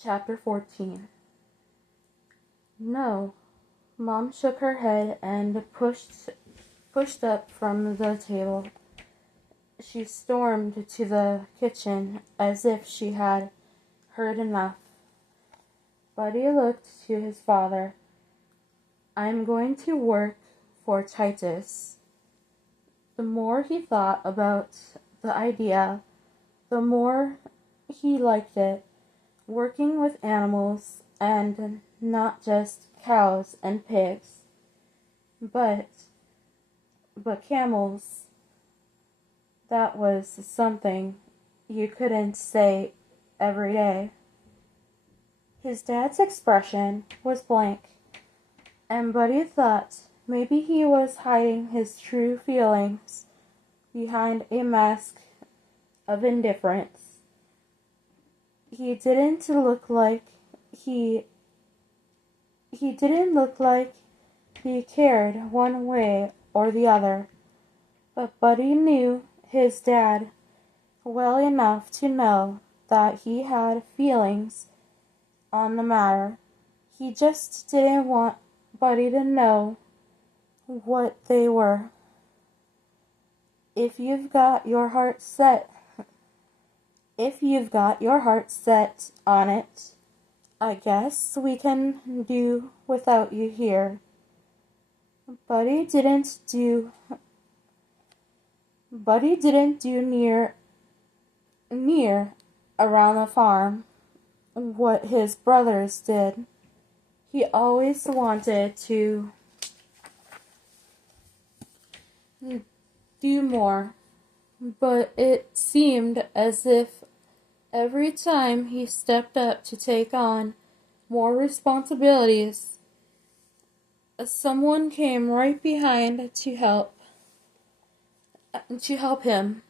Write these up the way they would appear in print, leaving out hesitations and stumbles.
Chapter 14. No. Mom shook her head and pushed up from the table. She stormed to the kitchen as if she had heard enough. Buddy looked to his father. I'm going to work for Titus. The more he thought about the idea, the more he liked it. Working with animals, and not just cows and pigs, but camels. That was something you couldn't say every day. His dad's expression was blank, and Buddy thought maybe he was hiding his true feelings behind a mask of indifference. He didn't look like he cared one way or the other, but Buddy knew his dad well enough to know that he had feelings on the matter. He just didn't want Buddy to know what they were. If you've got your heart set on it, I guess we can do without you here. Buddy didn't do near around the farm what his brothers did. He always wanted to do more, but it seemed as if every time he stepped up to take on more responsibilities, someone came right behind to help him.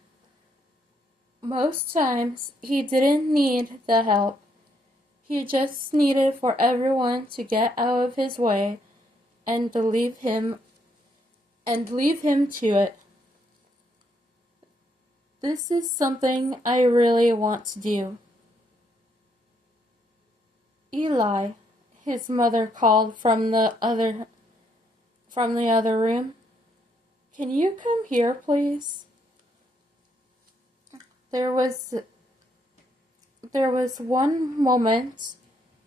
Most times he didn't need the help. He just needed for everyone to get out of his way and to leave him to it. This is something I really want to do. Eli, his mother called from the other room. Can you come here, please? There was one moment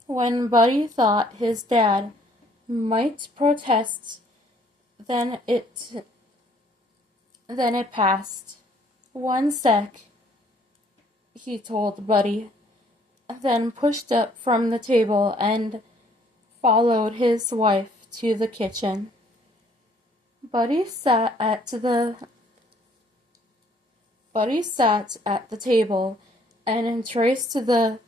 when Buddy thought his dad might protest, then it passed. 1 sec, he told Buddy, then pushed up from the table and followed his wife to the kitchen. Buddy sat at the table and traced the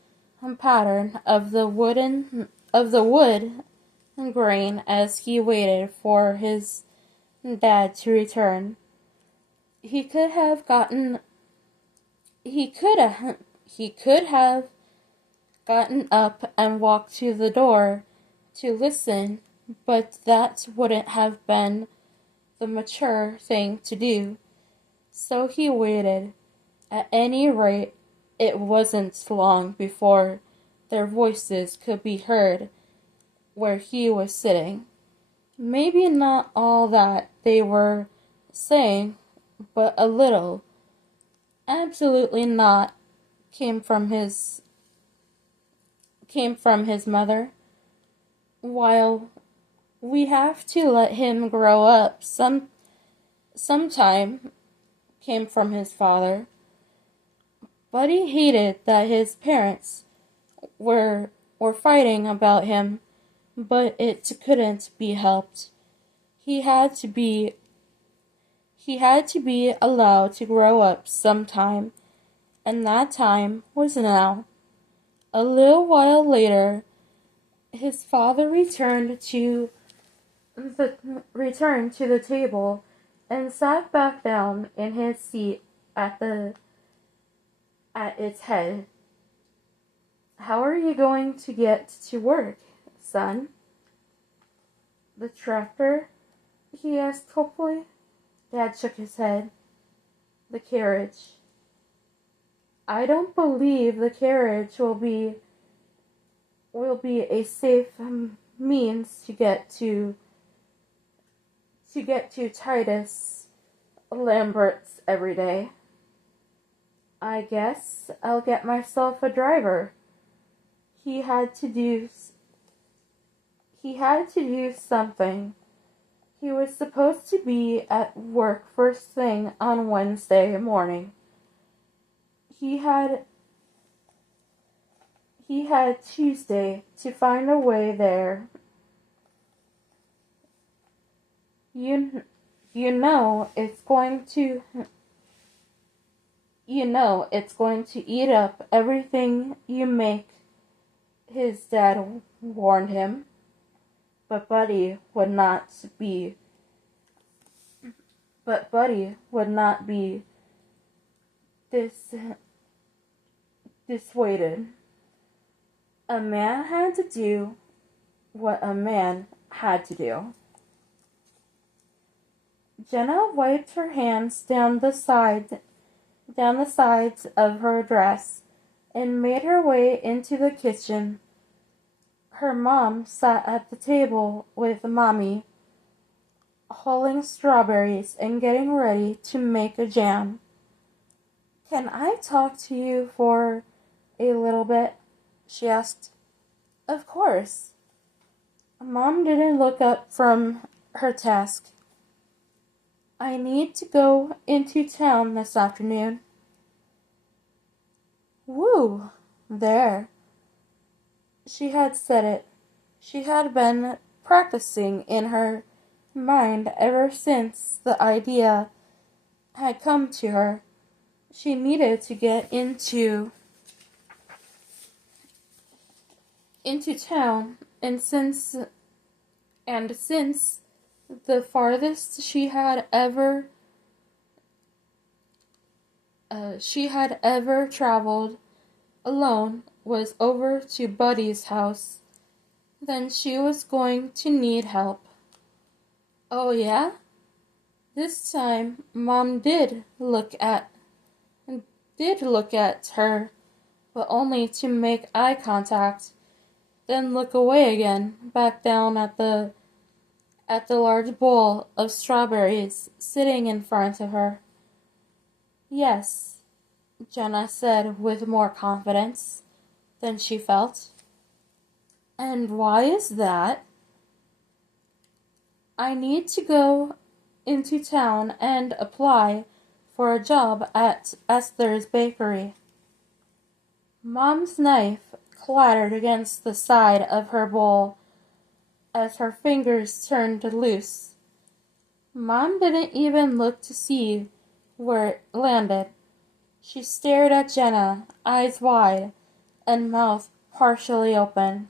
pattern of the wood grain as he waited for his dad to return. He could have gotten up and walked to the door to listen, but that wouldn't have been the mature thing to do. So he waited. At any rate, it wasn't long before their voices could be heard where he was sitting. Maybe not all that they were saying, but a little. Absolutely not came from his mother. While we have to let him grow up sometime, came from his father. Buddy hated that his parents were fighting about him, but it couldn't be helped. He had to be allowed to grow up sometime, and that time was now. A little while later, his father returned to the table and sat back down in his seat at its head. How are you going to get to work, son? The tractor? He asked hopefully. Dad shook his head. The carriage. I don't believe the carriage will be will be a safe means to get to Titus Lambert's every day. I guess I'll get myself a driver. He had to do something. He was supposed to be at work first thing on Wednesday morning. He had Tuesday to find a way there. You know it's going to eat up everything you make, his dad warned him. But Buddy would not be dissuaded. A man had to do what a man had to do. Jenna wiped her hands down the sides of her dress and made her way into the kitchen. Her mom sat at the table with Mommy, hulling strawberries and getting ready to make a jam. "Can I talk to you for a little bit?" she asked. "Of course." Mom didn't look up from her task. "I need to go into town this afternoon." "Woo! There." She had said it. She had been practicing in her mind ever since the idea had come to her. She needed to get into town, and since the farthest she had ever traveled alone was over to Buddy's house, then she was going to need help. "Oh yeah?" This time Mom did look at her, but only to make eye contact, then look away again, back down at the large bowl of strawberries sitting in front of her. "Yes," Jenna said with more confidence than she felt. "And why is that?" "I need to go into town and apply for a job at Esther's bakery." Mom's knife clattered against the side of her bowl as her fingers turned loose. Mom didn't even look to see where it landed. She stared at Jenna, eyes wide and mouth partially open.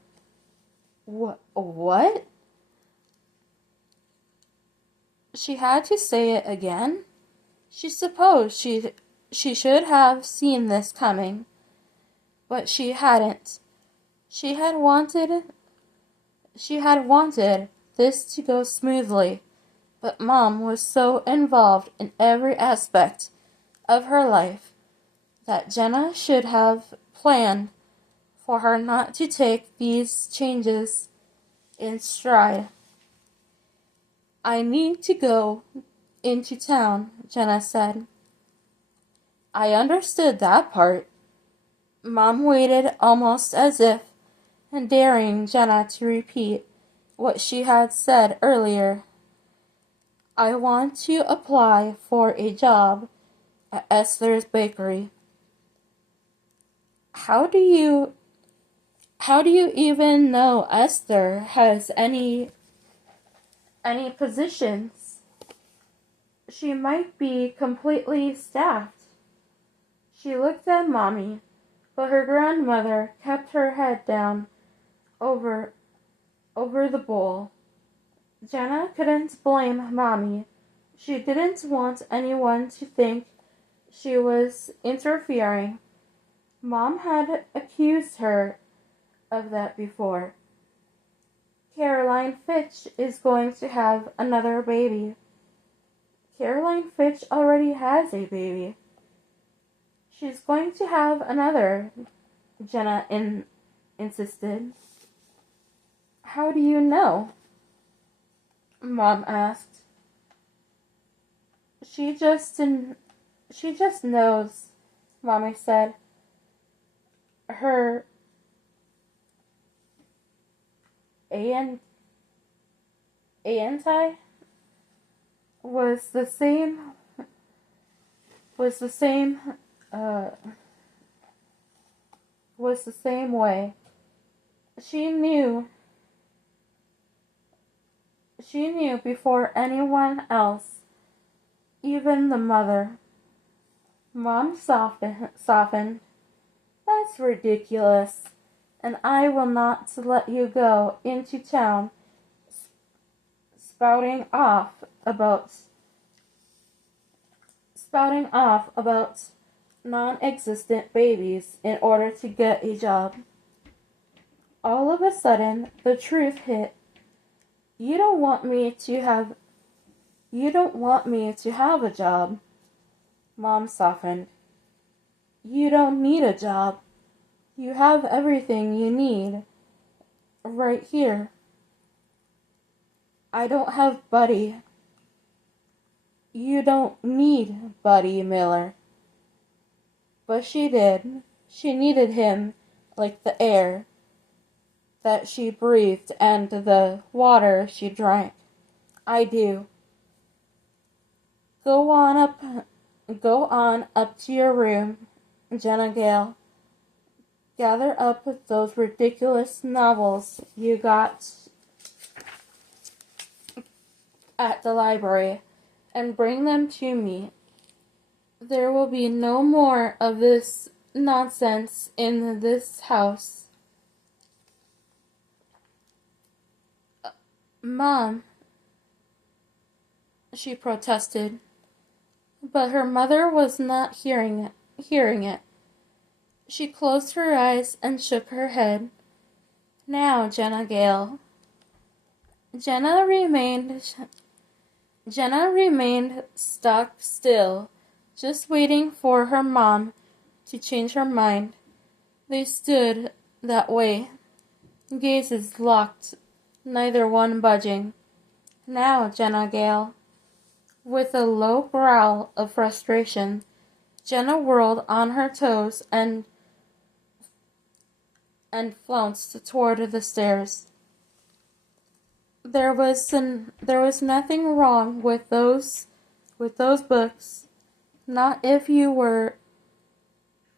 What? She had to say it again. She supposed she should have seen this coming, but she hadn't. She had wanted this to go smoothly, but Mom was so involved in every aspect of her life that Jenna should have planned for her not to take these changes in stride. "I need to go into town," Jenna said. "I understood that part." Mom waited almost as if daring Jenna to repeat what she had said earlier. "I want to apply for a job at Esther's bakery." How do you even know Esther has any positions? She might be completely staffed. She looked at Mommy, but her grandmother kept her head down over the bowl. Jenna couldn't blame Mommy. She didn't want anyone to think she was interfering. Mom had accused her of that before. "Caroline Fitch is going to have another baby." "Caroline Fitch already has a baby." "She's going to have another," Jenna insisted. How do you know? Mom asked. She just knows, Mommy said. Her auntie was the same was the same uh was the same way. She knew before anyone else, even the mother. Mom softened. That's ridiculous, and I will not let you go into town spouting off about non-existent babies in order to get a job. All of a sudden, the truth hit. You don't want me to have a job. Mom softened. You don't need a job. You have everything you need right here. I don't have Buddy. You don't need Buddy Miller. But she did. She needed him like the air that she breathed and the water she drank. I do. Go on up to your room, Jenna Gale. Gather up those ridiculous novels you got at the library and bring them to me. There will be no more of this nonsense in this house. Mom, she protested, but her mother was not hearing it. She closed her eyes and shook her head. Now, Jenna Gale. Jenna remained stock still, just waiting for her mom to change her mind. They stood that way, gazes locked, neither one budging. Now, Jenna Gale. With a low growl of frustration, Jenna whirled on her toes and flounced toward the stairs. There was nothing wrong with those books, not if you were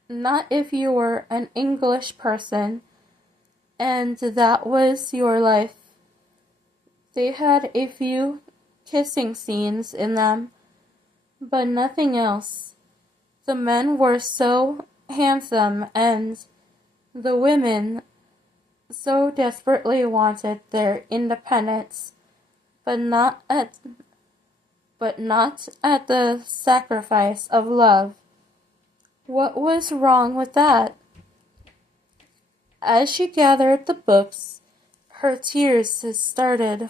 an English person, and that was your life. They had a few kissing scenes in them, but nothing else. The men were so handsome, and the women so desperately wanted their independence, but not at the sacrifice of love. What was wrong with that? As she gathered the books, her tears started.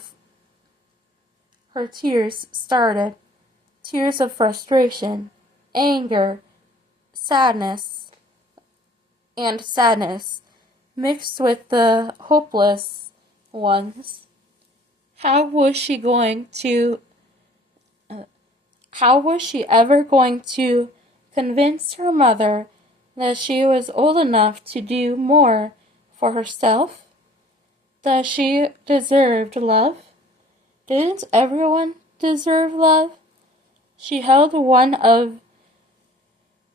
Tears of frustration, anger, sadness, mixed with the hopeless ones. How was she ever going to convince her mother that she was old enough to do more for herself? That she deserved love? Didn't everyone deserve love? She held one of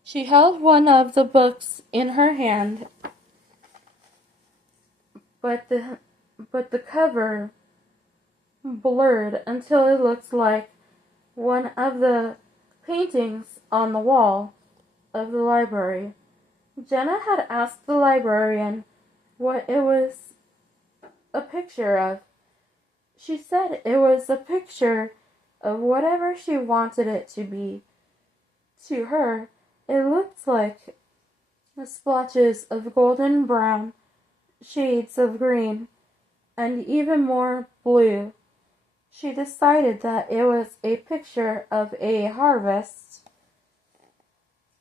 the books in her hand, but the cover blurred until it looked like one of the paintings on the wall of the library. Jenna had asked the librarian what it was a picture of. She said it was a picture of whatever she wanted it to be. To her, it looked like splotches of golden brown, shades of green, and even more blue. She decided that it was a picture of a harvest.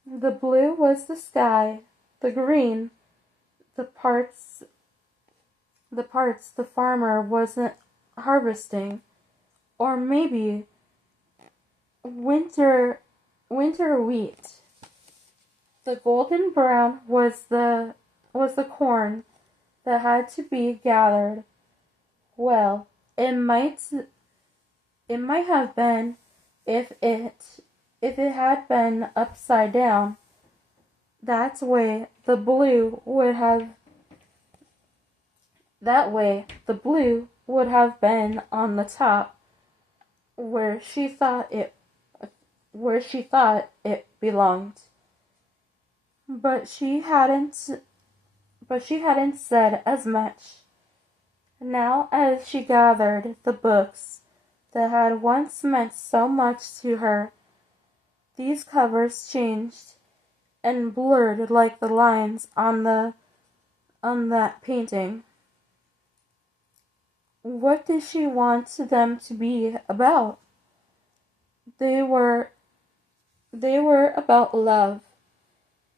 The blue was the sky, the green, the parts the parts the farmer wasn't harvesting, or maybe winter wheat. The golden brown was the corn that had to be gathered. Well, it might have been if it had been upside down. That way the blue would have been on the top where she thought it belonged. But she hadn't said as much. Now as she gathered the books that had once meant so much to her, these covers changed and blurred like the lines on that painting. What did she want them to be about? They were about love.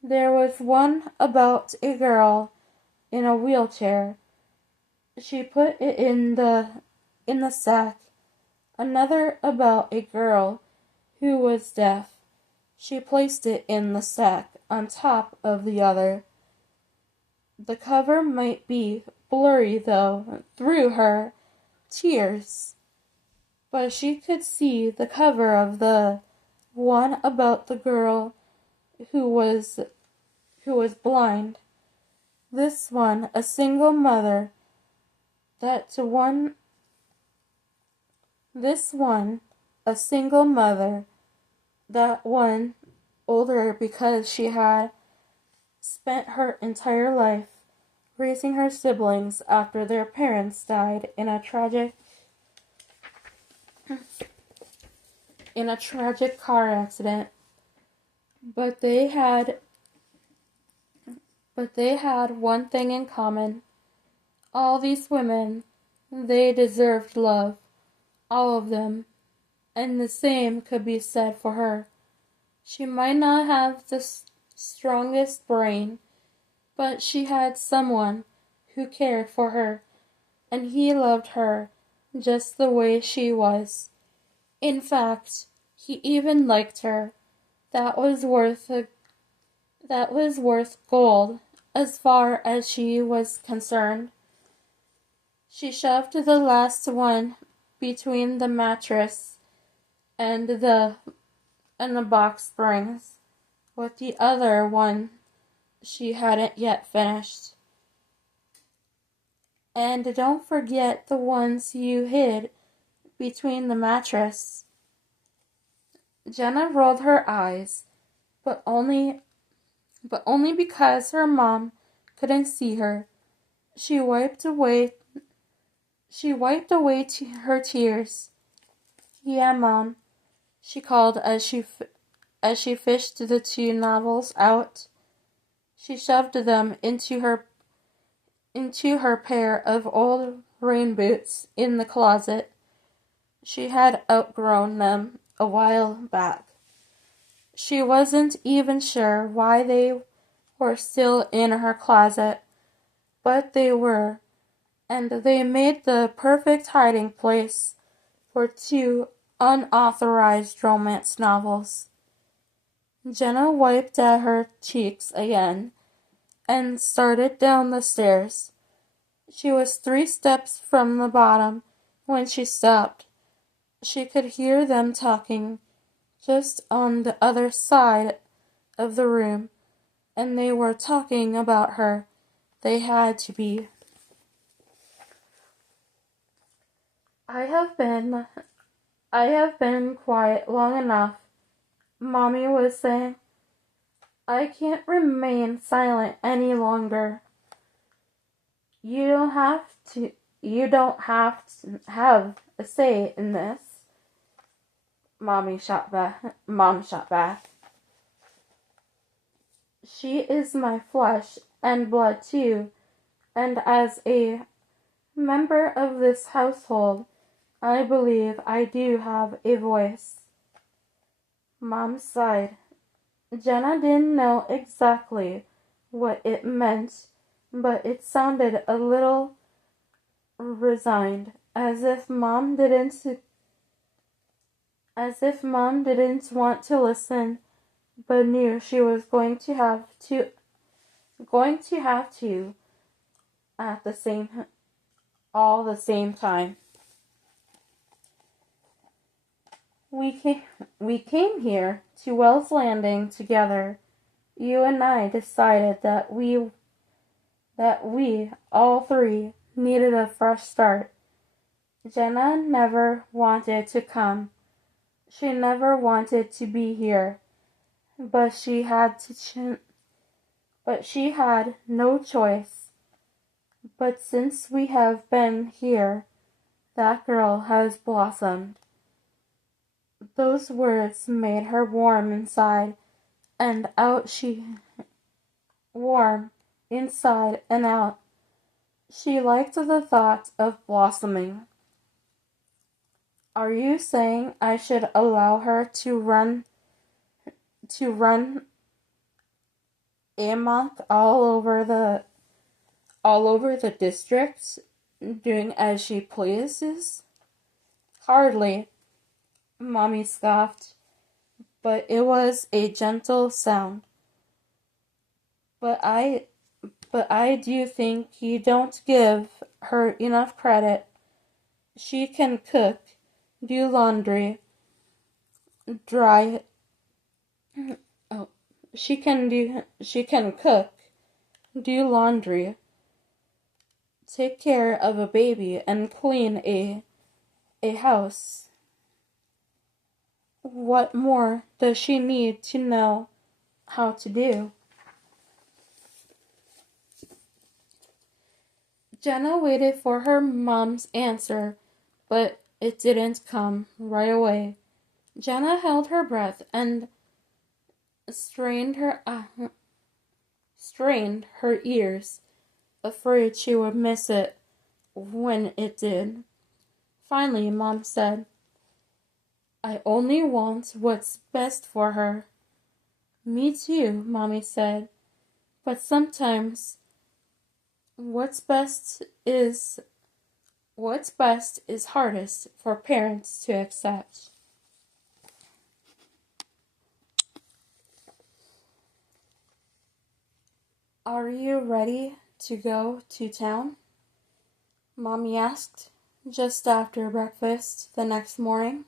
There was one about a girl in a wheelchair. She put it in the sack. Another about a girl who was deaf. She placed it in the sack on top of the other. The cover might be blurry though through her tears, but she could see the cover of the one about the girl who was blind. This one, a single mother. A single mother. That one older because she had spent her entire life raising her siblings after their parents died in a tragic car accident. But they had one thing in common. All these women, they deserved love, all of them, and the same could be said for her. She might not have the strongest brain, but she had someone who cared for her, and he loved her just the way she was. In fact, he even liked her. That was worth gold as far as she was concerned. She shoved the last one between the mattress and the box springs, with the other one she hadn't yet finished. And don't forget the ones you hid between the mattress. Jenna rolled her eyes, but only because her mom couldn't see her. She wiped away her tears. "Yeah, Mom," she called as she fished the two novels out. She shoved them into her pair of old rain boots in the closet. She had outgrown them a while back. She wasn't even sure why they were still in her closet, but they were, and they made the perfect hiding place for two unauthorized romance novels. Jenna wiped at her cheeks again and started down the stairs. She was 3 steps from the bottom when she stopped. She could hear them talking just on the other side of the room, and they were talking about her. They had to be. I have been quiet long enough," Mommy was saying. "I can't remain silent any longer." You don't have to have a say in this," Mom shot back. "She is my flesh and blood too, and as a member of this household, I believe I do have a voice." Mom sighed. Jenna didn't know exactly what it meant, but it sounded a little resigned, as if Mom didn't want to listen, but knew she was going to have to at the same time. We came here to Wells Landing together. You and I decided that we all three needed a fresh start. Jenna never wanted to come. She never wanted to be here, but she had no choice. But since we have been here, that girl has blossomed. Those words made her warm inside and out. Warm inside and out. She liked the thought of blossoming. Are you saying I should allow her to run amok all over the district, doing as she pleases? Hardly, Mommy scoffed, but it was a gentle sound. But I do think you don't give her enough credit. She can cook, do laundry, dry. Oh, she can cook, do laundry, take care of a baby, and clean a house. What more does she need to know how to do? Jenna waited for her mom's answer, but it didn't come right away. Jenna held her breath and strained her ears, afraid she would miss it when it did. Finally, Mom said, I only want what's best for her. Me too, Mommy said, but sometimes what's best is hardest for parents to accept. Are you ready to go to town? Mommy asked, just after breakfast the next morning.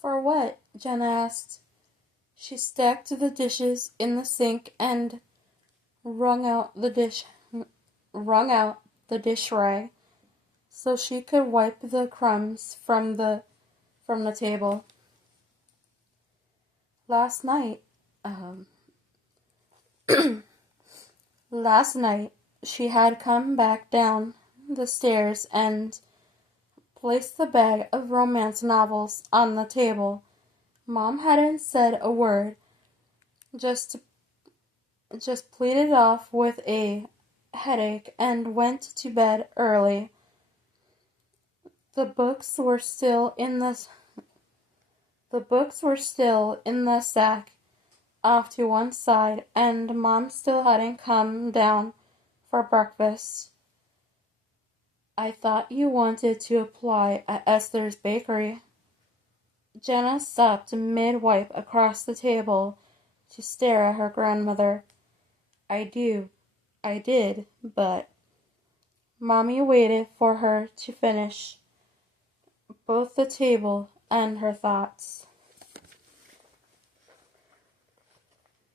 For what? Jenna asked. She stacked the dishes in the sink and wrung out the dish tray so she could wipe the crumbs from the table. Last night, she had come back down the stairs and placed the bag of romance novels on the table. Mom hadn't said a word, just pleaded off with a headache and went to bed early. The books were still in the sack off to one side, and Mom still hadn't come down for breakfast. I thought you wanted to apply at Esther's bakery. Jenna stopped mid-wipe across the table to stare at her grandmother. I did, but... Mommy waited for her to finish both the table and her thoughts.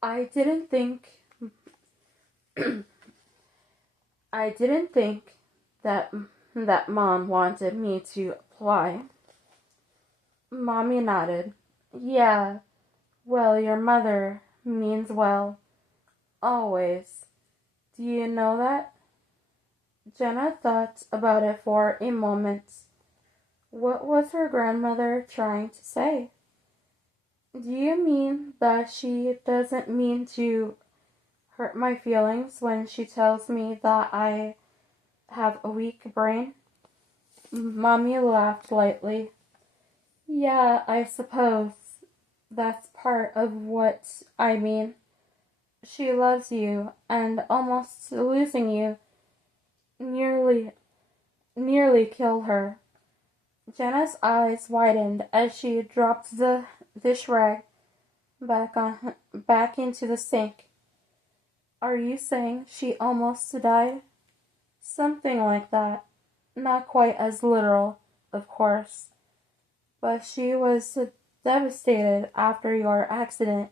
I didn't think that Mom wanted me to apply. Mommy nodded. Yeah, well, your mother means well. Always. Do you know that? Jenna thought about it for a moment. What was her grandmother trying to say? Do you mean that she doesn't mean to hurt my feelings when she tells me that I have a weak brain? Mommy laughed lightly. Yeah, I suppose that's part of what I mean. She loves you, and almost losing you nearly nearly kill her. Jenna's eyes widened as she dropped the dish rag back into the sink. Are you saying she almost died? Something like that. Not quite as literal, of course. But she was devastated after your accident.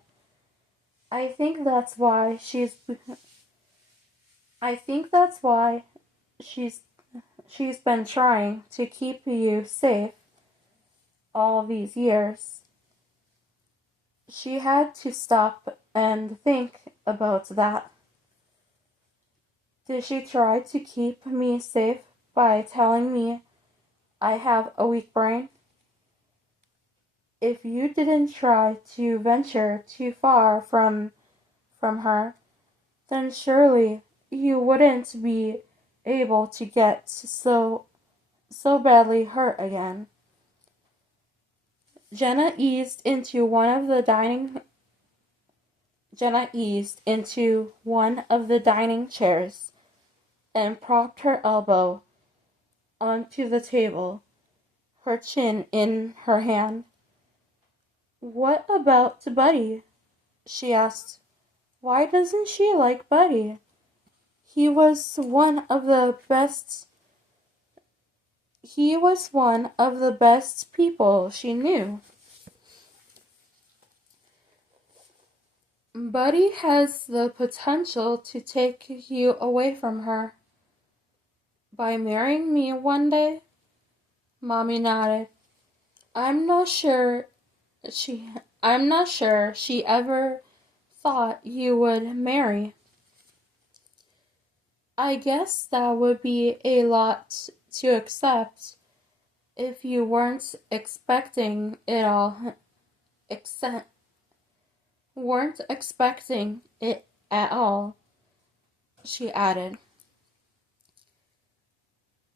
I think that's why she's I think that's why she's she's been trying to keep you safe all these years. She had to stop and think about that. Did she try to keep me safe by telling me I have a weak brain? If you didn't try to venture too far from her, then surely you wouldn't be able to get so badly hurt again. Jenna eased into one of the dining chairs and propped her elbow onto the table, her chin in her hand. What about Buddy? She asked. Why doesn't she like Buddy? He was one of the best people she knew. Buddy has the potential to take you away from her. By marrying me one day? Mommy nodded. I'm not sure she ever thought you would marry. I guess that would be a lot to accept if you weren't expecting it at all, she added.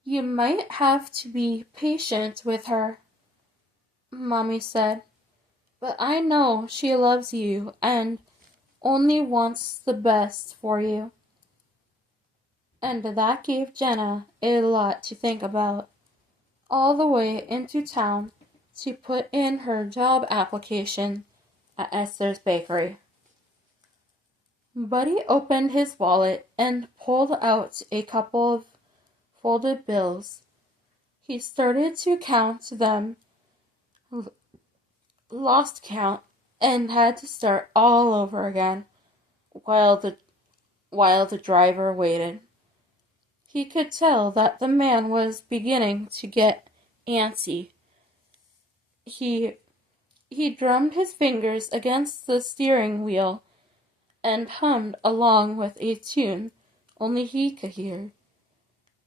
You might have to be patient with her, Mommy said, but I know she loves you and only wants the best for you. And that gave Jenna a lot to think about, all the way into town to put in her job application at Esther's Bakery. Buddy opened his wallet and pulled out a couple of folded bills. He started to count them, lost count, and had to start all over again while the driver waited. He could tell that the man was beginning to get antsy. He drummed his fingers against the steering wheel and hummed along with a tune only he could hear.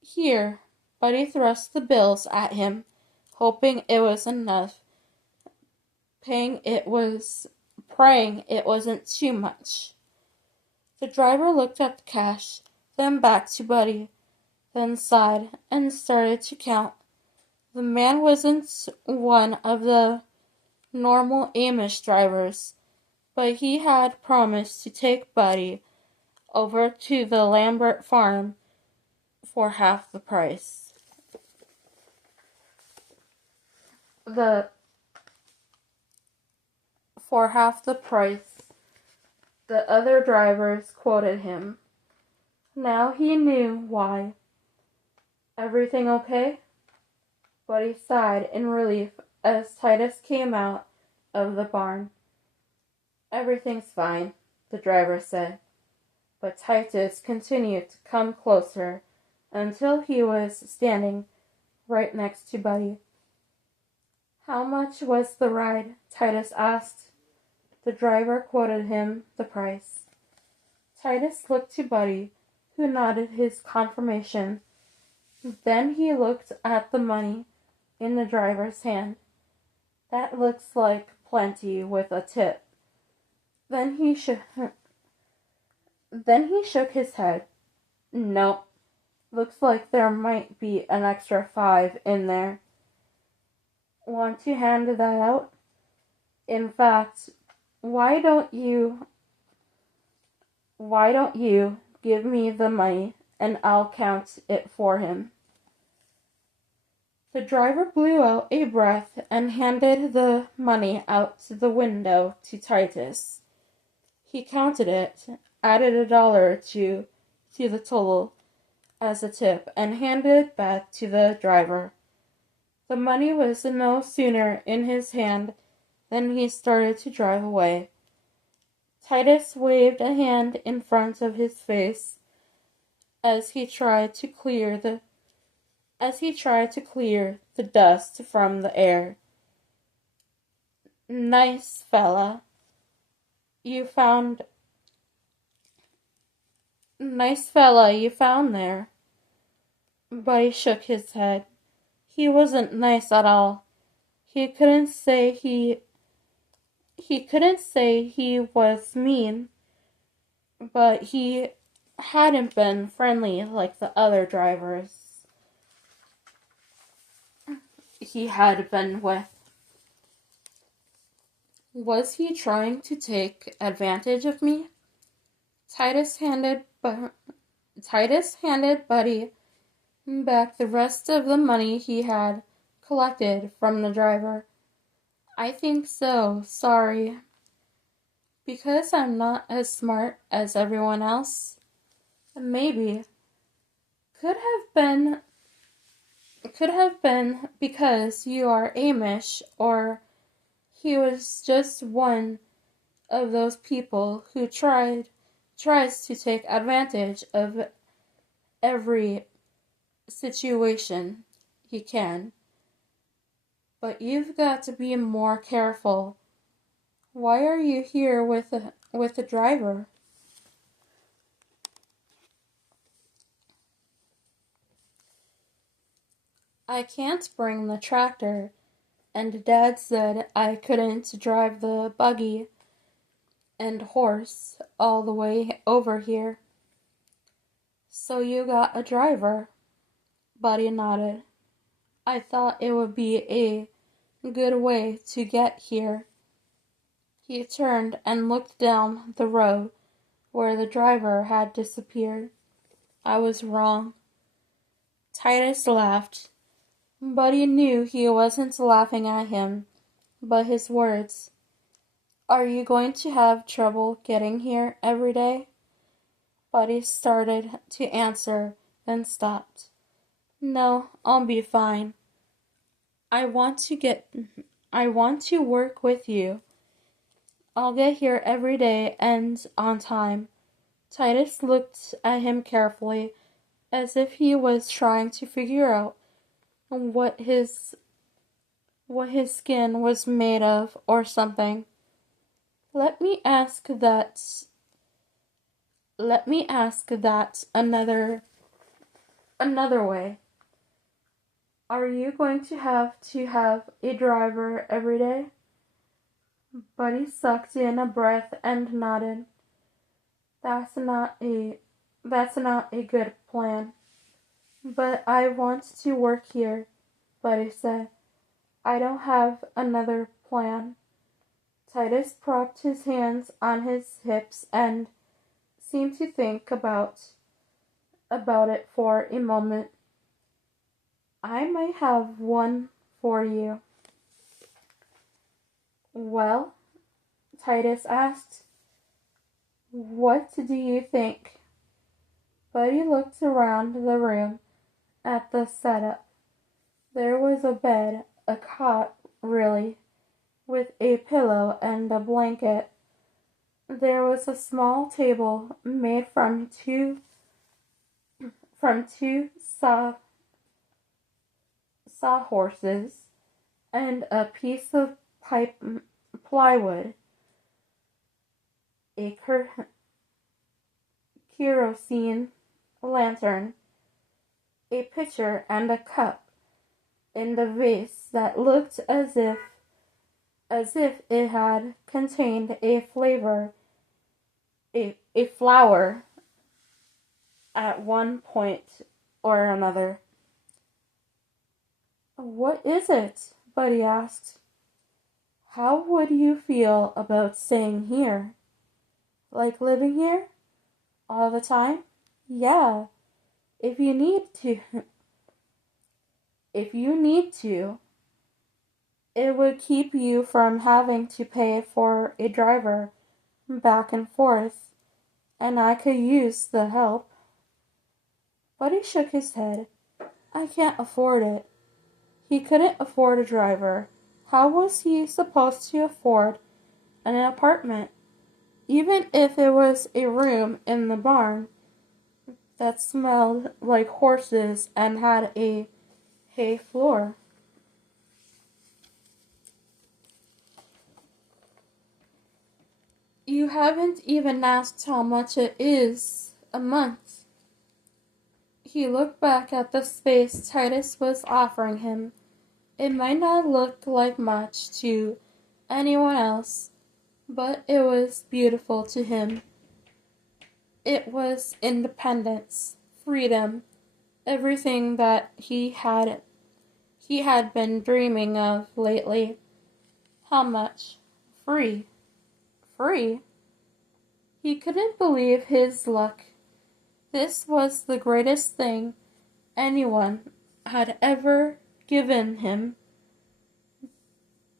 Here, Buddy thrust the bills at him, hoping it was enough, praying it wasn't too much. The driver looked at the cash, then back to Buddy, then sighed and started to count. The man wasn't one of the normal Amish drivers, but he had promised to take Buddy over to the Lambert farm for half the price. For half the price, the other drivers quoted him. Now he knew why. Everything okay? Buddy sighed in relief as Titus came out of the barn. Everything's fine, the driver said, but Titus continued to come closer until he was standing right next to Buddy. How much was the ride? Titus asked. The driver quoted him the price. Titus looked to Buddy, who nodded his confirmation. Then he looked at the money in the driver's hand. That looks like plenty with a tip. Then he shook his head. Nope. Looks like there might be an extra 5 in there. Want to hand that out? In fact, why don't you give me the money and I'll count it for him? The driver blew out a breath and handed the money out the window to Titus. He counted it, added $1 or two to the total as a tip, and handed it back to the driver. The money was no sooner in his hand than he started to drive away. Titus waved a hand in front of his face as he tried to clear the dust from the air. Nice fella you found there. Buddy shook his head. He wasn't nice at all. He couldn't say he was mean, but he hadn't been friendly like the other drivers he had been with. Was he trying to take advantage of me? Titus handed Buddy back the rest of the money he had collected from the driver. I think so, sorry. Because I'm not as smart as everyone else? Maybe. Could have been because you are Amish, or he was just one of those people who tries to take advantage of every situation he can. But you've got to be more careful. Why are you here with the driver? I can't bring the tractor, and Dad said I couldn't drive the buggy and horse all the way over here. So you got a driver? Buddy nodded. I thought it would be a good way to get here. He turned and looked down the road where the driver had disappeared. I was wrong. Titus laughed. Buddy knew he wasn't laughing at him, but his words. Are you going to have trouble getting here every day? Buddy started to answer, then stopped. No, I'll be fine. I want to work with you. I'll get here every day and on time. Titus looked at him carefully, as if he was trying to figure out what his skin was made of or something. Let me ask that another way. Are you going to have a driver every day? Buddy sucked in a breath and nodded. That's not a good plan. But I want to work here, Buddy said. I don't have another plan. Titus propped his hands on his hips and seemed to think about it for a moment. I might have one for you. Well, Titus asked, what do you think? Buddy looked around the room at the setup. There was a bed, a cot, really, with a pillow and a blanket. There was a small table made from two sawhorses and a piece of plywood, a kerosene lantern, a pitcher and a cup, and a vase that looked as if it had contained a flower at one point or another. What is it? Buddy asked. How would you feel about staying here? Like living here? All the time? Yeah, if you need to. If you need to, it would keep you from having to pay for a driver back and forth, and I could use the help. Buddy shook his head. I can't afford it. He couldn't afford a driver. How was he supposed to afford an apartment, even if it was a room in the barn that smelled like horses and had a hay floor? You haven't even asked how much it is a month. He looked back at the space Titus was offering him. It might not look like much to anyone else, but it was beautiful to him. It was independence, freedom, everything that he had been dreaming of lately. How much? Free. Free? He couldn't believe his luck. This was the greatest thing anyone had ever given him.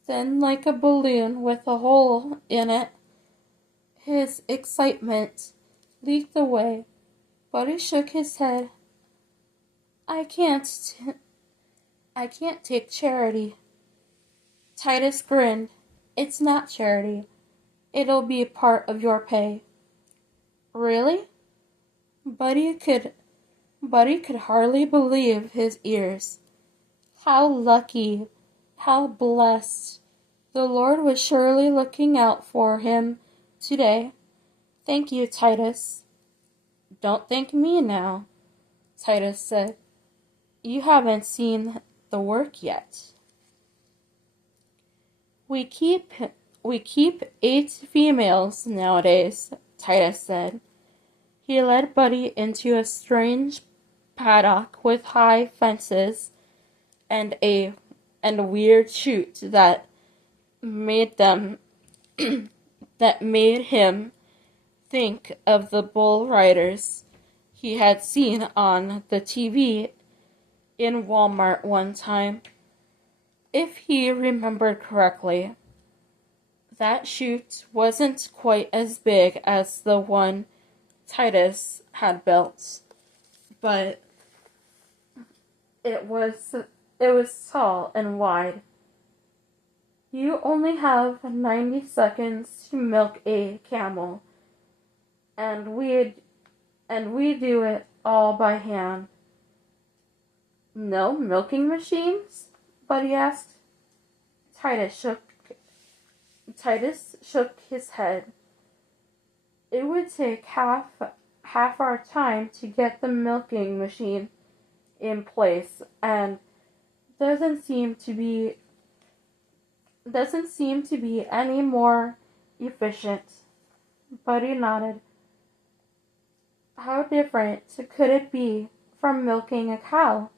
Then, like a balloon with a hole in it, his excitement leaked away. Buddy shook his head. I can't take charity. Titus grinned. It's not charity. It'll be part of your pay. Really? Buddy could hardly believe his ears. How lucky, how blessed. The Lord was surely looking out for him today. Thank you, Titus. Don't thank me now, Titus said. You haven't seen the work yet. We keep 8 females nowadays, Titus said. He led Buddy into a strange paddock with high fences and a weird chute that made him think of the bull riders he had seen on the TV in Walmart one time. If he remembered correctly, that chute wasn't quite as big as the one Titus had built, but it was tall and wide. You only have 90 seconds to milk a camel, and we do it all by hand. No milking machines? Buddy asked. Titus shook his head. It would take half our time to get the milking machine in place, and doesn't seem to be any more efficient. Buddy nodded. How different could it be from milking a cow?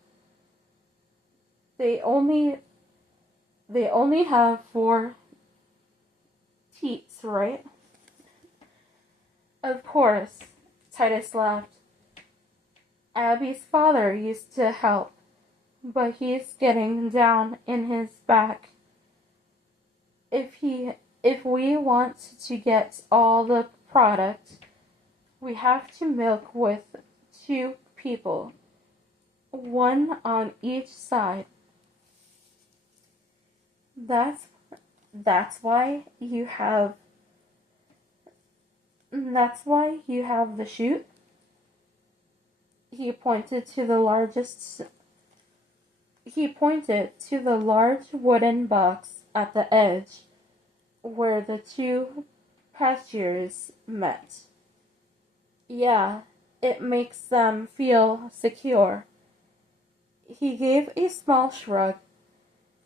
They only have 4 teats, right? Of course, Titus laughed. Abby's father used to help, but he's getting down in his back. If we want to get all the product, we have to milk with 2 people, 1 on each side. That's why you have the chute. He pointed to the large wooden box at the edge where the 2 pastures met. Yeah, it makes them feel secure. He gave a small shrug.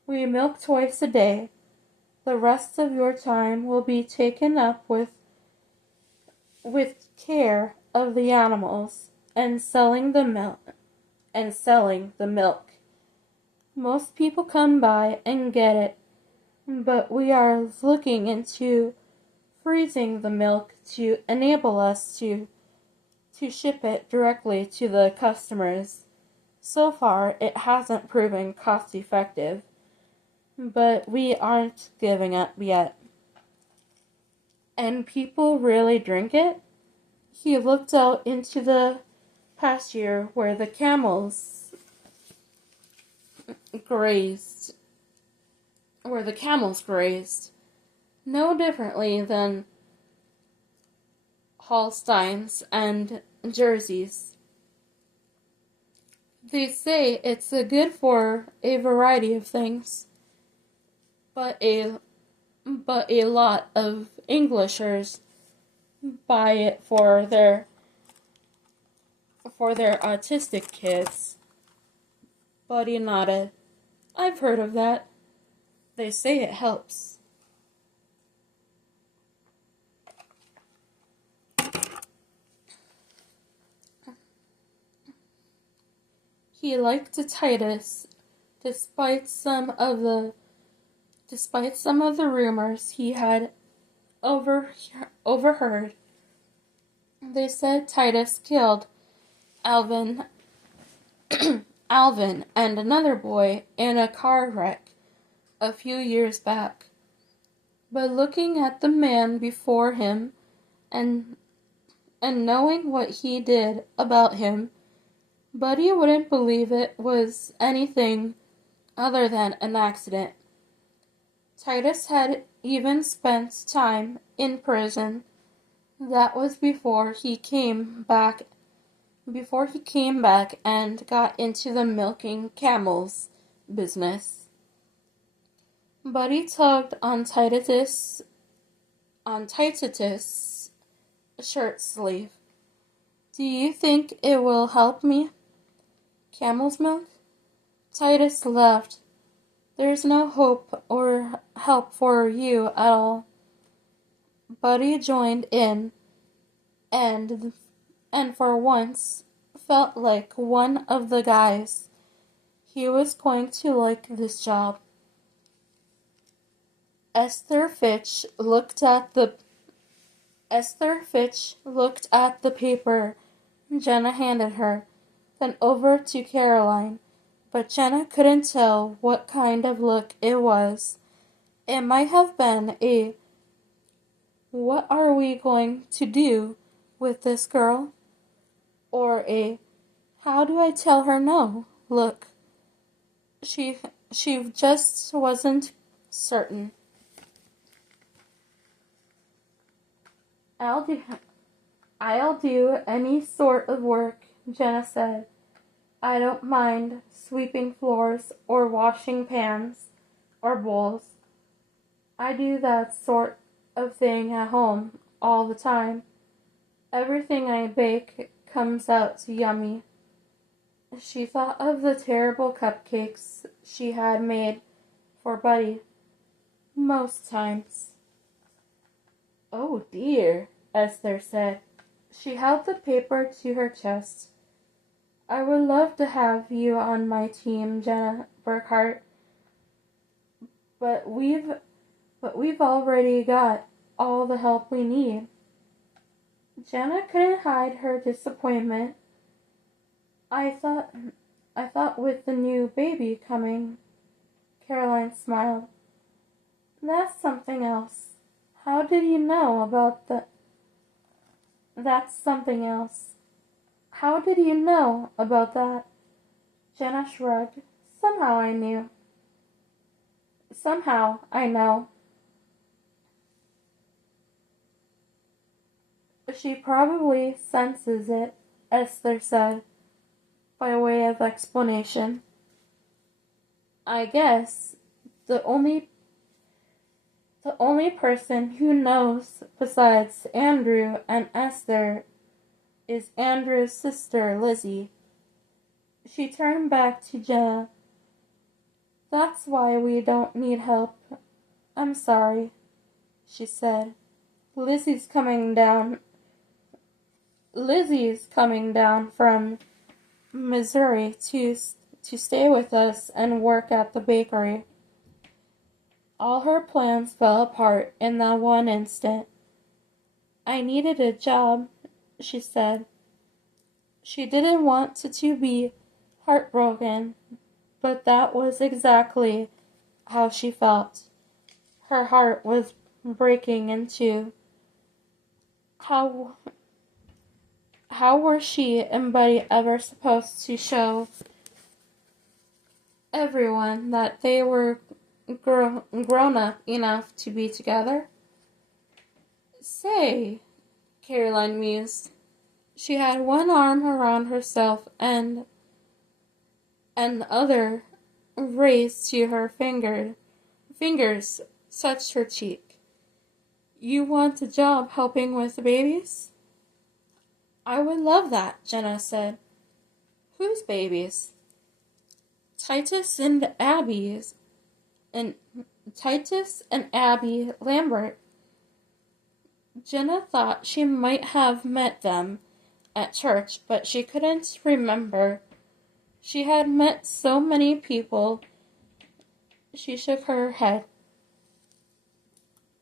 We milk twice a day. The rest of your time will be taken up with care of the animals and selling the milk. Most people come by and get it, but we are looking into freezing the milk to enable us to ship it directly to the customers, So far, it hasn't proven cost effective, but we aren't giving up yet. And people really drink it? He looked out into the pasture where the camels grazed, no differently than Holsteins and Jerseys. They say it's good for a variety of things, but a lot of Englishers buy it for their autistic kids. Buddy nodded. I've heard of that. They say it helps. He liked Titus, despite some of the rumors he had overheard. They said Titus killed Alvin Alvin and another boy in a car wreck a few years back. But looking at the man before him and knowing what he did about him, Buddy wouldn't believe it was anything other than an accident. Titus had even spent time in prison. That was before he came back and got into the milking camels business. Buddy tugged on Titus' shirt sleeve. Do you think it will help me? Camel's milk? Titus laughed. There's no hope or help for you at all. Buddy joined in and for once felt like one of the guys. He was going to like this job. Esther Fitch looked at the paper Jenna handed her, then over to Caroline, but Jenna couldn't tell what kind of look it was. It might have been a "What are we going to do with this girl?" or a "How do I tell her no?" look. She just wasn't certain. I'll do any sort of work, Jenna said. I don't mind sweeping floors or washing pans or bowls. I do that sort of thing at home all the time. Everything I bake comes out yummy. She thought of the terrible cupcakes she had made for Buddy most times. Oh dear, Esther said. She held the paper to her chest. I would love to have you on my team, Jenna Burkhart, but we've already got all the help we need. Jenna couldn't hide her disappointment. I thought with the new baby coming. Caroline smiled. That's something else. How did you know about That's something else. How did you know about that? Jenna shrugged. Somehow I knew. Somehow I know. She probably senses it, Esther said, by way of explanation. I guess the only person who knows besides Andrew and Esther is Andrew's sister, Lizzie. She turned back to Jenna. That's why we don't need help. I'm sorry, she said. Lizzie's coming down from Missouri to stay with us and work at the bakery. All her plans fell apart in that one instant. I needed a job, she said. She didn't want to be heartbroken, but that was exactly how she felt. Her heart was breaking in two. How how were she and Buddy ever supposed to show everyone that they were grown up enough to be together? Say, Caroline mused. She had one arm around herself and the other raised to her fingers touched her cheek. You want a job helping with the babies? I would love that, Jenna said. Whose babies? Titus and Abby's. And Titus and Abby Lambert. Jenna thought she might have met them at church, but she couldn't remember. She had met so many people. She shook her head.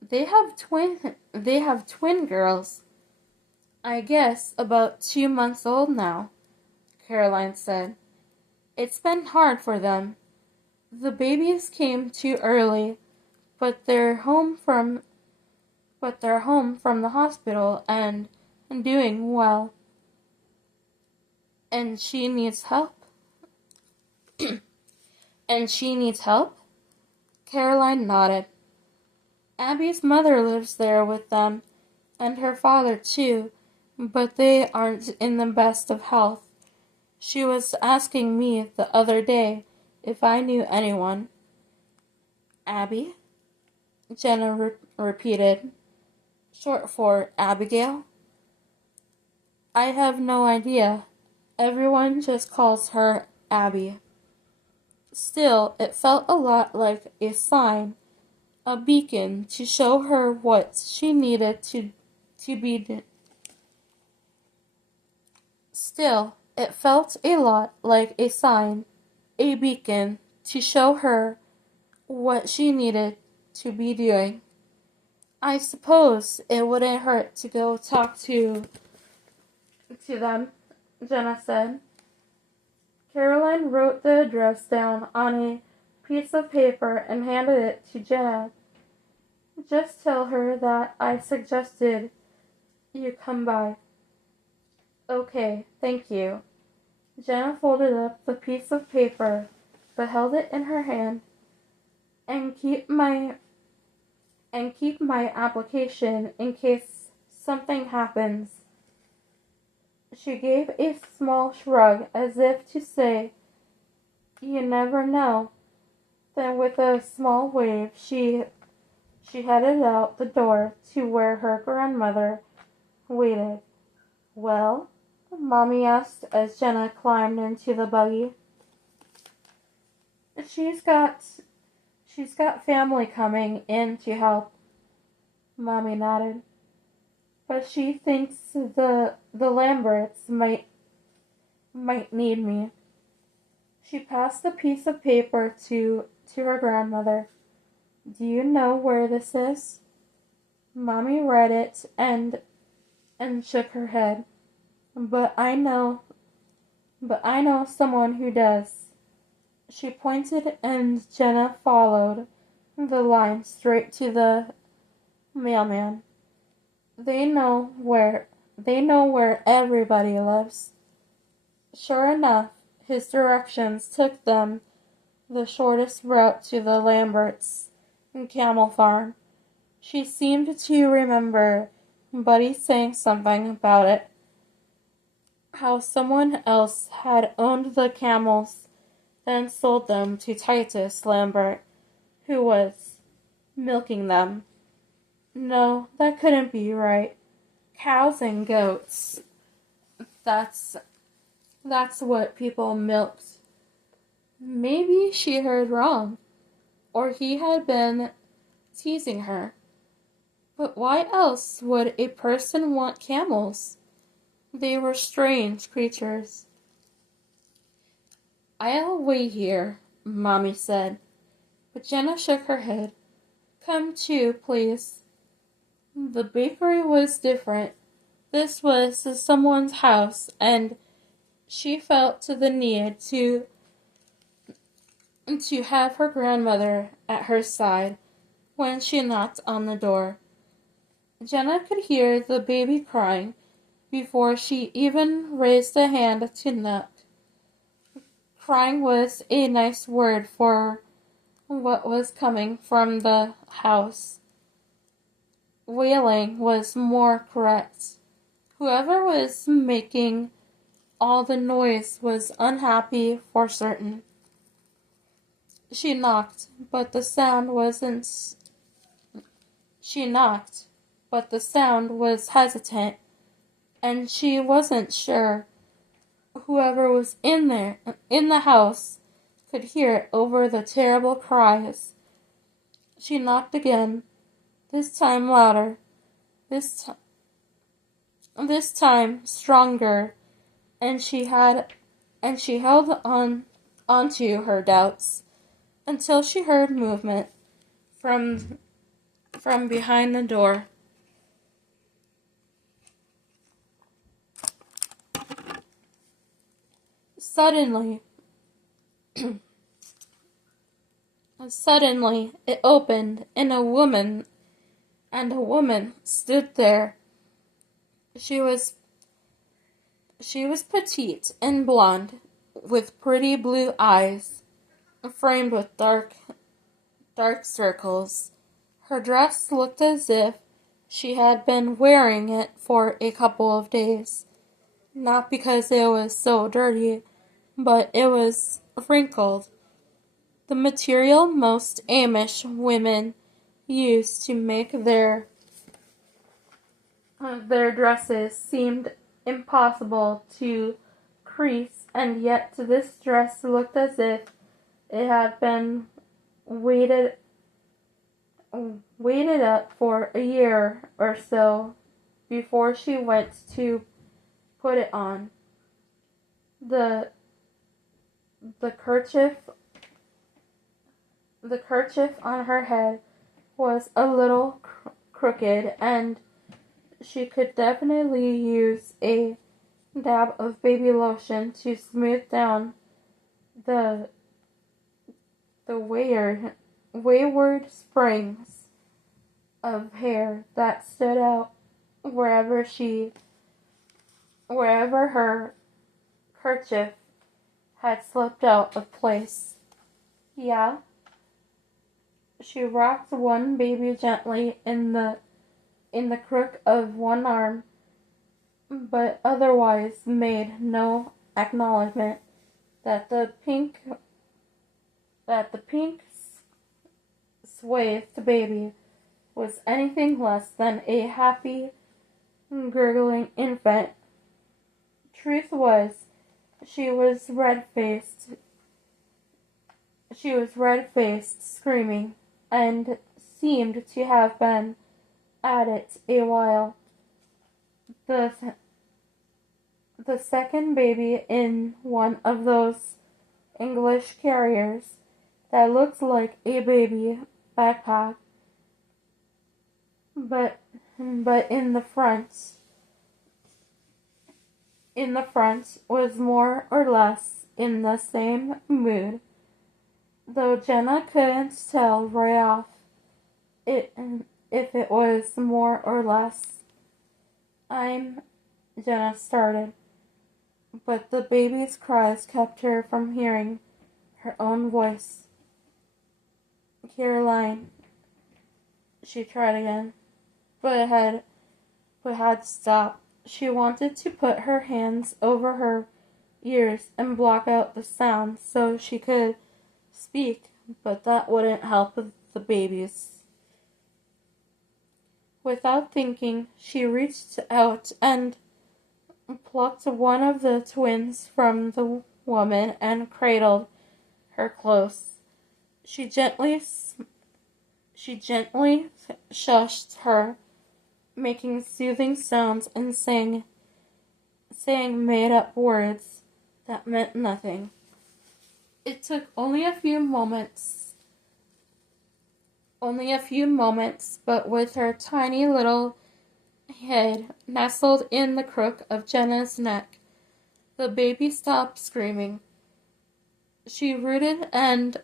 They have twin girls. I guess about 2 months old now, Caroline said. It's been hard for them. The babies came too early, but they're home from the hospital and doing well. And she needs help. And she needs help? Caroline nodded. Abby's mother lives there with them, and her father too, but they aren't in the best of health. She was asking me the other day if I knew anyone. Abby? Jenna repeated, short for Abigail. I have no idea. Everyone just calls her Abby. Still, it felt a lot like a sign, a beacon to show her what she needed to be. Still, it felt a lot like a sign, a beacon to show her what she needed to be doing. I suppose it wouldn't hurt to go talk to them, Jenna said. Caroline wrote the address down on a piece of paper and handed it to Jenna. Just tell her that I suggested you come by. Okay, thank you. Jenna folded up the piece of paper, but held it in her hand. And keep my application in case something happens. She gave a small shrug as if to say, you never know. Then with a small wave, she headed out the door to where her grandmother waited. Well? Mommy asked as Jenna climbed into the buggy. She's got family coming in to help, Mommy nodded. But she thinks the Lamberts might need me. She passed the piece of paper to her grandmother. Do you know where this is? Mommy read it and shook her head. But I know someone who does. She pointed and Jenna followed the line straight to the mailman. They know where everybody lives. Sure enough, his directions took them the shortest route to the Lamberts' camel farm. She seemed to remember Buddy saying something about it. How someone else had owned the camels, then sold them to Titus Lambert, who was milking them. No, that couldn't be right. Cows and goats. That's what people milked. Maybe she heard wrong, or he had been teasing her. But why else would a person want camels? They were strange creatures. I'll wait here, Mommy said, but Jenna shook her head. Come too, please. The bakery was different. This was someone's house, and She felt the need to have her grandmother at her side when she knocked on the door. Jenna could hear the baby crying before she even raised a hand to knock. Crying was a nice word for what was coming from the house. Wailing was more correct. Whoever was making all the noise was unhappy for certain. She knocked, but the sound was hesitant, and she wasn't sure whoever was in the house, could hear it over the terrible cries. She knocked again, this time louder, this time stronger, and she held onto her doubts until she heard movement from behind the door. Suddenly, it opened, and a woman stood there. She was petite and blonde, with pretty blue eyes, framed with dark circles. Her dress looked as if she had been wearing it for a couple of days, not because it was so dirty, but it was wrinkled. The material most Amish women used to make their dresses seemed impossible to crease, and yet this dress looked as if it had been weighted up for a year or so before she went to put it on. The kerchief on her head was a little crooked, and she could definitely use a dab of baby lotion to smooth down the wayward springs of hair that stood out wherever her kerchief had slipped out of place. Yeah. She rocked one baby gently in the crook of one arm, but otherwise made no acknowledgement that the pink swathed baby was anything less than a happy, gurgling infant. Truth was, she was red-faced, screaming, and seemed to have been at it a while. The second baby in one of those English carriers that looks like a baby backpack, but in the front was more or less in the same mood, though Jenna couldn't tell right off if it was more or less. Jenna started, but the baby's cries kept her from hearing her own voice. Caroline, she tried again, but had to stop. She wanted to put her hands over her ears and block out the sound so she could speak, but that wouldn't help the babies. Without thinking, she reached out and plucked one of the twins from the woman and cradled her close. She gently shushed her, making soothing sounds and saying made-up words that meant nothing. It took only a few moments, but with her tiny little head nestled in the crook of Jenna's neck, The baby stopped screaming. She rooted and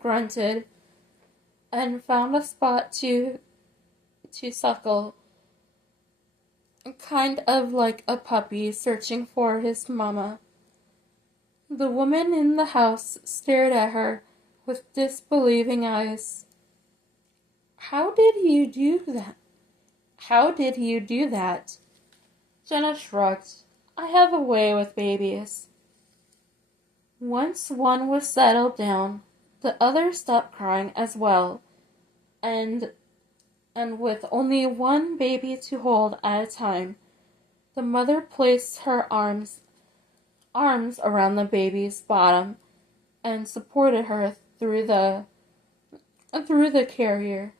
grunted and found a spot to suckle, kind of like a puppy searching for his mama. The woman in the house stared at her with disbelieving eyes. How did you do that? How did you do that? Jenna shrugged. I have a way with babies. Once one was settled down, the other stopped crying as well, and with only one baby to hold at a time, the mother placed her arms around the baby's bottom and supported her through the carrier.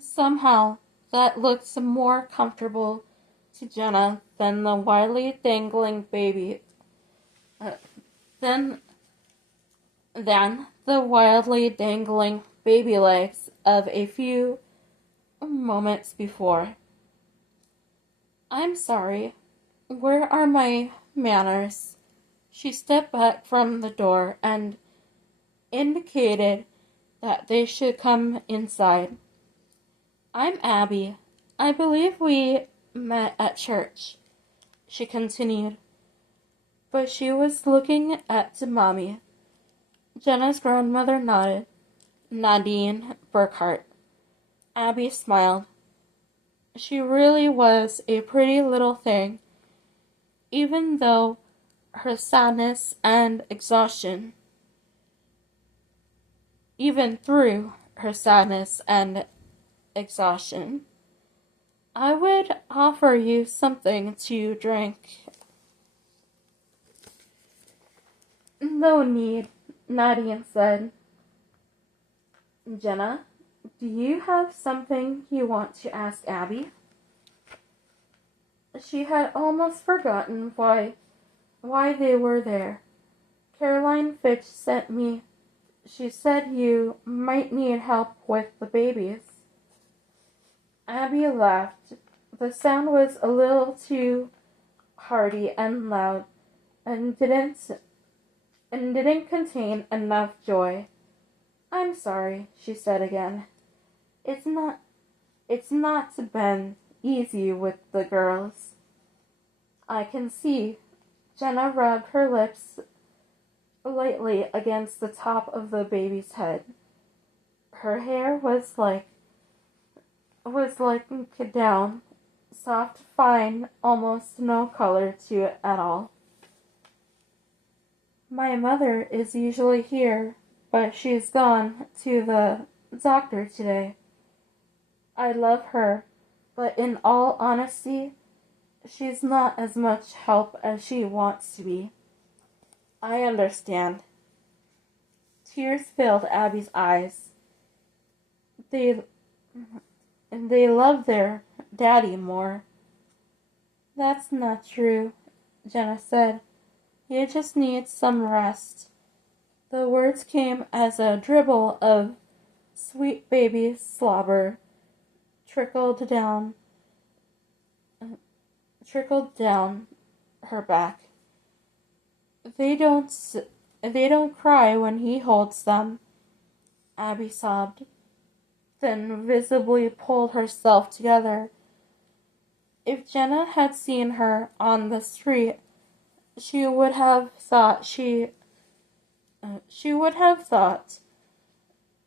Somehow, that looked more comfortable to Jenna than the wildly dangling baby. Than the wildly dangling baby legs of a few moments before. I'm sorry. Where are my manners? She stepped back from the door and indicated that they should come inside. I'm Abby. I believe we met at church, she continued. But she was looking at Mommy. Jenna's grandmother nodded. Nadine Burkhart. Abby smiled. She really was a pretty little thing, even though her sadness and exhaustion, even through her sadness and exhaustion. I would offer you something to drink. No need, Nadine said. Jenna, do you have something you want to ask Abby? She had almost forgotten why they were there. Caroline Fitch sent me. She said you might need help with the babies. Abby laughed. The sound was a little too hearty and loud and didn't contain enough joy. I'm sorry, she said again. It's not been easy with the girls. I can see. Jenna rubbed her lips lightly against the top of the baby's head. Her hair was like down, soft, fine, almost no color to it at all. My mother is usually here, but she's gone to the doctor today. I love her, but in all honesty, she's not as much help as she wants to be. I understand. Tears filled Abby's eyes. They love their daddy more. That's not true, Jenna said. You just need some rest. The words came as a dribble of sweet baby slobber trickled down her back. They don't cry when he holds them, Abby sobbed, then visibly pulled herself together. If Jenna had seen her on the street, she would have thought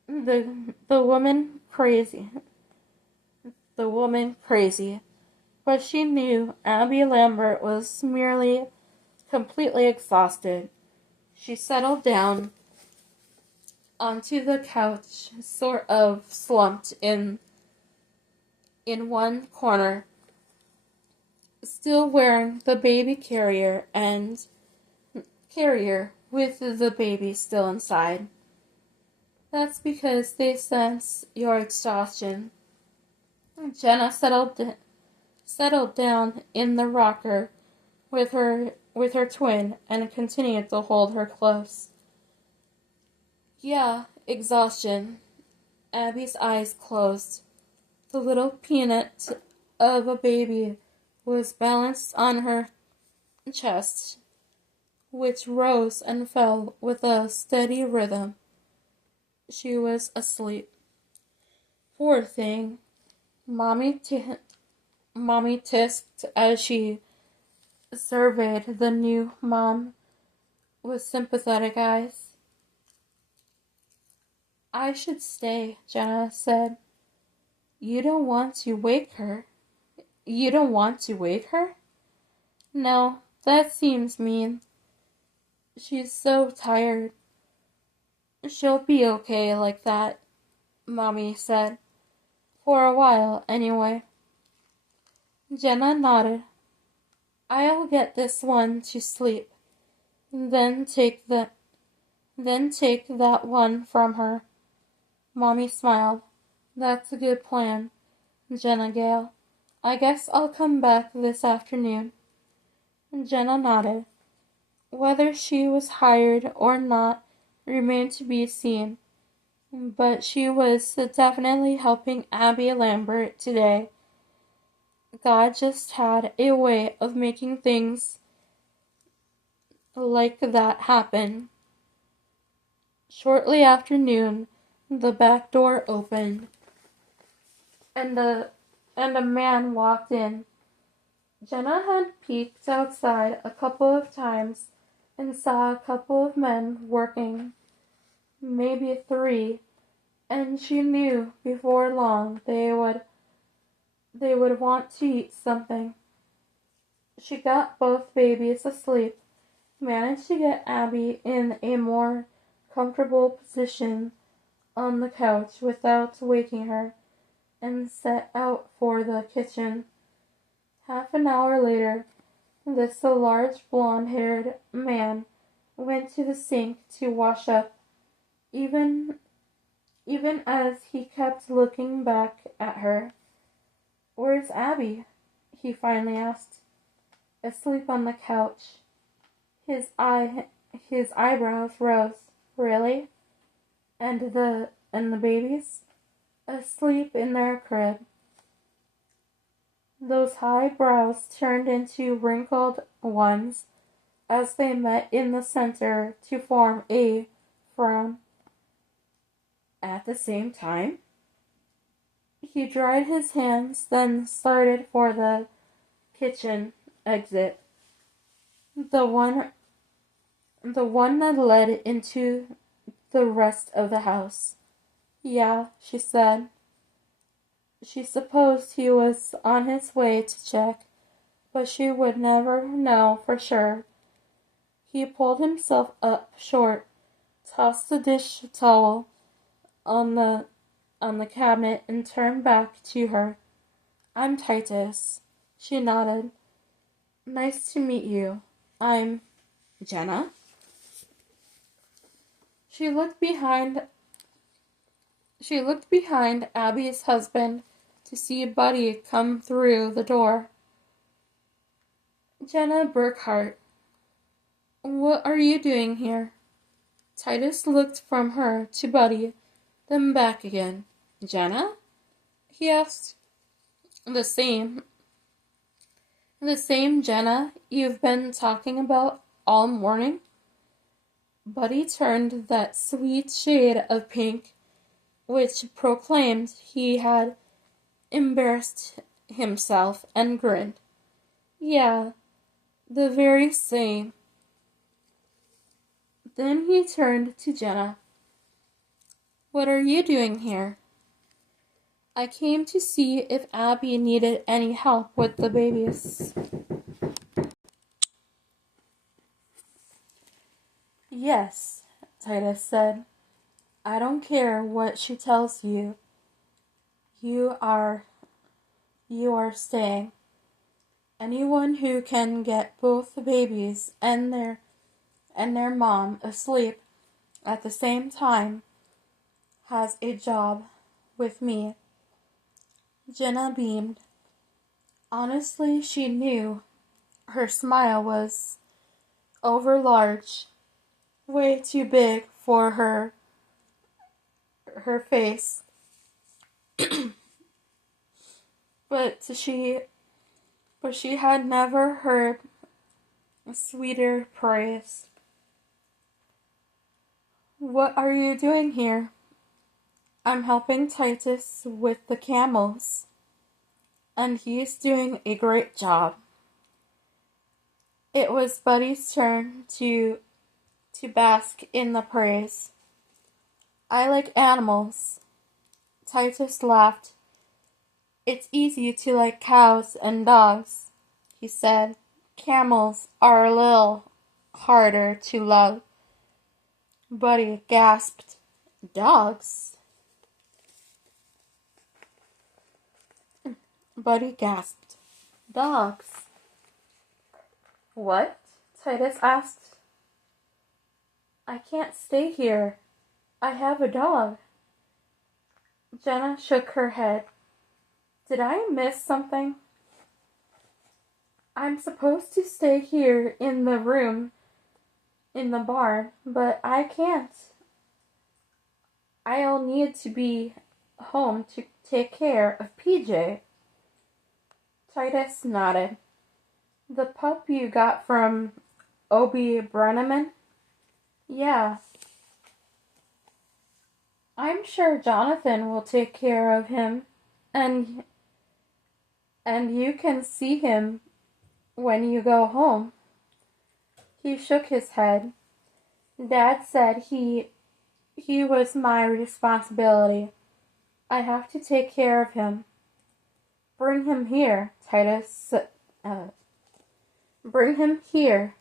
the woman crazy. But she knew Abby Lambert was merely completely exhausted. She settled down onto the couch, sort of slumped in one corner, still wearing the baby carrier with the baby still inside. That's because they sense your exhaustion. Jenna settled down in the rocker with her twin and continued to hold her close. Yeah, exhaustion. Abby's eyes closed. The little peanut of a baby was balanced on her chest, which rose and fell with a steady rhythm. She was asleep. Poor thing, Mommy tisked as she surveyed the new mom with sympathetic eyes. I should stay, Jenna said. You don't want to wake her? You don't want to wake her? No, that seems mean. She's so tired. She'll be okay like that, Mommy said. For a while, anyway. Jenna nodded. I'll get this one to sleep, then take that one from her. Mommy smiled. That's a good plan, Jenna Gale. I guess I'll come back this afternoon. Jenna nodded. Whether she was hired or not remained to be seen, but she was definitely helping Abby Lambert today. God just had a way of making things like that happen. Shortly after noon, the back door opened, and a man walked in. Jenna had peeked outside a couple of times and saw a couple of men working, maybe 3, and she knew before long they would want to eat something. She got both babies asleep, managed to get Abby in a more comfortable position on the couch without waking her, and set out for the kitchen. Half an hour later, this large blonde-haired man went to the sink to wash up, even as he kept looking back at her. Where's Abby? He finally asked. Asleep on the couch. His eyebrows rose. Really? And the babies? Asleep in their crib. Those high brows turned into wrinkled ones as they met in the center to form a frown. At the same time? He dried his hands, then started for the kitchen exit. The one that led into the rest of the house. Yeah, she said. She supposed he was on his way to check, but she would never know for sure. He pulled himself up short, tossed the dish towel on the cabinet, and turned back to her. I'm Titus. She nodded. Nice to meet you. I'm Jenna. She looked behind Abby's husband to see Buddy come through the door. Jenna Burkhart. What are you doing here? Titus looked from her to Buddy, then back again. Jenna? He asked. The same Jenna you've been talking about all morning? Buddy turned that sweet shade of pink which proclaimed he had embarrassed himself, and grinned. Yeah, the very same. Then he turned to Jenna. What are you doing here? I came to see if Abby needed any help with the babies. Yes, Titus said. I don't care what she tells you. You are staying. Anyone who can get both the babies and their mom asleep at the same time has a job with me. Jenna beamed. Honestly, she knew her smile was overlarge, way too big for her face. But she but she had never heard sweeter praise. "What are you doing here?" "I'm helping Titus with the camels, and he's doing a great job." It was Buddy's turn to bask in the praise. "I like animals." Titus laughed. "It's easy to like cows and dogs," he said. "Camels are a little harder to love." Buddy gasped. "Dogs?" Buddy gasped. "Dogs." "What?" Titus asked. "I can't stay here. I have a dog." Jenna shook her head. "Did I miss something?" "I'm supposed to stay here in the room in the barn, but I can't. I'll need to be home to take care of PJ." Titus nodded. "The pup you got from Obie Brenneman?" "Yeah." "I'm sure Jonathan will take care of him, and you can see him when you go home." He shook his head. "Dad said he was my responsibility. I have to take care of him." "Bring him here," Bring him here."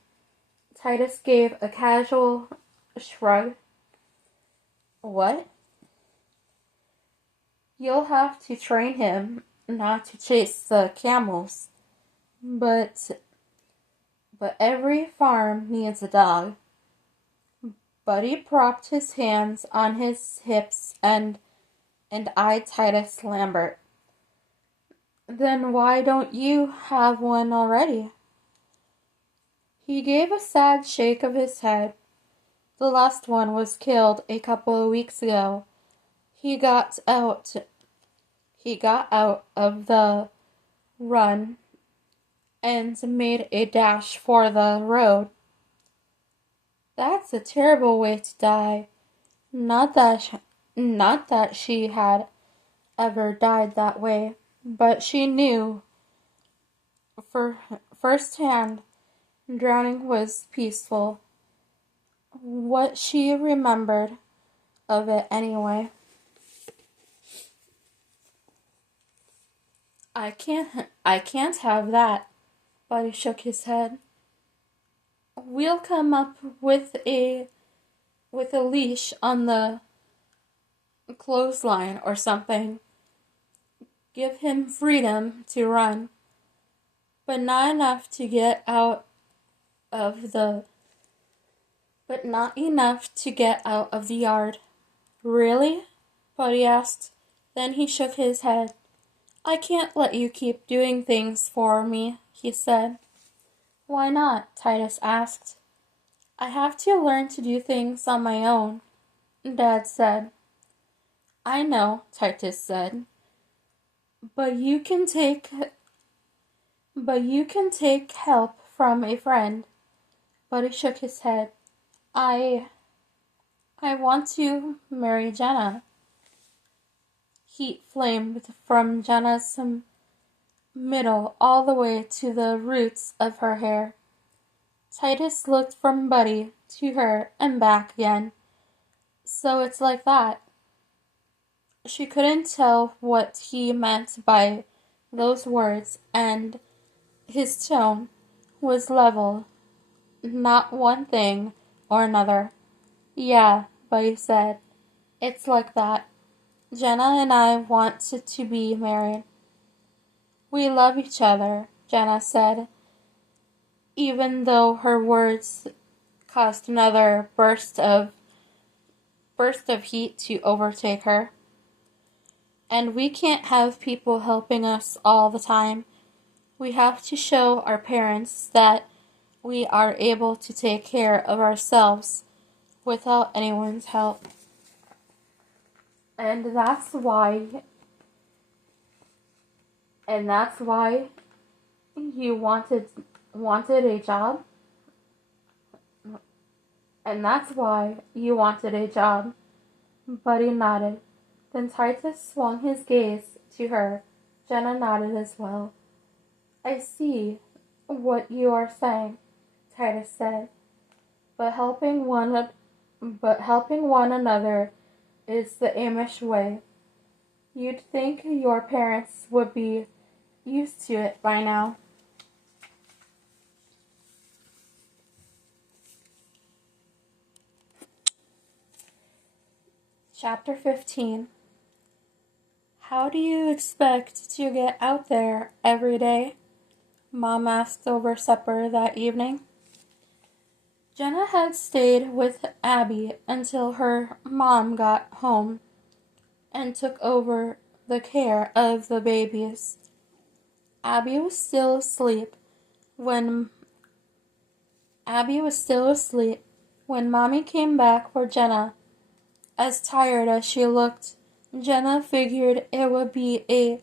Titus gave a casual shrug. "What?" "You'll have to train him not to chase the camels. But every farm needs a dog." Buddy propped his hands on his hips and eyed Titus Lambert. "Then why don't you have one already?" He gave a sad shake of his head. "The last one was killed a couple of weeks ago. He got out of the run and made a dash for the road." "That's a terrible way to die. Not that she had ever died that way, but she knew firsthand drowning was peaceful. What she remembered of it anyway." I can't have that." Buddy shook his head. "We'll come up with a leash on the clothesline or something. Give him freedom to run, but not enough to get out of the yard." "Really?" Buddy asked. Then he shook his head. "I can't let you keep doing things for me," he said. "Why not?" Titus asked. "I have to learn to do things on my own," Dad said. "I know," Titus said. But you can take help from a friend." Buddy shook his head. I want to marry Jenna." Heat flamed from Jenna's middle all the way to the roots of her hair. Titus looked from Buddy to her and back again. "So it's like that." She couldn't tell what he meant by those words, and his tone was level, not one thing or another. "Yeah," Buddy said. "It's like that. Jenna and I want to be married." "We love each other," Jenna said, even though her words caused another burst of heat to overtake her. "And we can't have people helping us all the time. We have to show our parents that we are able to take care of ourselves without anyone's help. And that's why You wanted a job? And that's why you wanted a job. Buddy nodded. Then Titus swung his gaze to her. Jenna nodded as well. I see what you are saying, Titus said. But helping one another is the Amish way. You'd think your parents would be used to it by now. Chapter 15. How do you expect to get out there every day? Mom asked over supper that evening. Jenna had stayed with Abby until her mom got home and took over the care of the babies. Abby was still asleep when Mommy came back for Jenna. As tired as she looked, Jenna figured it would be a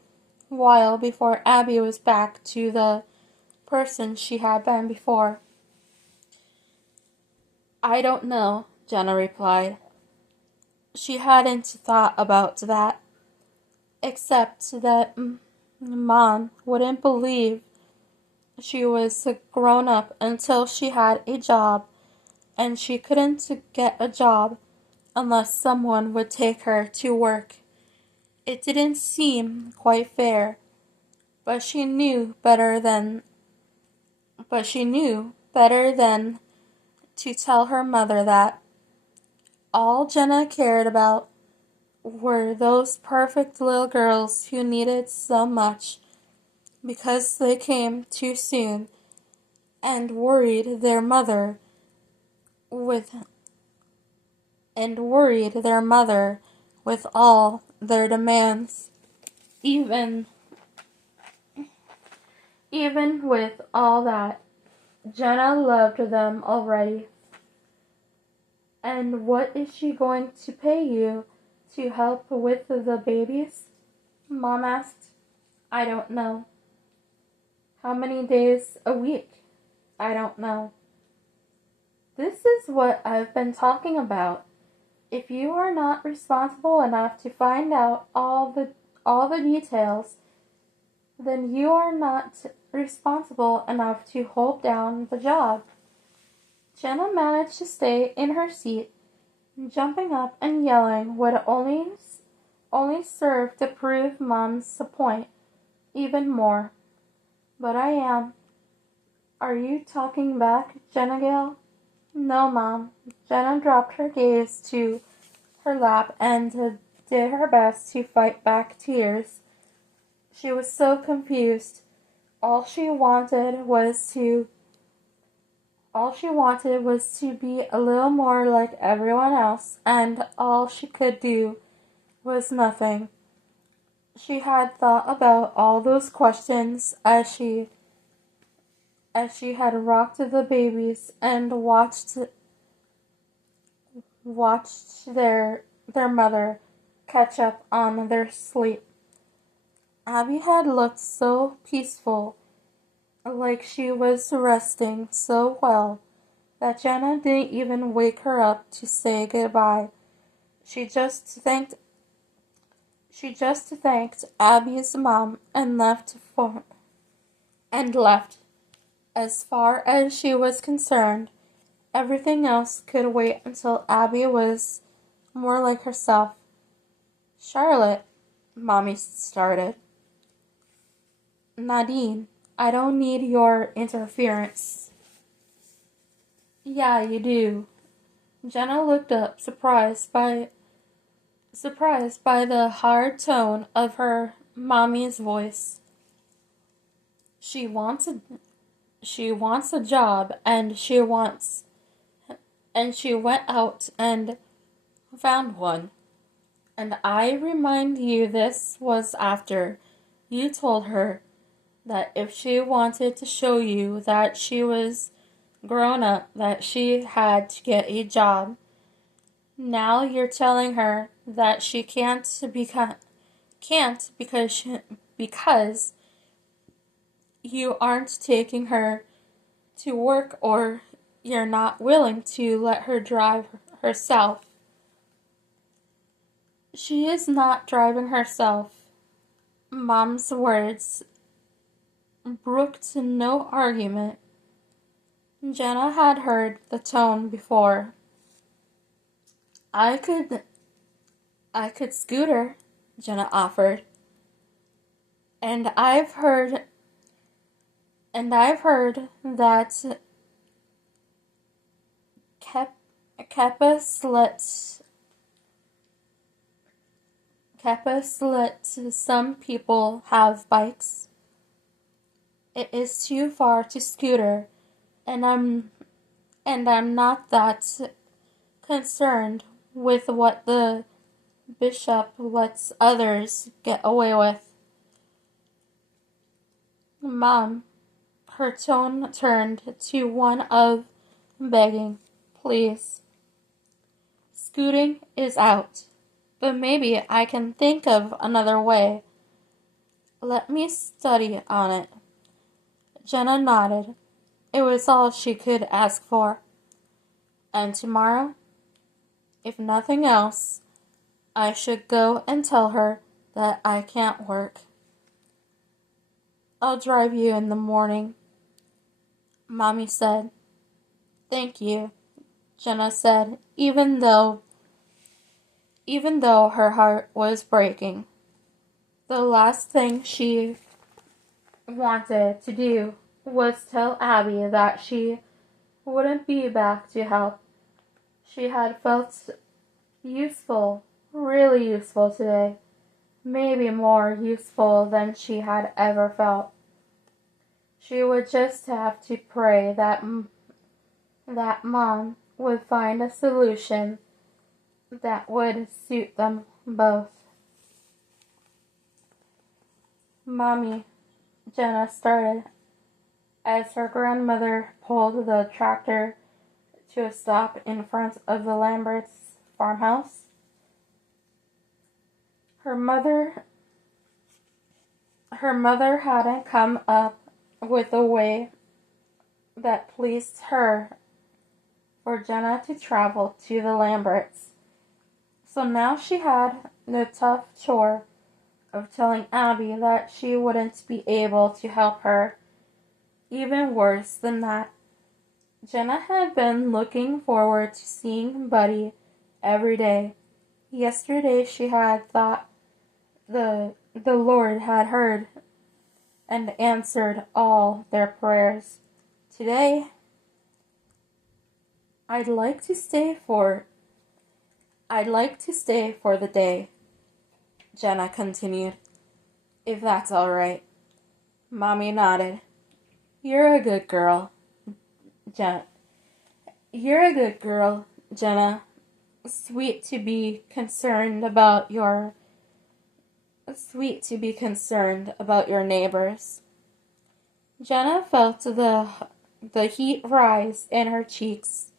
while before Abby was back to the person she had been before. I don't know, Jenna replied. She hadn't thought about that, except that Mom wouldn't believe she was grown up until she had a job, and she couldn't get a job unless someone would take her to work. It didn't seem quite fair, but she knew better than to tell her mother that all Jenna cared about were those perfect little girls who needed so much because they came too soon and worried their mother with all their demands. Even with all that, Jenna loved them already. And what is she going to pay you to help with the babies? Mom asked. I don't know. How many days a week? I don't know. This is what I've been talking about. If you are not responsible enough to find out all the details, then you are not responsible enough to hold down the job. Jenna managed to stay in her seat. Jumping up and yelling would only serve to prove Mom's point even more. But I am. Are you talking back, Jenna Gale? No, Mom. Jenna dropped her gaze to her lap and did her best to fight back tears. She was so confused. All she wanted was to be a little more like everyone else, and all she could do was nothing. She had thought about all those questions as she had rocked the babies and watched their mother catch up on their sleep. Abby had looked so peaceful, like she was resting so well, that Jenna didn't even wake her up to say goodbye. She just thanked Abby's mom and left. As far as she was concerned, everything else could wait until Abby was more like herself. Charlotte, Mommy started. Nadine, I don't need your interference. Yeah, you do. Jenna looked up, surprised by the hard tone of her mommy's voice. She wants a job, and she went out and found one. And I remind you, this was after you told her that if she wanted to show you that she was grown up, that she had to get a job. Now you're telling her that she can't because you aren't taking her to work or you're not willing to let her drive herself. She is not driving herself. Mom's words brooked no argument. Jenna had heard the tone before. I could scooter, Jenna offered. And I've heard that Keppas let some people have bikes. It is too far to scooter, and I'm not that concerned with what the bishop lets others get away with. Mom, her tone turned to one of begging. Please. Scooting is out, but maybe I can think of another way. Let me study on it. Jenna nodded. It was all she could ask for. And tomorrow, if nothing else, I should go and tell her that I can't work. I'll drive you in the morning, Mommy said. Thank you, Jenna said, even though her heart was breaking. The last thing she wanted to do was tell Abby that she wouldn't be back to help. She had felt useful, really useful today. Maybe more useful than she had ever felt. She would just have to pray that Mom would find a solution that would suit them both. Mommy, Jenna started as her grandmother pulled the tractor to a stop in front of the Lamberts' farmhouse. Her mother hadn't come up with a way that pleased her for Jenna to travel to the Lamberts. So now she had the tough chore of telling Abby that she wouldn't be able to help her. Even worse than that, Jenna had been looking forward to seeing Buddy every day. Yesterday she had thought the Lord had heard and answered all their prayers. Today, I'd like to stay for the day, Jenna continued, if that's all right. Mommy nodded. You're a good girl, Jenna. Sweet to be concerned about your neighbors. Jenna felt the heat rise in her cheeks.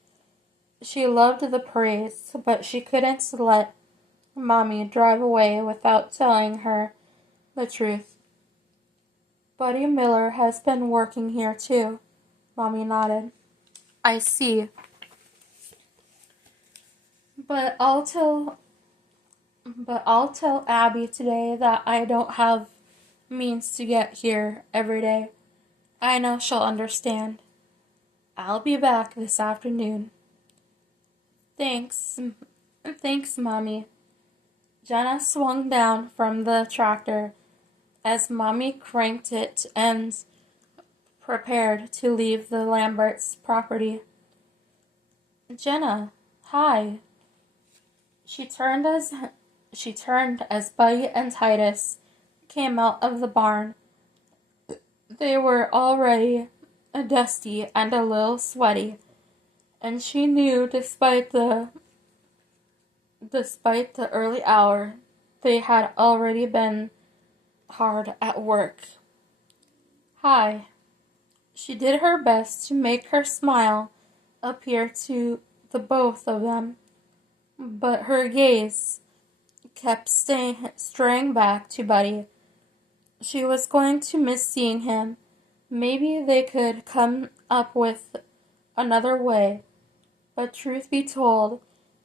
She loved the praise, but she couldn't let Mommy drive away without telling her the truth. Buddy Miller has been working here too, Mommy nodded. I see. But I'll tell Abby today that I don't have means to get here every day. I know she'll understand. I'll be back this afternoon. Thanks, Mommy. Jenna swung down from the tractor as Mommy cranked it and prepared to leave the Lamberts' property. Jenna, hi. She turned as Buddy and Titus came out of the barn. They were already dusty and a little sweaty, and she knew despite the early hour, they had already been hard at work. Hi. She did her best to make her smile appear to the both of them, but her gaze kept straying back to Buddy. She was going to miss seeing him, Maybe they could come up with another way, but truth be told,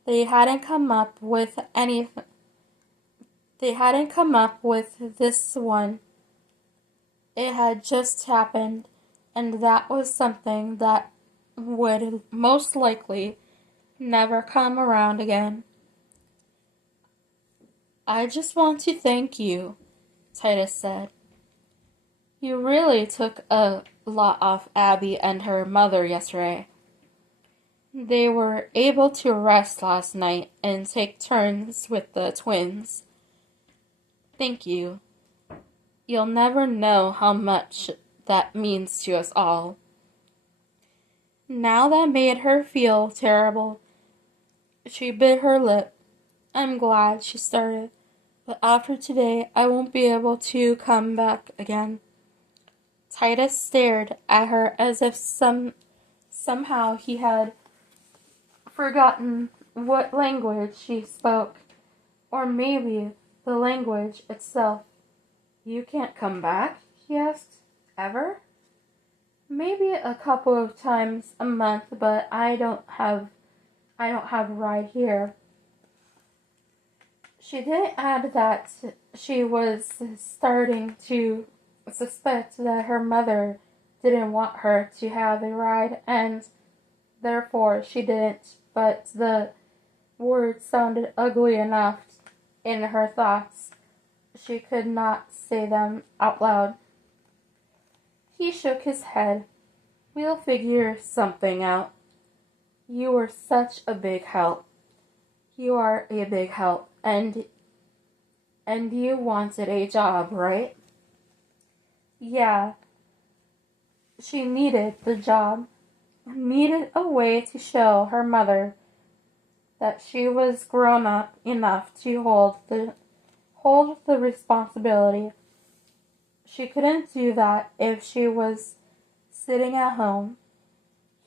they hadn't come up with anything. They hadn't come up with this one. It had just happened, and that was something that would most likely never come around again. I just want to thank you, Titus said. You really took a lot off Abby and her mother yesterday. They were able to rest last night and take turns with the twins. Thank you. You'll never know how much that means to us all. Now that made her feel terrible. She bit her lip. I'm glad, she started, but after today I won't be able to come back again. Titus stared at her as if somehow he had forgotten what language she spoke, or maybe the language itself. You can't come back? He asked. Ever? Maybe a couple of times a month, but I don't have a ride here. She didn't add that she was starting to suspect that her mother didn't want her to have a ride, and therefore she didn't, but the words sounded ugly enough in her thoughts. She could not say them out loud. He shook his head. We'll figure something out. You were such a big help. You are a big help, and you wanted a job, right? Yeah. She needed the job. Needed a way to show her mother that she was grown up enough to hold the responsibility. She couldn't do that if she was sitting at home.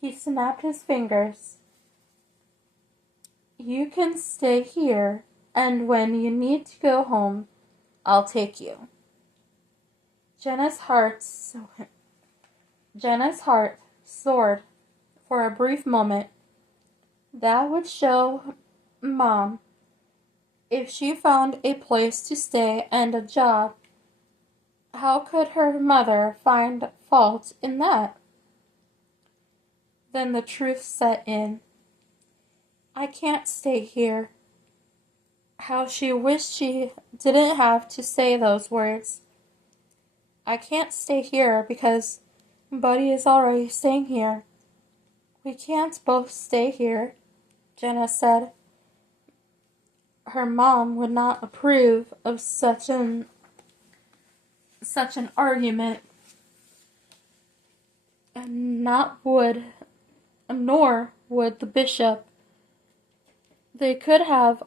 He snapped his fingers. You can stay here, and when you need to go home, I'll take you. Jenna's heart soared for a brief moment. That would show Mom. If she found a place to stay and a job, how could her mother find fault in that? Then the truth set in. I can't stay here. How she wished she didn't have to say those words. I can't stay here because Buddy is already staying here. We can't both stay here, Jenna said. Her mom would not approve of such an argument, and nor would the bishop. They could have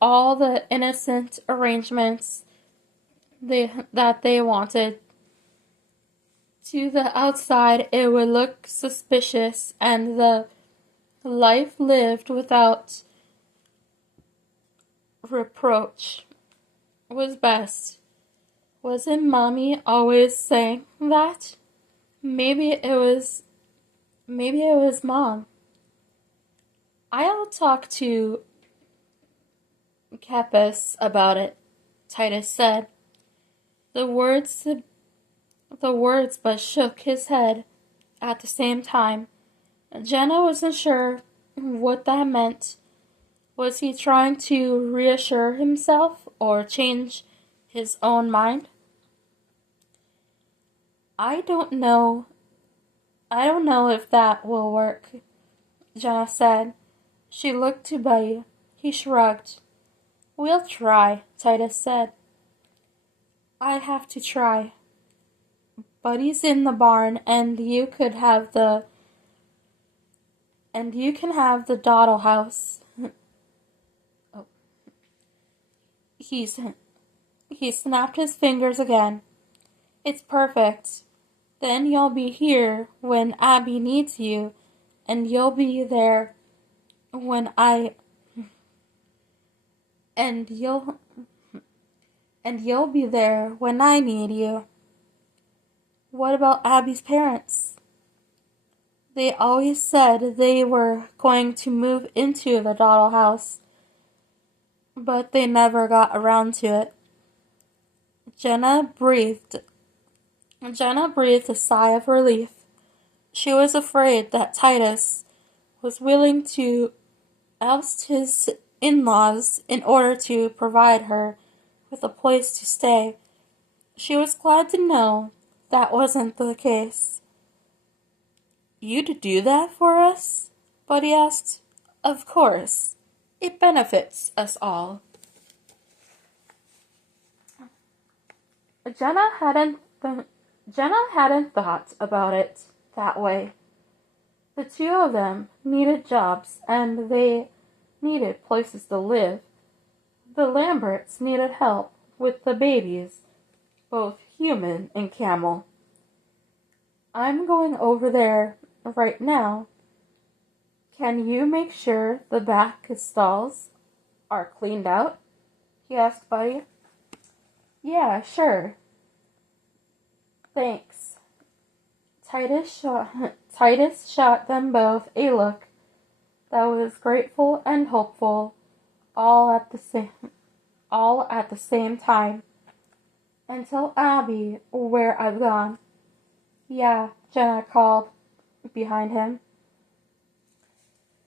all the innocent arrangements that they wanted. To the outside, it would look suspicious, and the life lived without reproach was best. Wasn't Mommy always saying that? Maybe it was Mom. I'll talk to Capus about it, Titus said. The words but shook his head at the same time. Jenna wasn't sure what that meant. Was he trying to reassure himself or change his own mind? I don't know if that will work, Jenna said. She looked to Buddy. He shrugged. We'll try, Titus said. I have to try. Buddy's in the barn, and you can have the dawdle house. Oh. He snapped his fingers again. It's perfect. Then you'll be here when Abby needs you, and you'll be there when you'll be there when I need you. What about Abby's parents? They always said they were going to move into the doll house, but they never got around to it. Jenna breathed a sigh of relief. She was afraid that Titus was willing to oust his in-laws in order to provide her with a place to stay. She was glad to know that wasn't the case. "You'd do that for us?" Buddy asked. "Of course. It benefits us all." Jenna hadn't thought about it that way. The two of them needed jobs and they needed places to live. The Lamberts needed help with the babies, both human and camel. "I'm going over there right now. Can you make sure the back stalls are cleaned out?" he asked Buddy. "Yeah, sure. Thanks." Titus shot them both a look that was grateful and hopeful all at the same time. "And tell Abby where I've gone." "Yeah," Jenna called behind him.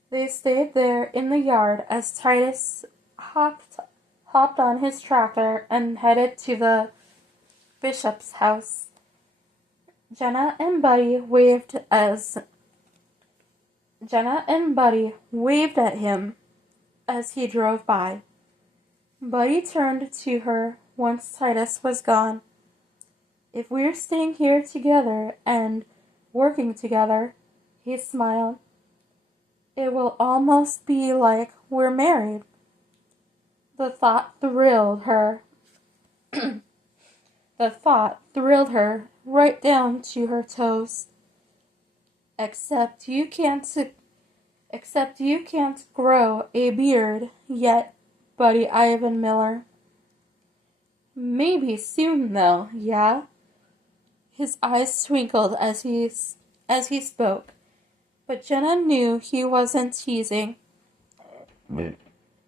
They stayed there in the yard as Titus hopped on his tractor and headed to the bishop's house. Jenna and Buddy waved at him as he drove by. Buddy turned to her once Titus was gone. "If we're staying here together and working together," he smiled, "it will almost be like we're married." The thought thrilled her. The thought thrilled her right down to her toes. Except you can't grow a beard yet, Buddy Ivan Miller." "Maybe soon, though, yeah?" His eyes twinkled as he spoke, but Jenna knew he wasn't teasing.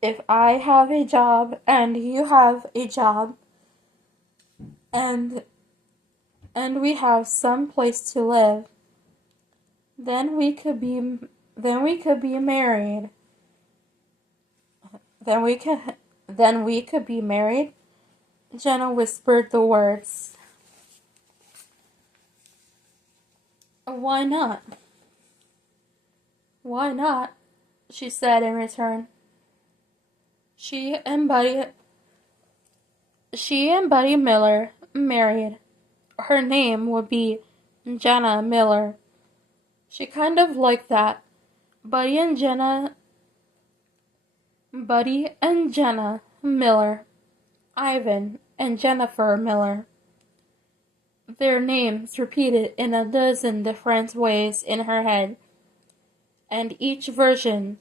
"If I have a job and you have a job, and we have some place to live, then we could be married. Then we could be married." Jenna whispered the words. "Why not?" "Why not?" she said in return. She and Buddy Miller married. Her name would be Jenna Miller. She kind of liked that. Buddy and Jenna Miller. Ivan and Jennifer Miller. Their names repeated in a dozen different ways in her head, and each version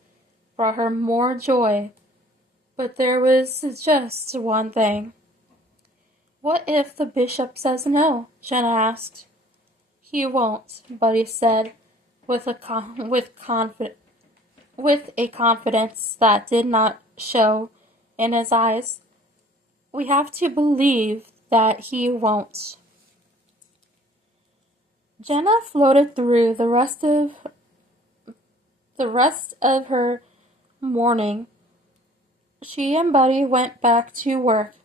brought her more joy. But there was just one thing. "What if the bishop says no?" Jenna asked. "He won't," Buddy said, with a confidence that did not show in his eyes. "We have to believe that he won't." Jenna floated through the rest of her morning. She and Buddy went back to work.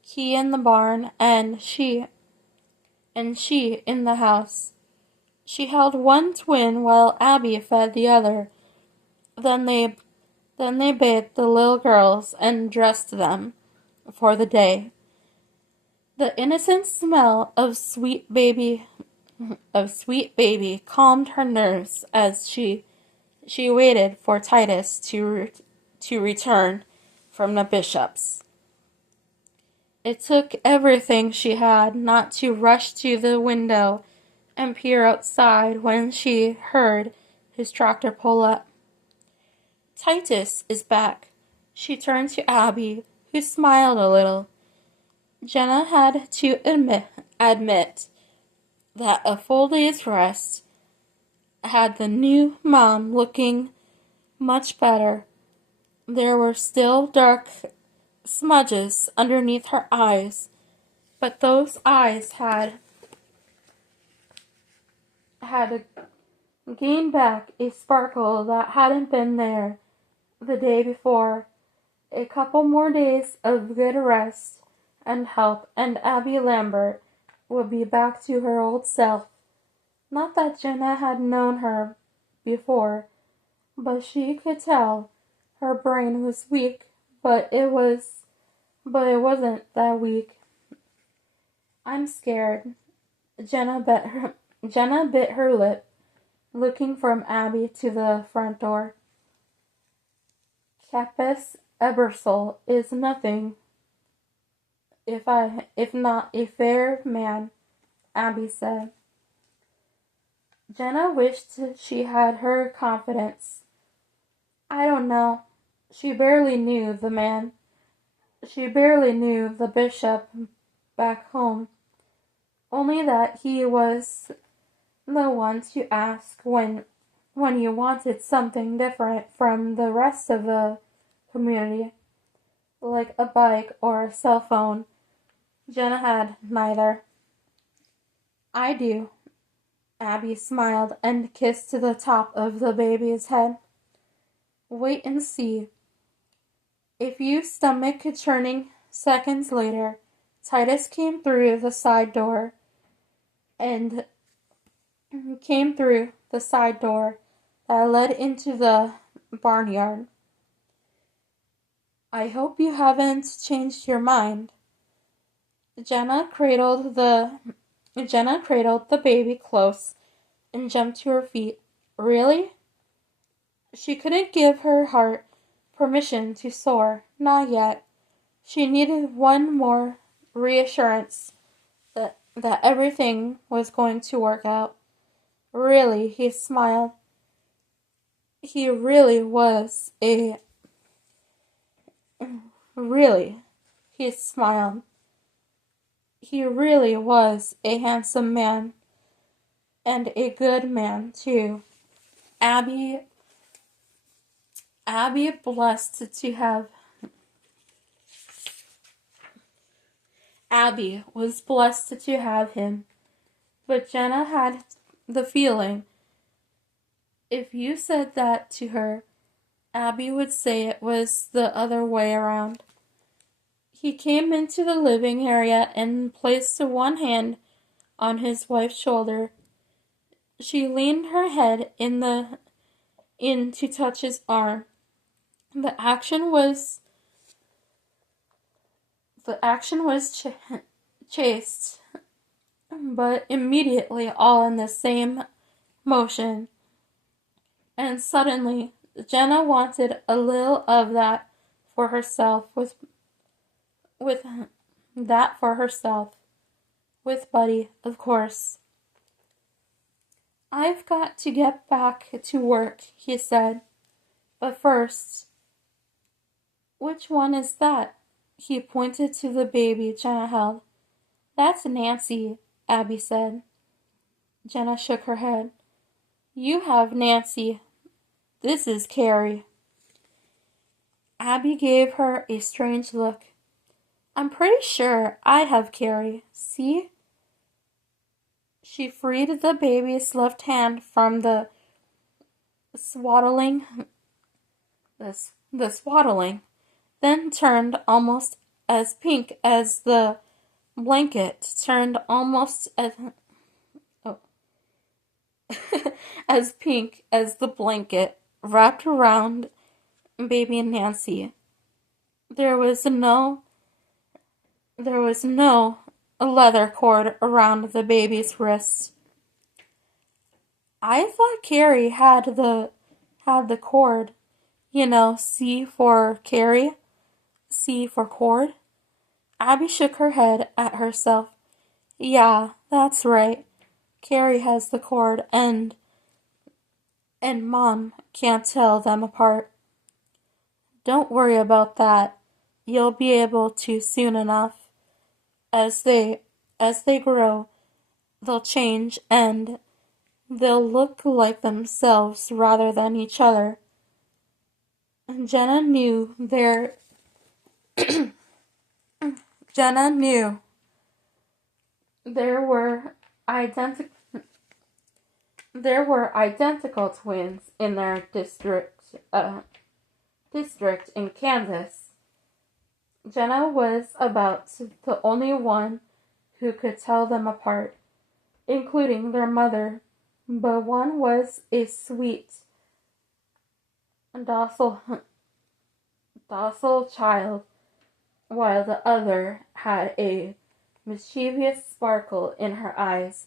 He in the barn and she in the house. She held one twin while Abby fed the other. Then they bathed the little girls and dressed them for the day. The innocent smell of sweet baby calmed her nerves as she waited for Titus to return from the bishop's. It took everything she had not to rush to the window and peer outside when she heard his tractor pull up. "Titus is back." She turned to Abby, who smiled a little. Jenna had to admit that a full day's rest had the new mom looking much better. There were still dark smudges underneath her eyes, but those eyes had gained back a sparkle that hadn't been there the day before. A couple more days of good rest and help, and Abby Lambert would be back to her old self. Not that Jenna had known her before, but she could tell her brain was weak, but it wasn't that weak. I'm scared. Jenna bit her lip, looking from Abby to the front door. Capes Ebersol is nothing if not a fair man, Abby said. Jenna wished she had her confidence. I don't know. She barely knew the man. She barely knew the bishop back home. Only that he was the one to ask when you wanted something different from the rest of the community, like a bike or a cell phone. Jenna had neither. I do. Abby smiled and kissed the top of the baby's head. Wait and see. A few stomach-churning seconds later, Titus came through the side door that led into the barnyard. I hope you haven't changed your mind. Jenna cradled the baby close and jumped to her feet. Really? She couldn't give her heart permission to soar. Not yet. She needed one more reassurance that everything was going to work out. Really, he smiled. He really was really, he smiled. He really was a handsome man, and a good man, too. Abby was blessed to have him, but Jenna had the feeling if you said that to her, Abby would say it was the other way around. He came into the living area and placed one hand on his wife's shoulder. She leaned her head in to touch his arm. The action was chaste, but immediately all in the same motion. And suddenly, Jenna wanted a little of that for herself, with Buddy, of course. I've got to get back to work, he said. But first, which one is that? He pointed to the baby Jenna held. That's Nancy, Abby said. Jenna shook her head. You have Nancy. This is Carrie. Abby gave her a strange look. I'm pretty sure I have Carrie. See? She freed the baby's left hand from the swaddling, then turned almost as pink as the blanket, as pink as the blanket wrapped around baby Nancy. There was no leather cord around the baby's wrist. I thought Carrie had the cord. You know, C for Carrie, C for cord. Abby shook her head at herself. Yeah, that's right. Carrie has the cord, and Mom can't tell them apart. Don't worry about that. You'll be able to soon enough. As they grow, they'll change and they'll look like themselves rather than each other. And Jenna knew there were identical twins in their district in Kansas. Jenna was about the only one who could tell them apart, including their mother, but one was a sweet, docile child, while the other had a mischievous sparkle in her eyes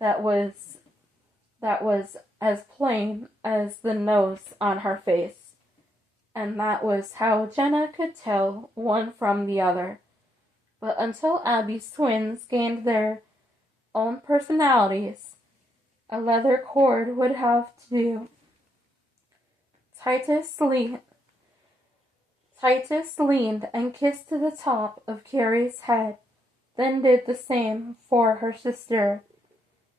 that was as plain as the nose on her face. And that was how Jenna could tell one from the other. But until Abby's twins gained their own personalities, a leather cord would have to do. Titus leaned and kissed the top of Carrie's head, then did the same for her sister.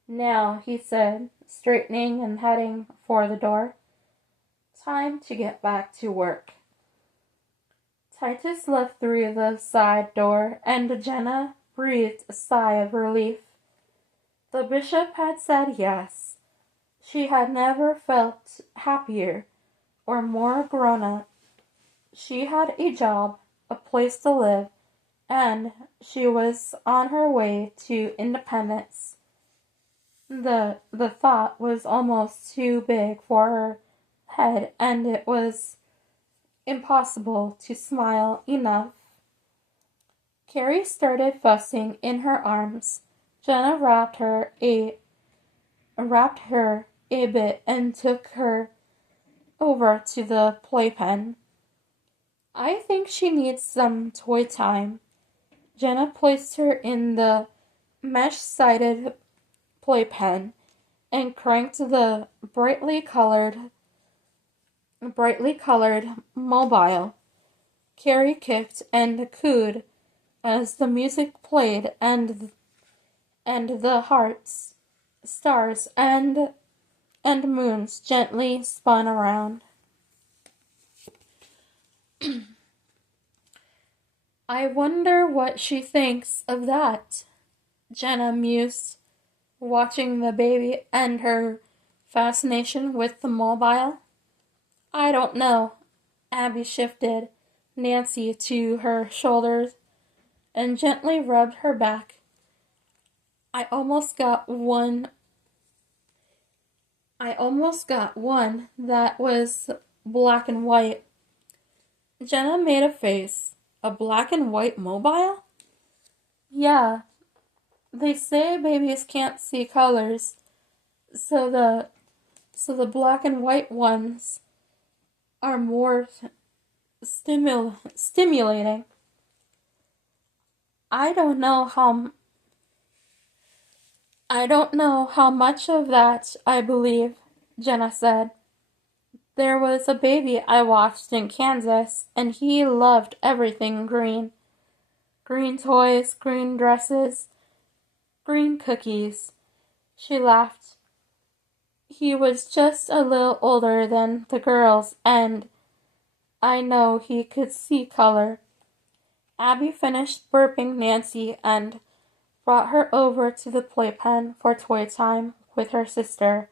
"Now," he said, straightening and heading for the door. "Time to get back to work." Titus left through the side door, and Jenna breathed a sigh of relief. The bishop had said yes. She had never felt happier or more grown up. She had a job, a place to live, and she was on her way to independence. The thought was almost too big for her head, and it was impossible to smile enough. Carrie started fussing in her arms. Jenna wrapped her a bit and took her over to the playpen. "I think she needs some toy time." Jenna placed her in the mesh-sided playpen and cranked the brightly colored mobile. Carrie kicked and cooed as the music played, and the hearts, stars, and moons gently spun around. "I wonder what she thinks of that," Jenna mused, watching the baby and her fascination with the mobile. "I don't know." Abby shifted Nancy to her shoulders and gently rubbed her back. I almost got one that was black and white." Jenna made a face. "A black and white mobile?" "Yeah. They say babies can't see colors, so the black and white ones are more stimulating." I don't know how much of that I believe," Jenna said. "There was a baby I watched in Kansas, and he loved everything green. Green toys, green dresses, green cookies." She laughed. "He was just a little older than the girls, and I know he could see color." Abby finished burping Nancy and brought her over to the playpen for toy time with her sister.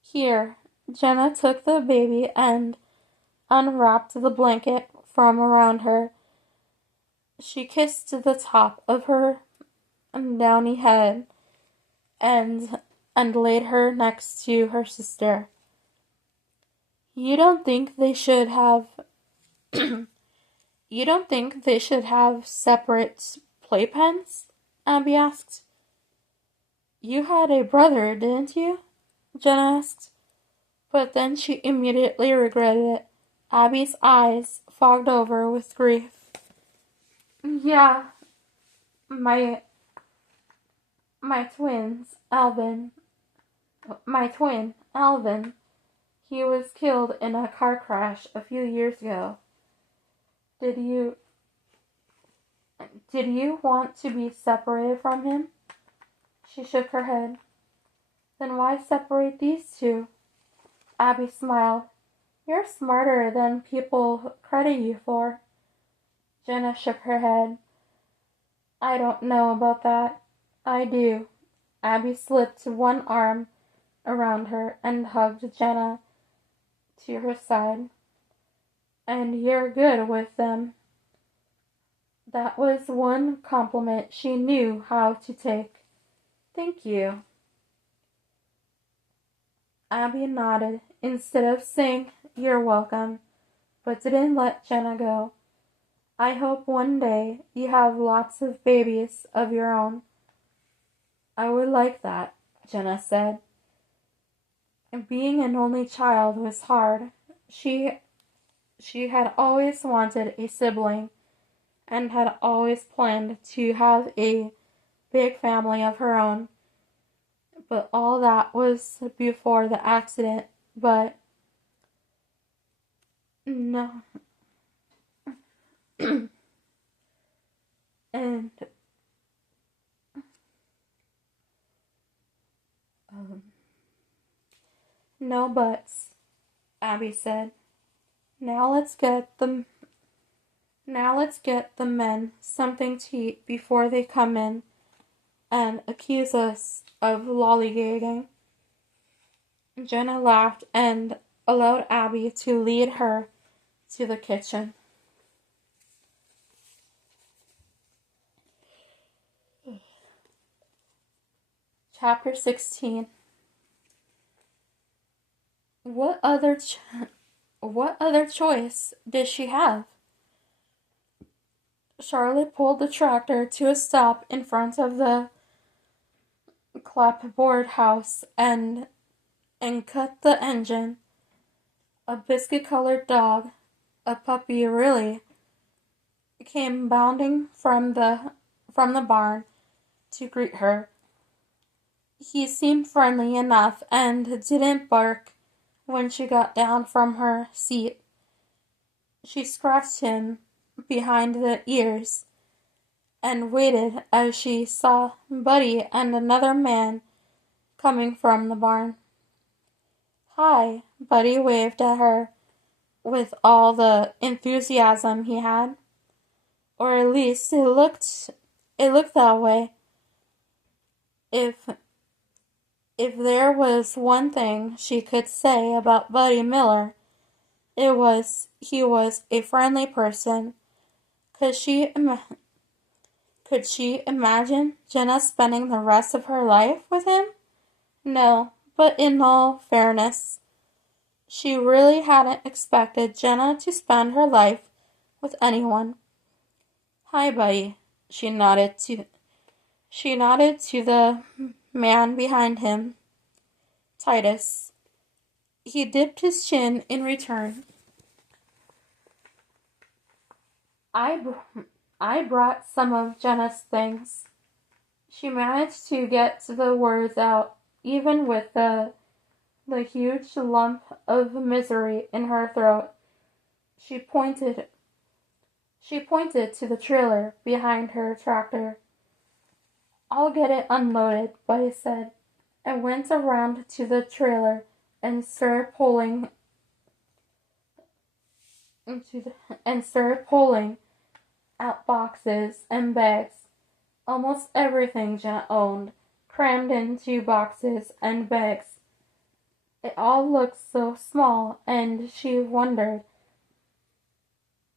"Here." Jenna took the baby and unwrapped the blanket from around her. She kissed the top of her downy head and laid her next to her sister. "You don't think they should have separate playpens?" Abby asked. "You had a brother, didn't you?" Jenna asked. But then she immediately regretted it. Abby's eyes fogged over with grief. "Yeah, my twin, Alvin. He was killed in a car crash a few years ago. Did you want to be separated from him?" She shook her head. Then why separate these two? Abby smiled. You're smarter than people credit you for. Jenna shook her head. I don't know about that. I do. Abby slipped one arm around her and hugged Jenna to her side. And you're good with them. That was one compliment she knew how to take. Thank you. Abby nodded instead of saying, You're welcome, but didn't let Jenna go. I hope one day you have lots of babies of your own. I would like that, Jenna said. Being an only child was hard. She had always wanted a sibling and had always planned to have a big family of her own. But all that was before the accident. But no. And no buts, Abby said. Now let's get the men something to eat before they come in and accuse us of lollygagging. Jenna laughed and allowed Abby to lead her to the kitchen. Chapter 16. What other choice did she have? Charlotte pulled the tractor to a stop in front of the clapboard house and cut the engine. A biscuit-colored dog, a puppy really, came bounding from the barn to greet her. He seemed friendly enough and didn't bark when she got down from her seat. She scratched him behind the ears and waited as she saw Buddy and another man coming from the barn. Hi, Buddy waved at her with all the enthusiasm he had. Or at least it looked that way. If there was one thing she could say about Buddy Miller, it was he was a friendly person. Could she imagine Jenna spending the rest of her life with him? No, but in all fairness, she really hadn't expected Jenna to spend her life with anyone. Hi, Buddy. She nodded to the man behind him, Titus. He dipped his chin in return. I brought some of Jenna's things. She managed to get the words out, even with the huge lump of misery in her throat. She pointed to the trailer behind her tractor. I'll get it unloaded, Buddy said, and went around to the trailer and started pulling out boxes and bags. Almost everything Jenna owned crammed into boxes and bags. It all looked so small, and she wondered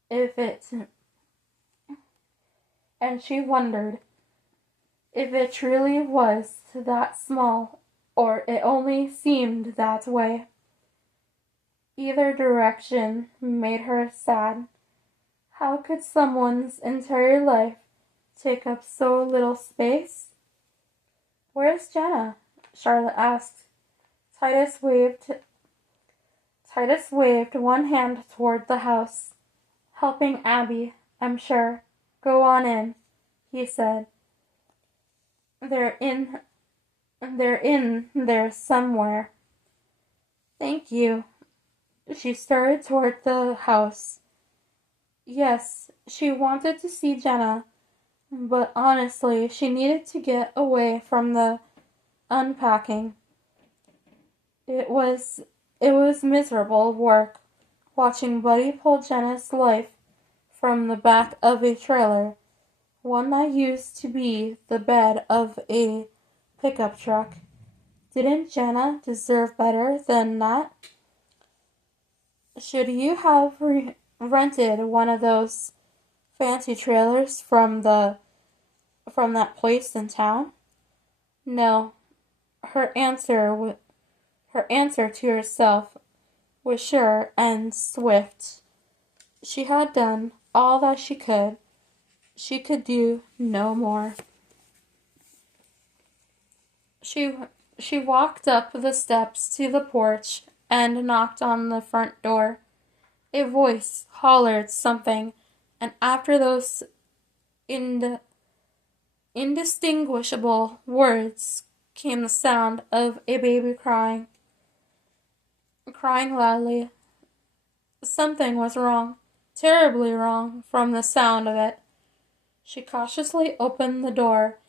if it truly was that small, or it only seemed that way. Either direction made her sad. How could someone's entire life take up so little space? Where's Jenna? Charlotte asked. Titus waved one hand toward the house. Helping Abby, I'm sure. Go on in, he said. They're in there somewhere. Thank you. She started toward the house. Yes, she wanted to see Jenna but honestly, she needed to get away from the unpacking. It was miserable work watching Buddy pull Jenna's life from the back of a trailer, one that used to be the bed of a pickup truck. Didn't Jenna deserve better than that? Should you have rented one of those fancy trailers from that place in town? No. Her answer to herself was sure and swift. She had done all that she could. She could do no more. She walked up the steps to the porch and knocked on the front door. A voice hollered something, and after those indistinguishable words came the sound of a baby crying loudly. Something was wrong, terribly wrong, from the sound of it. She cautiously opened the door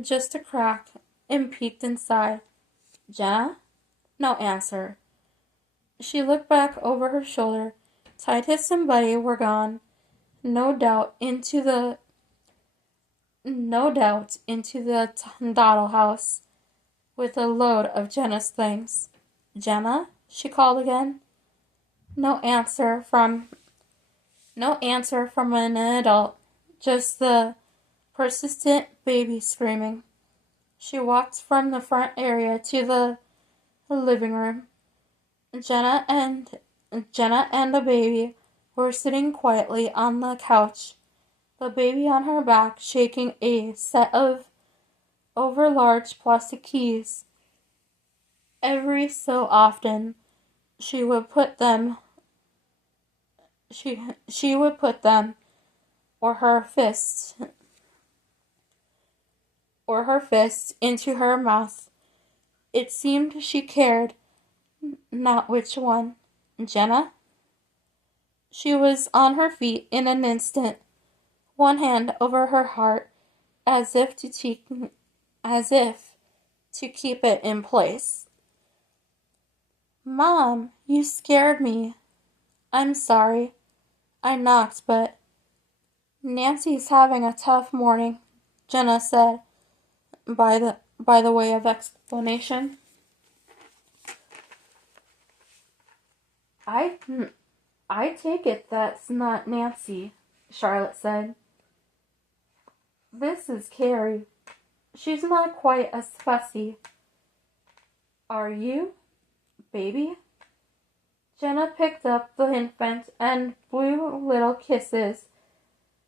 just a crack and peeked inside. Jenna? No answer. She looked back over her shoulder. Titus and Buddy were gone, no doubt into the Doddle house with a load of Jenna's things. Jenna? She called again. No answer from an adult, just the persistent baby screaming. She walked from the front area to the living room. Jenna and the baby were sitting quietly on the couch, the baby on her back shaking a set of overlarge plastic keys. Every so often, she would put them or her fist into her mouth. It seemed she cared not which one. Jenna? She was on her feet in an instant, one hand over her heart, as if to keep it in place. Mom, you scared me. I'm sorry. I knocked, but Nancy's having a tough morning, Jenna said, by the way of explanation. I take it that's not Nancy, Charlotte said. This is Carrie. She's not quite as fussy. Are you, baby? Jenna picked up the infant and blew little kisses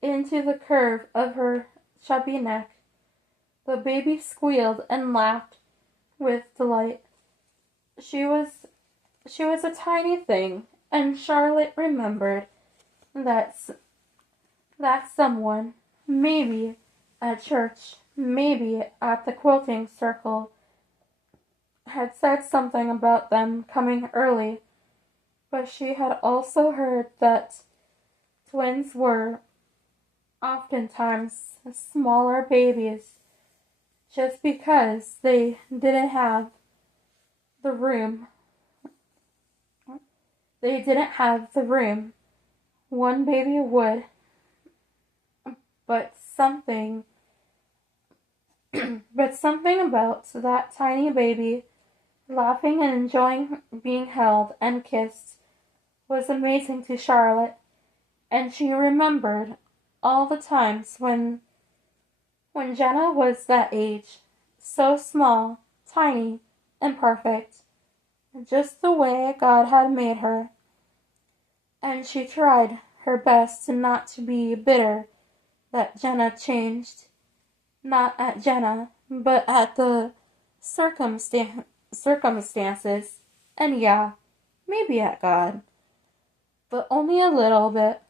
into the curve of her chubby neck. The baby squealed and laughed with delight. She was a tiny thing, and Charlotte remembered that someone, maybe at church, maybe at the quilting circle, had said something about them coming early, but she had also heard that twins were oftentimes smaller babies just because they didn't have the room. One baby would, but something about that tiny baby laughing and enjoying being held and kissed was amazing to Charlotte, and she remembered all the times when Jenna was that age, so small, tiny, and perfect, just the way God had made her. And she tried her best not to be bitter that Jenna changed, not at Jenna, but at the circumstances, and yeah, maybe at God, but only a little bit.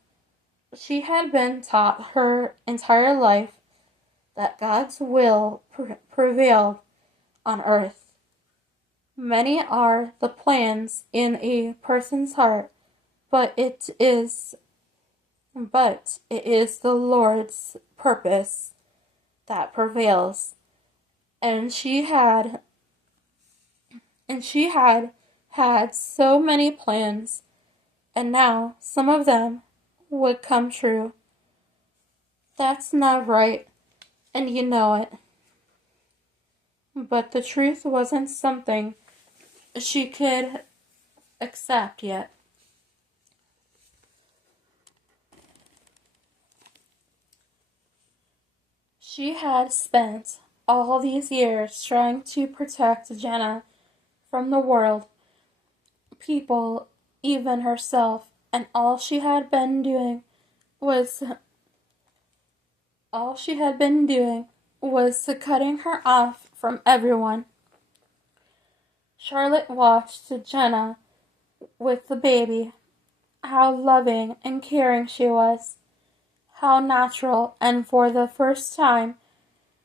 She had been taught her entire life that God's will prevailed on earth. Many are the plans in a person's heart, but it is the Lord's purpose that prevails. And she had had so many plans, and now some of them would come true. That's not right, and you know it. But the truth wasn't something she could accept yet. She had spent all these years trying to protect Jenna from the world, people, even herself, and was all she had been doing was cutting her off from everyone. Charlotte watched Jenna with the baby, how loving and caring she was, how natural, and for the first time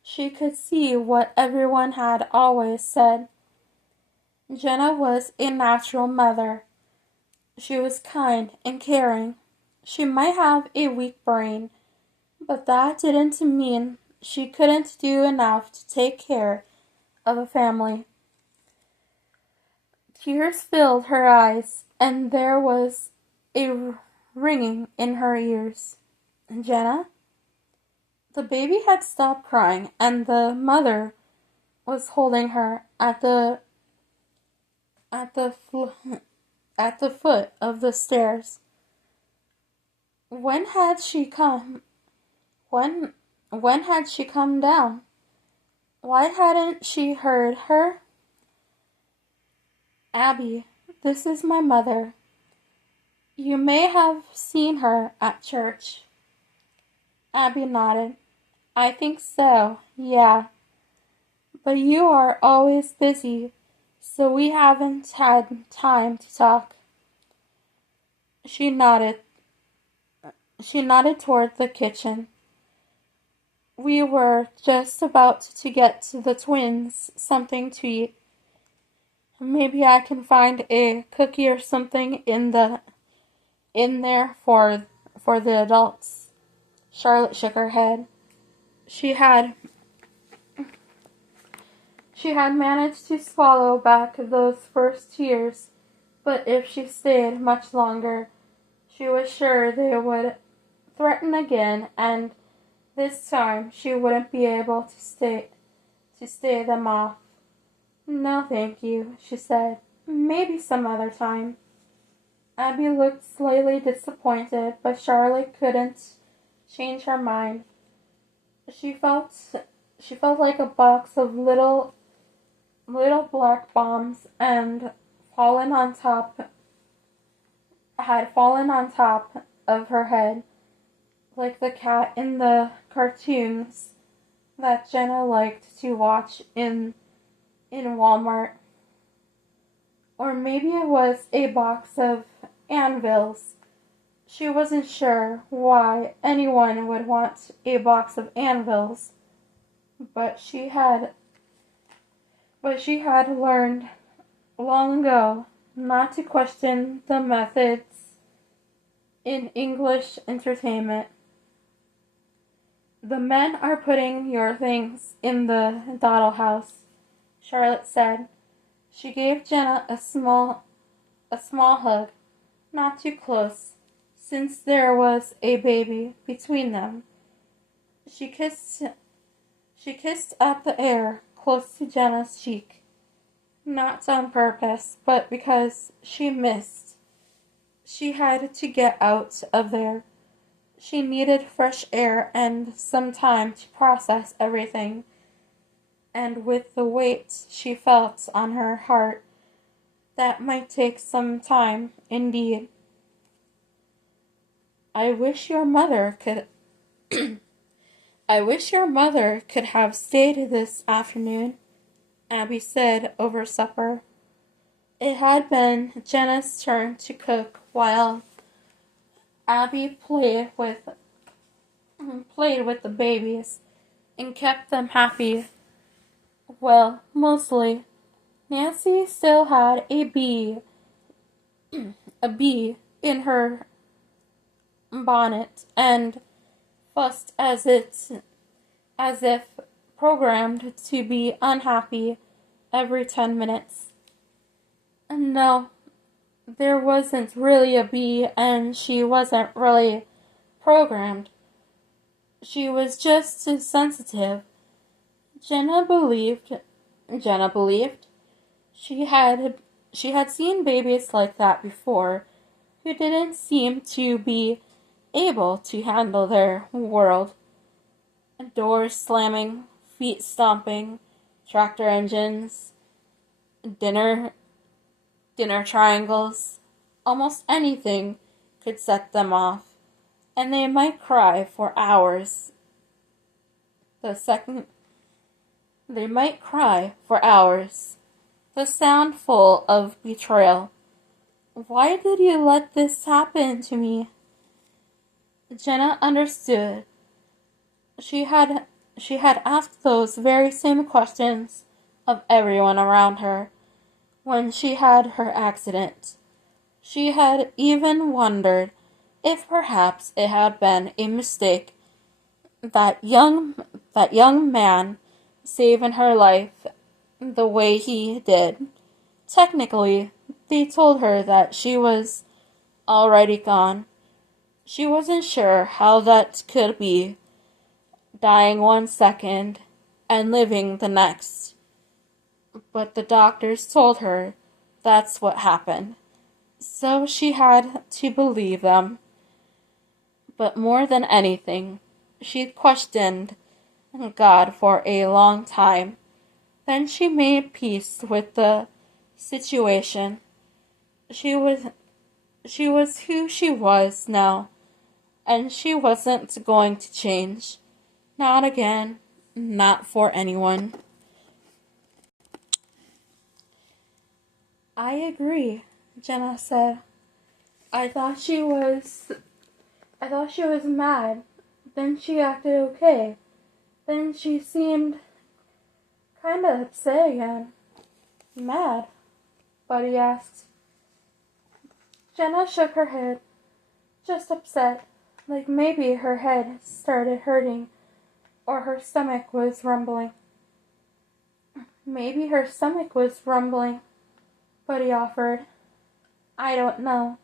she could see what everyone had always said. Jenna was a natural mother. She was kind and caring. She might have a weak brain, but that didn't mean she couldn't do enough to take care of a family. Tears filled her eyes, and there was a ringing in her ears. Jenna? The baby had stopped crying, and the mother was holding her at the foot of the stairs. When had she come? When had she come down? Why hadn't she heard her? Abby, this is my mother. You may have seen her at church. Abby nodded. I think so, yeah. But you are always busy, so we haven't had time to talk. She nodded. She nodded toward the kitchen. We were just about to get the twins something to eat. Maybe I can find a cookie or something in there for the adults. Charlotte shook her head. She had managed to swallow back those first tears, but if she stayed much longer, she was sure they would threaten again, and this time she wouldn't be able to stay them off. No, thank you, she said. Maybe some other time. Abby looked slightly disappointed, but Charlotte couldn't change her mind. She felt like a box of little black bombs had fallen on top of her head, like the cat in the cartoons that Jenna liked to watch in Walmart. Or maybe it was a box of anvils. She wasn't sure why anyone would want a box of anvils, but she had learned long ago not to question the methods in English entertainment. The men are putting your things in the dollhouse, Charlotte said. She gave Jenna a small hug, not too close, since there was a baby between them. She kissed at the air close to Jenna's cheek, not on purpose, but because she missed. She had to get out of there. She needed fresh air and some time to process everything. And with the weight she felt on her heart, that might take some time indeed. I wish your mother could have stayed this afternoon, Abby said over supper. It had been Jenna's turn to cook while Abby played with the babies and kept them happy. Well, mostly. Nancy still had a bee in her bonnet and fussed as if programmed to be unhappy every 10 minutes. No, there wasn't really a bee, and she wasn't really programmed. She was just sensitive. Jenna believed she had seen babies like that before who didn't seem to be able to handle their world. Doors slamming, feet stomping, tractor engines, dinner triangles, almost anything could set them off, and they might cry for hours. They might cry for hours. The sound full of betrayal. Why did you let this happen to me? Jenna understood. She had asked those very same questions of everyone around her when she had her accident. She had even wondered if perhaps it had been a mistake that young man saving her life the way he did. Technically, they told her that she was already gone. She wasn't sure how that could be, dying 1 second and living the next. But the doctors told her that's what happened. So she had to believe them. But more than anything, she questioned God for a long time. Then she made peace with the situation. She was who she was now, and she wasn't going to change. Not again, not for anyone. I agree, Jenna said. I thought she was mad. Then she acted okay. Then she seemed kind of upset again. Mad? Buddy asked. Jenna shook her head. Just upset. Like maybe her head started hurting or her stomach was rumbling. Maybe her stomach was rumbling, Buddy offered. I don't know.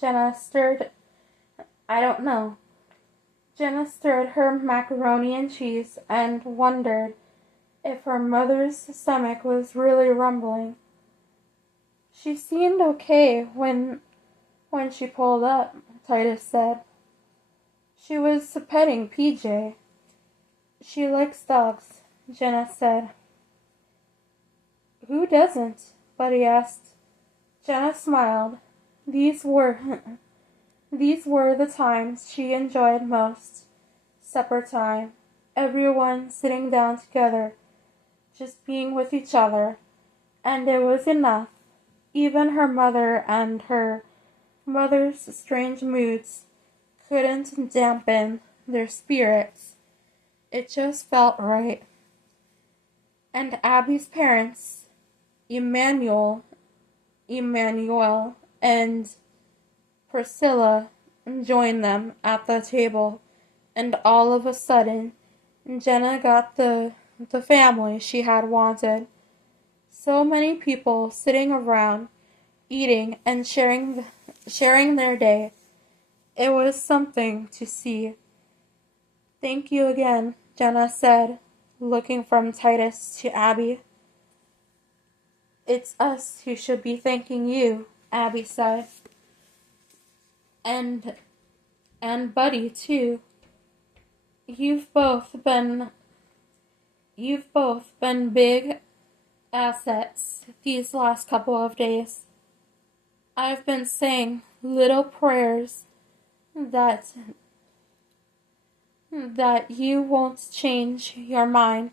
Jenna stirred her macaroni and cheese and wondered if her mother's stomach was really rumbling. She seemed okay when she pulled up, Titus said. She was petting PJ. She likes dogs, Jenna said. Who doesn't? Buddy asked. Jenna smiled. These were the times she enjoyed most. Supper time. Everyone sitting down together, just being with each other. And it was enough. Even her mother and her mother's strange moods couldn't dampen their spirits. It just felt right. And Abby's parents, Emmanuel and Priscilla, joined them at the table, and all of a sudden, Jenna got the family she had wanted. So many people sitting around, eating and sharing their day. It was something to see. Thank you again, Jenna said, looking from Titus to Abby. It's us who should be thanking you, Abby said. And Buddy, too. You've both been big assets these last couple of days. I've been saying little prayers that you won't change your mind.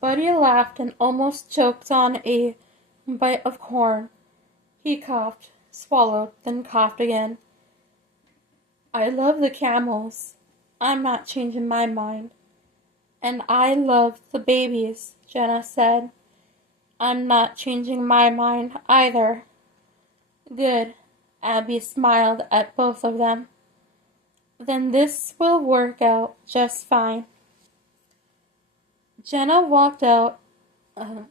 Buddy laughed and almost choked on a bite of corn. He coughed, swallowed, then coughed again. I love the camels. I'm not changing my mind. And I love the babies, Jenna said. I'm not changing my mind either. Good. Abby smiled at both of them. Then this will work out just fine. Jenna walked out. Uh,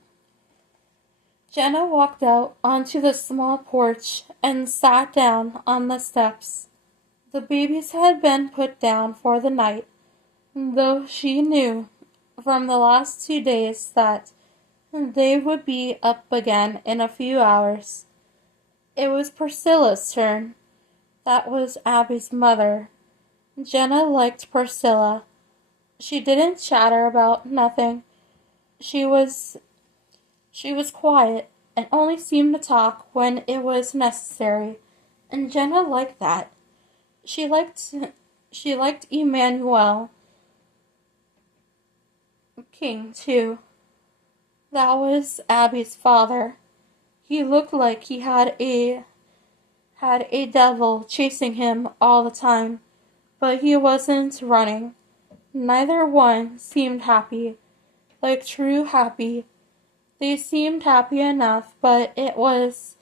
Jenna walked out onto the small porch and sat down on the steps. The babies had been put down for the night, though she knew from the last 2 days that they would be up again in a few hours. It was Priscilla's turn. That was Abby's mother. Jenna liked Priscilla. She didn't chatter about nothing. She was quiet and only seemed to talk when it was necessary, and Jenna liked that. She liked Emmanuel King too. That was Abby's father. He looked like he had a devil chasing him all the time, but he wasn't running. Neither one seemed happy, like true happy. They seemed happy enough, but it was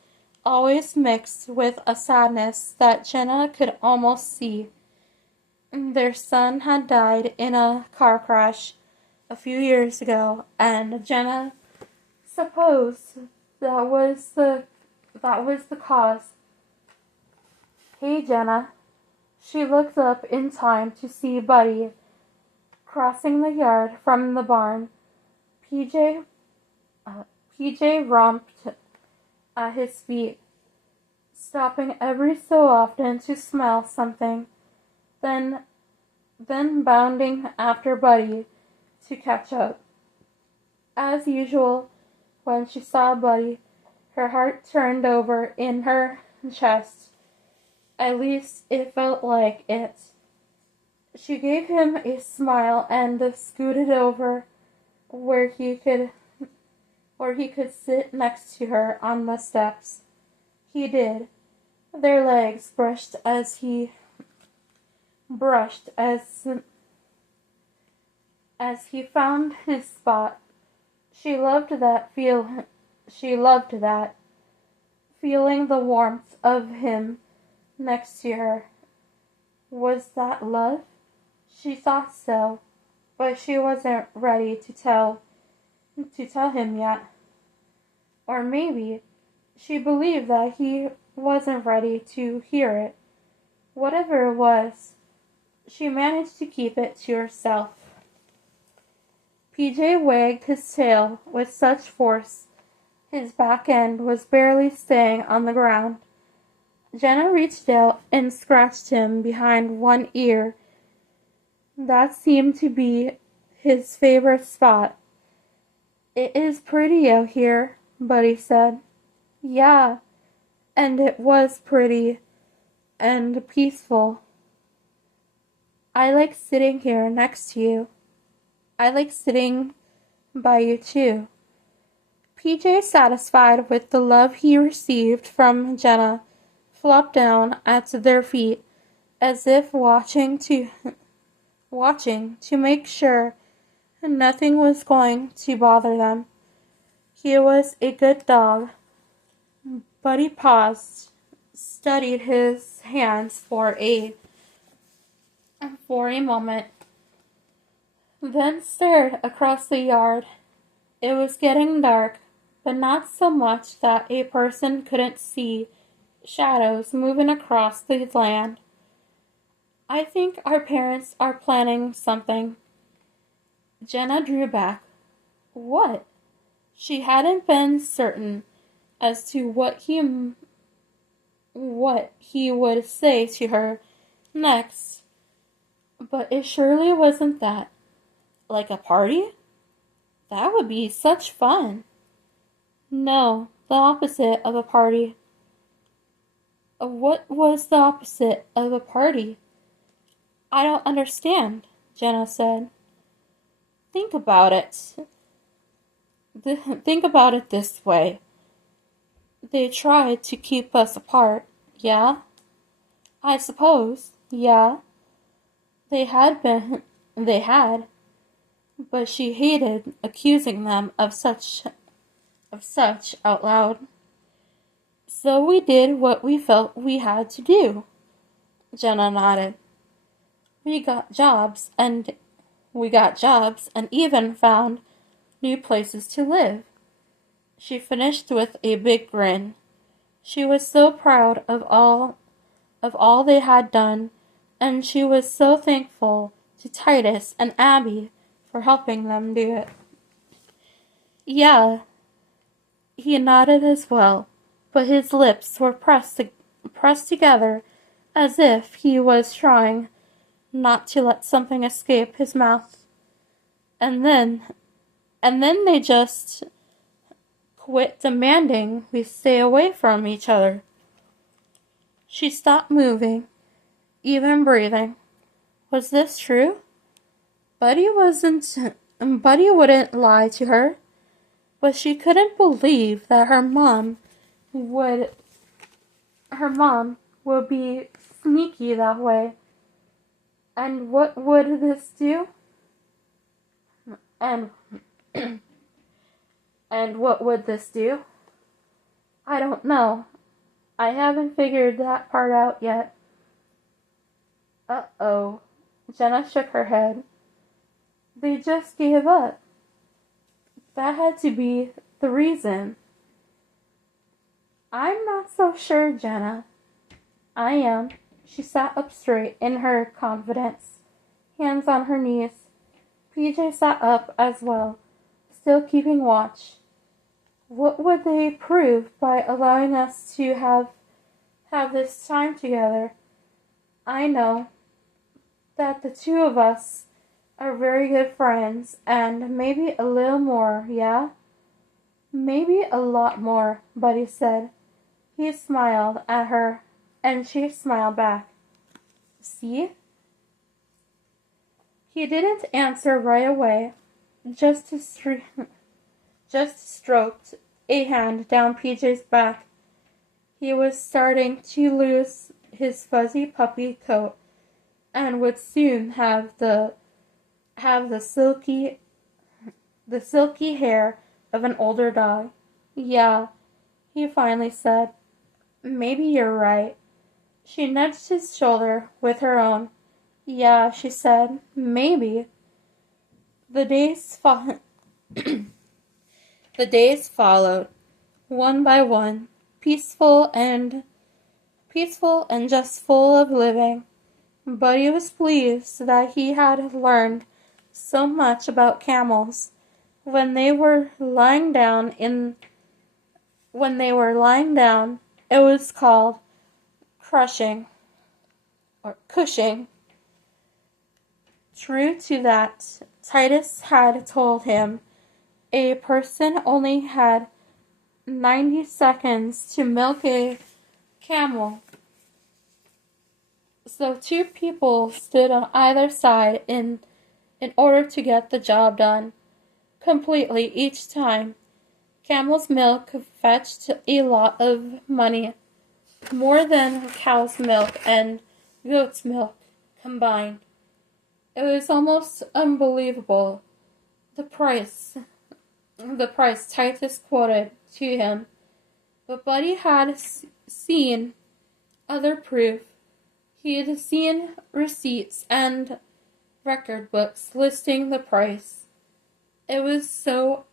always mixed with a sadness that Jenna could almost see. Their son had died in a car crash a few years ago, and Jenna supposed that was the cause. Hey, Jenna. She looked up in time to see Buddy crossing the yard from the barn. PJ PJ romped at his feet, stopping every so often to smell something, then bounding after Buddy to catch up. As usual, when she saw Buddy, her heart turned over in her chest. At least it felt like it. She gave him a smile and scooted over where he could sit next to her on the steps. He did. Their legs brushed as he found his spot. She loved that feeling the warmth of him next to her. Was that love? She thought so, but she wasn't ready to tell him yet. Or maybe she believed that he wasn't ready to hear it. Whatever it was, she managed to keep it to herself. PJ wagged his tail with such force his back end was barely staying on the ground. Jenna reached out and scratched him behind one ear. That seemed to be his favorite spot. It is pretty out here, Buddy said. Yeah, and it was pretty and peaceful. I like sitting here next to you. I like sitting by you too. PJ, satisfied with the love he received from Jenna, flopped down at their feet as if watching to make sure nothing was going to bother them. He was a good dog. Buddy paused, studied his hands for a moment, then stared across the yard. It was getting dark, but not so much that a person couldn't see shadows moving across the land. I think our parents are planning something. Jenna drew back. What? She hadn't been certain as to what he would say to her next, but it surely wasn't that. Like a party? That would be such fun. No, the opposite of a party. What was the opposite of a party? I don't understand, Jenna said. Think about it. Think about it this way. They tried to keep us apart, yeah? I suppose, yeah. They had. But she hated accusing them of such out loud. So we did what we felt we had to do. Jenna nodded. We got jobs and We got jobs and even found new places to live. She finished with a big grin. She was so proud of all they had done, and she was so thankful to Titus and Abby for helping them do it. Yeah, he nodded as well, but his lips were pressed together as if he was trying not to let something escape his mouth. And then they just quit demanding we stay away from each other. She stopped moving, even breathing. Was this true? Buddy wouldn't lie to her, but she couldn't believe that would her mom would be sneaky that way. And what would this do? And and what would this do? I don't know. I haven't figured that part out yet. Uh-oh. Jenna shook her head. They just gave up. That had to be the reason. I'm not so sure, Jenna. I am. She sat up straight in her confidence, hands on her knees. PJ sat up as well, still keeping watch. What would they prove by allowing us to have this time together? I know that the two of us are very good friends, and maybe a little more, yeah? Maybe a lot more, Buddy said. He smiled at her, and she smiled back. See? He didn't answer right away, just stroked a hand down PJ's back. He was starting to lose his fuzzy puppy coat and would soon have the silky hair of an older dog. Yeah, he finally said. Maybe you're right. She nudged his shoulder with her own. Yeah, she said, maybe. The days followed, one by one, peaceful and just full of living. Buddy was pleased that he had learned so much about camels. When they were lying down, it was called crushing or cushing. True to that, Titus had told him a person only had 90 seconds to milk a camel. So 2 people stood on either side in order to get the job done completely each time. Camel's milk fetched a lot of money, more than cow's milk and goat's milk combined. It was almost unbelievable, the price Titus quoted to him. But Buddy had seen other proof. He had seen receipts and record books listing the price. It was so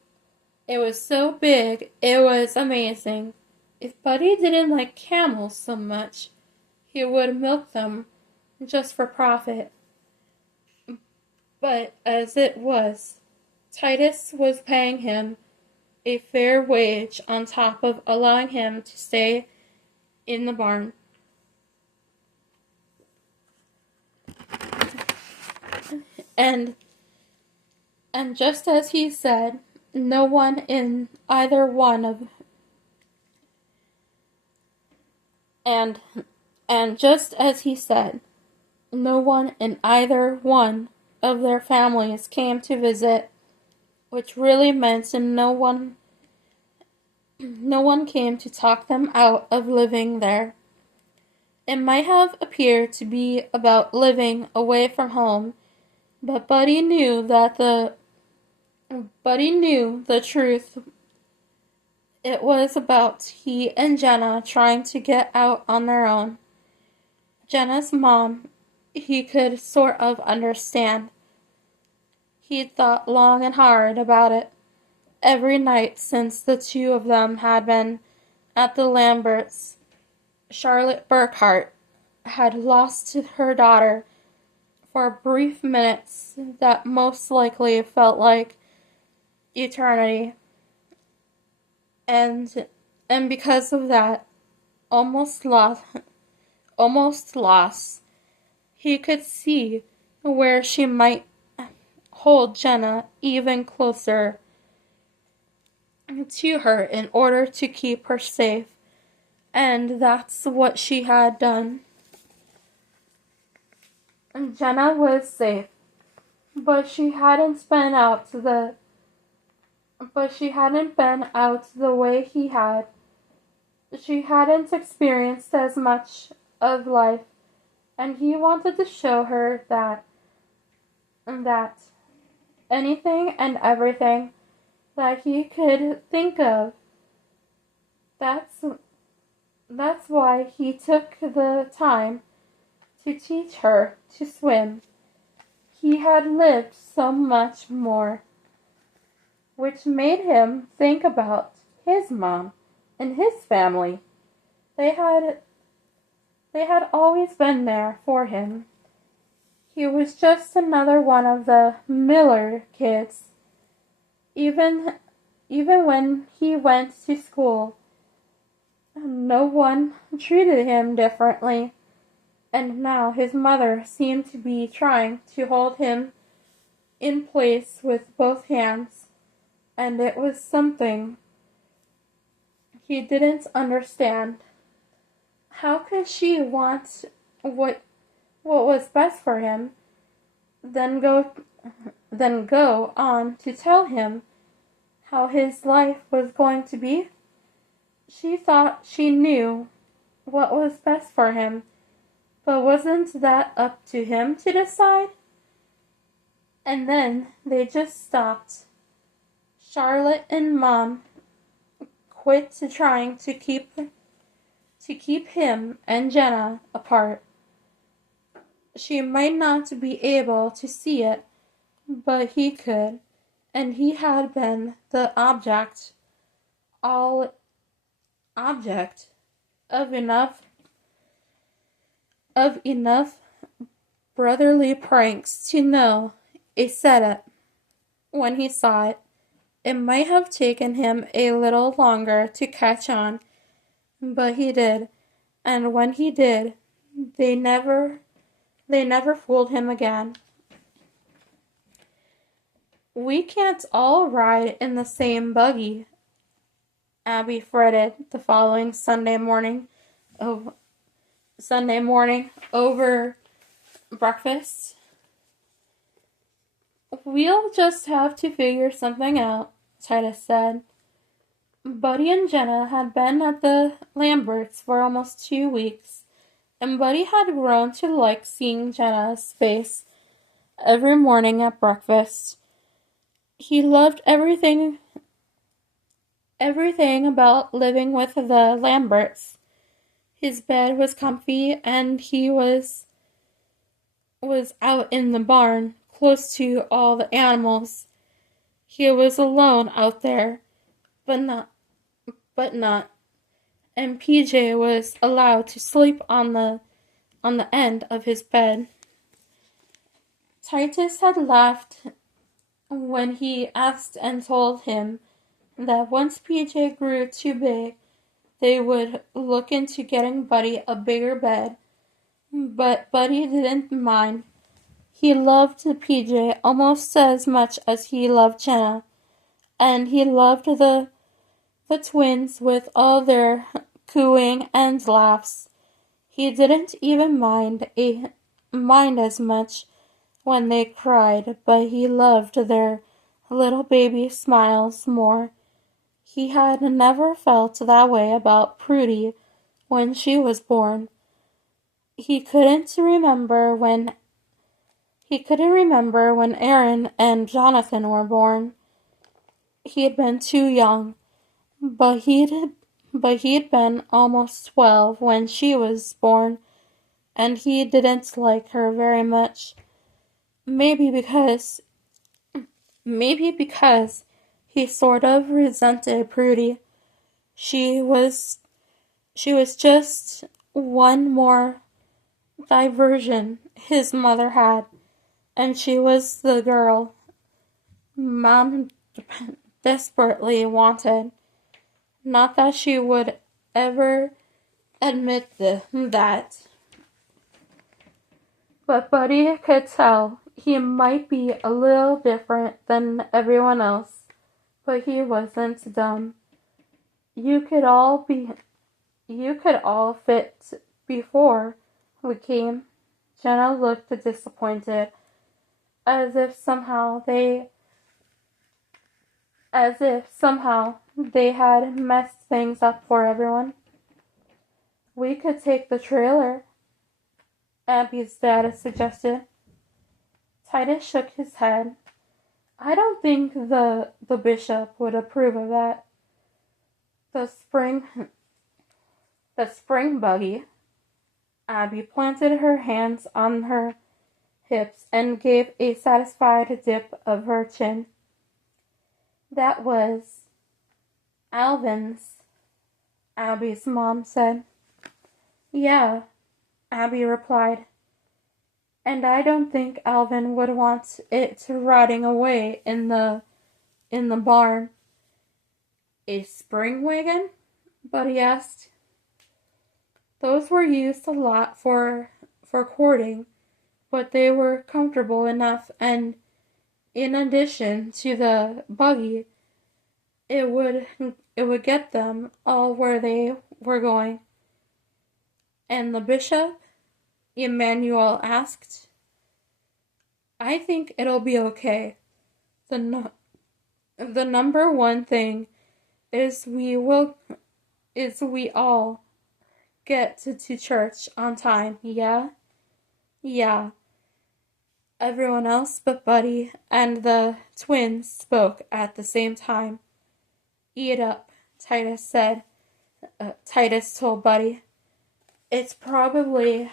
big, it was amazing. If Buddy didn't like camels so much, he would milk them just for profit. But as it was, Titus was paying him a fair wage on top of allowing him to stay in the barn. And just as he said, no one in either one of and just as he said, no one in either one of their families came to visit, which really meant no one came to talk them out of living there. It might have appeared to be about living away from home, but Buddy knew the truth. It was about he and Jenna trying to get out on their own. Jenna's mom, he could sort of understand. He'd thought long and hard about it every night since the two of them had been at the Lamberts. Charlotte Burkhart had lost her daughter for brief minutes that most likely felt like eternity. And because of that almost loss, he could see where she might hold Jenna even closer to her in order to keep her safe. And that's what she had done. Jenna was safe, but she hadn't been out the way he had. She hadn't experienced as much of life, and he wanted to show her that anything and everything that he could think of. That's why he took the time to teach her to swim. He had lived so much more, which made him think about his mom and his family. They had always been there for him. He was just another one of the Miller kids. Even when he went to school, no one treated him differently, and now his mother seemed to be trying to hold him in place with both hands, and it was something he didn't understand. How could she want what was best for him, then go on to tell him how his life was going to be? She thought she knew what was best for him, but wasn't that up to him to decide? And then they just stopped. Charlotte and Mom quit trying to keep him and Jenna apart. She might not be able to see it, but he could, and he had been the object of enough brotherly pranks to know a setup when he saw it. It might have taken him a little longer to catch on, but he did, and when he did, they never fooled him again. "We can't all ride in the same buggy," Abby fretted the following Sunday morning over breakfast. "We'll just have to figure something out," Titus said. Buddy and Jenna had been at the Lamberts for almost 2 weeks, and Buddy had grown to like seeing Jenna's face every morning at breakfast. He loved everything about living with the Lamberts. His bed was comfy, and he was out in the barn, close to all the animals. He was alone out there, but not. And PJ was allowed to sleep on the end of his bed. Titus had laughed when he asked and told him that once PJ grew too big, they would look into getting Buddy a bigger bed. But Buddy didn't mind. He loved PJ almost as much as he loved Jenna, and he loved the twins with all their cooing and laughs. He didn't even mind as much when they cried, but he loved their little baby smiles more. He had never felt that way about Prudy when she was born. He couldn't remember when Aaron and Jonathan were born. He'd been too young, but he'd been almost 12 when she was born, and he didn't like her very much. Maybe because Maybe because he sort of resented Prudy. She was just one more diversion his mother had, and she was the girl Mom desperately wanted. Not that she would ever admit that, but Buddy could tell he might be a little different than everyone else, but he wasn't dumb. You could all fit before we came. Jenna looked disappointed, as if somehow they had messed things up for everyone. We could take the trailer, Abby's dad suggested. Titus shook his head. I don't think the bishop would approve of that. The spring buggy. Abby planted her hands on her hips and gave a satisfied dip of her chin. That was Alvin's, Abby's mom said. Yeah, Abby replied. And I don't think Alvin would want it rotting away in the barn. A spring wagon? Buddy asked. Those were used a lot for courting, but they were comfortable enough, and in addition to the buggy, it would get them all where they were going. And the bishop? Emmanuel asked. I think it'll be okay. The number one thing is we all get to church on time, yeah? Yeah. Everyone else but Buddy and the twins spoke at the same time. Eat up, Titus said. Titus told Buddy. It's probably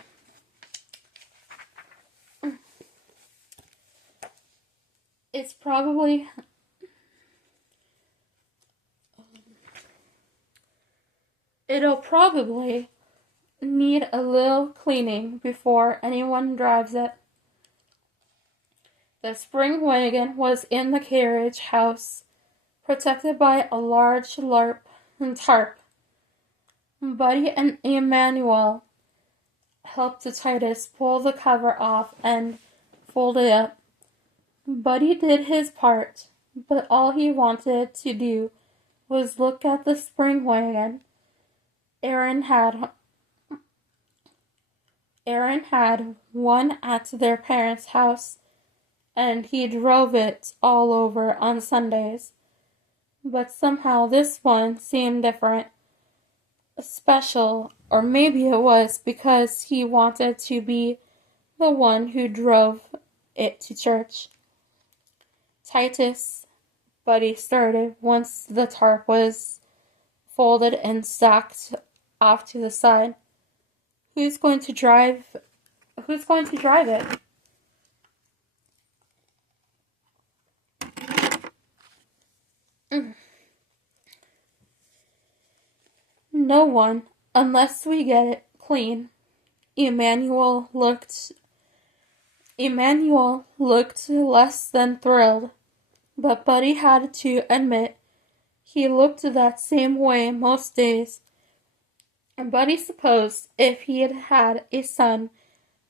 it'll probably need a little cleaning before anyone drives it. The spring wagon was in the carriage house, protected by a large tarp. Buddy and Emmanuel helped Titus pull the cover off and fold it up. Buddy did his part, but all he wanted to do was look at the spring wagon. Aaron had one at their parents' house, and he drove it all over on Sundays. But somehow this one seemed different, special, or maybe it was because he wanted to be the one who drove it to church. Titus, Buddy started once the tarp was folded and stacked off to the side. Who's going to drive it? No one, unless we get it clean. Emmanuel looked less than thrilled, but Buddy had to admit he looked that same way most days. Buddy supposed if he had had a son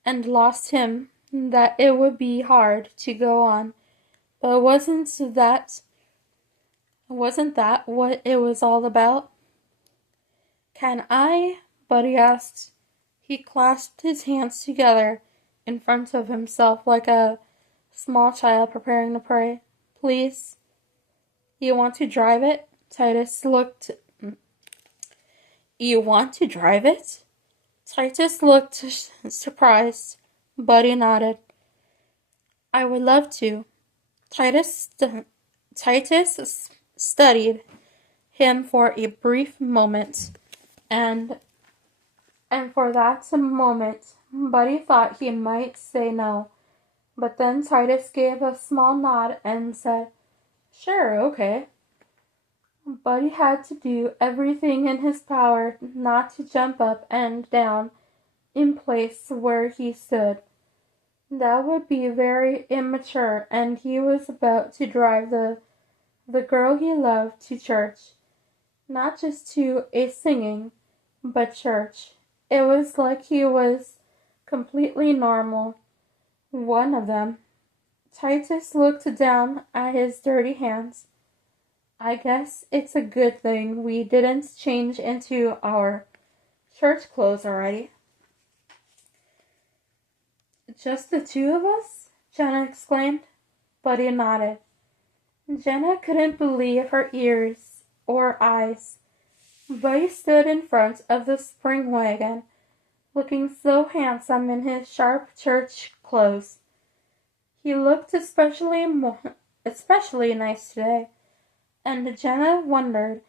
and lost him, that it would be hard to go on. But wasn't that what it was all about? Can I? Buddy asked. He clasped his hands together in front of himself like a small child preparing to pray. Please? You want to drive it? Titus looked. You want to drive it? Titus looked surprised. Buddy nodded. I would love to. Titus studied him for a brief moment, and for that moment, Buddy thought he might say no, But then Titus gave a small nod and said, "Sure, okay." But he had to do everything in his power not to jump up and down in place where he stood. That would be very immature, and he was about to drive the girl he loved to church. Not just to a singing, but church. It was like he was completely normal. One of them. Titus looked down at his dirty hands. "I guess it's a good thing we didn't change into our church clothes already." "Just the two of us?" Jenna exclaimed. But he nodded. Jenna couldn't believe her ears or eyes. Buddy stood in front of the spring wagon, looking so handsome in his sharp church clothes. He looked especially nice today, and Jenna wondered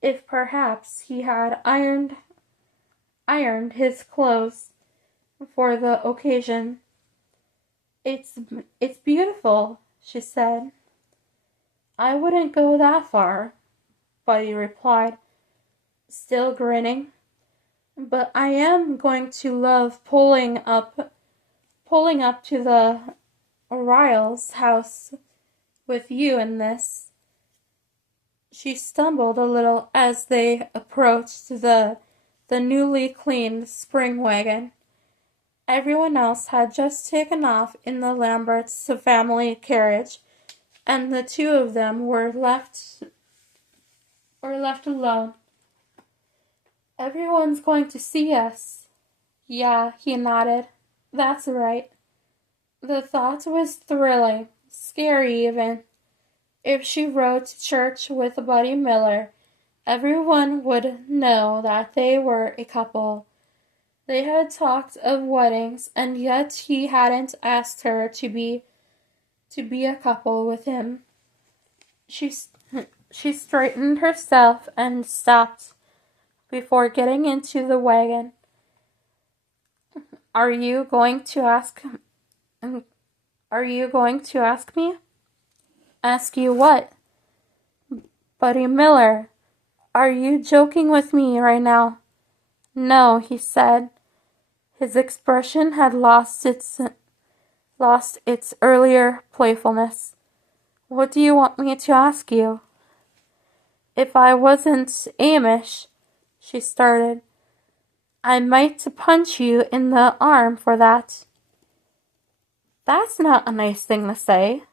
if perhaps he had ironed his clothes for the occasion. It's beautiful," she said. "I wouldn't go that far," Buddy replied, still grinning. "But I am going to love pulling up to the Ryle's house with you in this." She stumbled a little as they approached the newly cleaned spring wagon. Everyone else had just taken off in the Lamberts' family carriage, and the two of them were left alone. "Everyone's going to see us." "Yeah," he nodded. "That's right." The thought was thrilling, scary even. If she rode to church with Buddy Miller, everyone would know that they were a couple. They had talked of weddings, and yet he hadn't asked her to be a couple with him. She straightened herself and stopped before getting into the wagon. Are you going to ask me?" "Ask you what?" "Buddy Miller, are you joking with me right now?" "No," he said. His expression had lost its earlier playfulness. "What do you want me to ask you?" "If I wasn't Amish," she started, "I might punch you in the arm for that." "That's not a nice thing to say."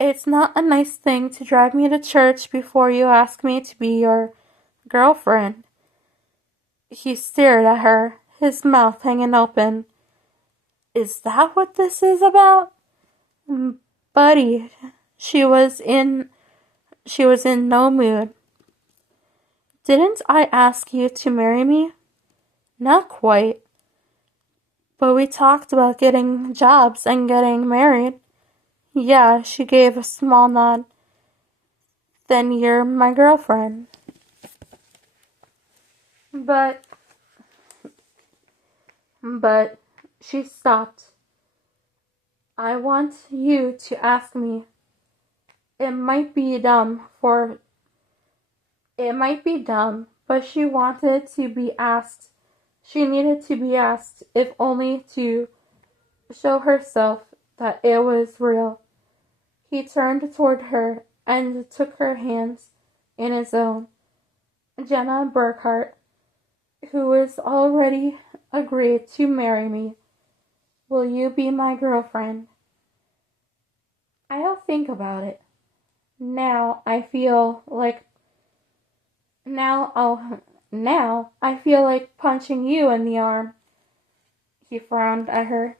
"It's not a nice thing to drive me to church before you ask me to be your girlfriend." He stared at her, his mouth hanging open. "Is that what this is about?" "Buddy," she was in no mood. "Didn't I ask you to marry me?" "Not quite." "But we talked about getting jobs and getting married." "Yeah," she gave a small nod. "Then you're my girlfriend." But she stopped. "I want you to ask me. It might be dumb, but she wanted to be asked. She needed to be asked, if only to show herself that it was real." He turned toward her and took her hands in his own. "Jenna Burkhart, who has already agreed to marry me, will you be my girlfriend?" "I'll think about it. Now I feel like punching you in the arm." He frowned at her.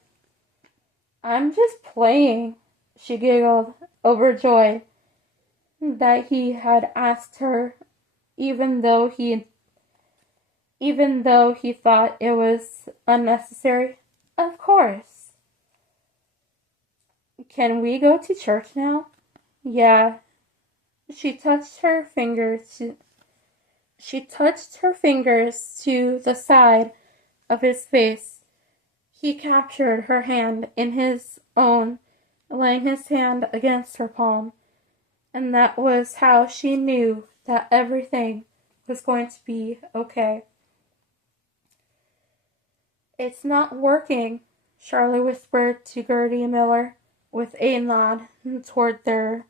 "I'm just playing," she giggled, overjoyed that he had asked her, even though he thought it was unnecessary. "Of course." "Can we go to church now?" "Yeah." She touched her fingers to the side of his face. He captured her hand in his own, laying his hand against her palm, and that was how she knew that everything was going to be okay. "It's not working," Charlotte whispered to Gertie Miller, with a nod toward their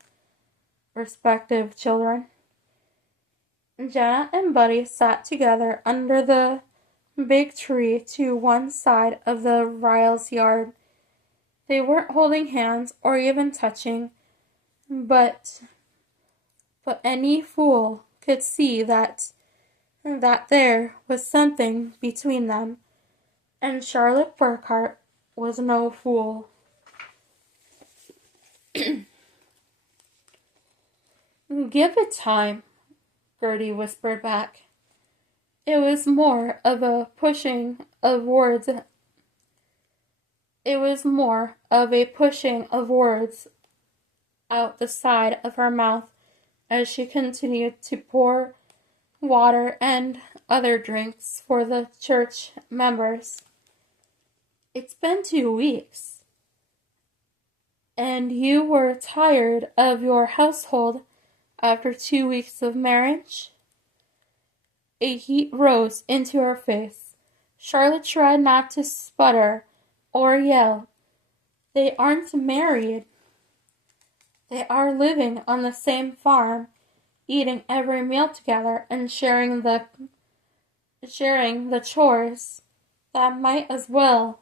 respective children. Jenna and Buddy sat together under the big tree to one side of the Riles' yard. They weren't holding hands or even touching, but any fool could see that there was something between them, and Charlotte Burkhart was no fool. "Give it time," Gertie whispered back. It was more of a pushing of words out the side of her mouth as she continued to pour water and other drinks for the church members. "It's been 2 weeks. And you were tired of your household after 2 weeks of marriage?" A heat rose into her face. Charlotte tried not to sputter or yell. "They aren't married. They are living on the same farm, eating every meal together and sharing the chores. That might as well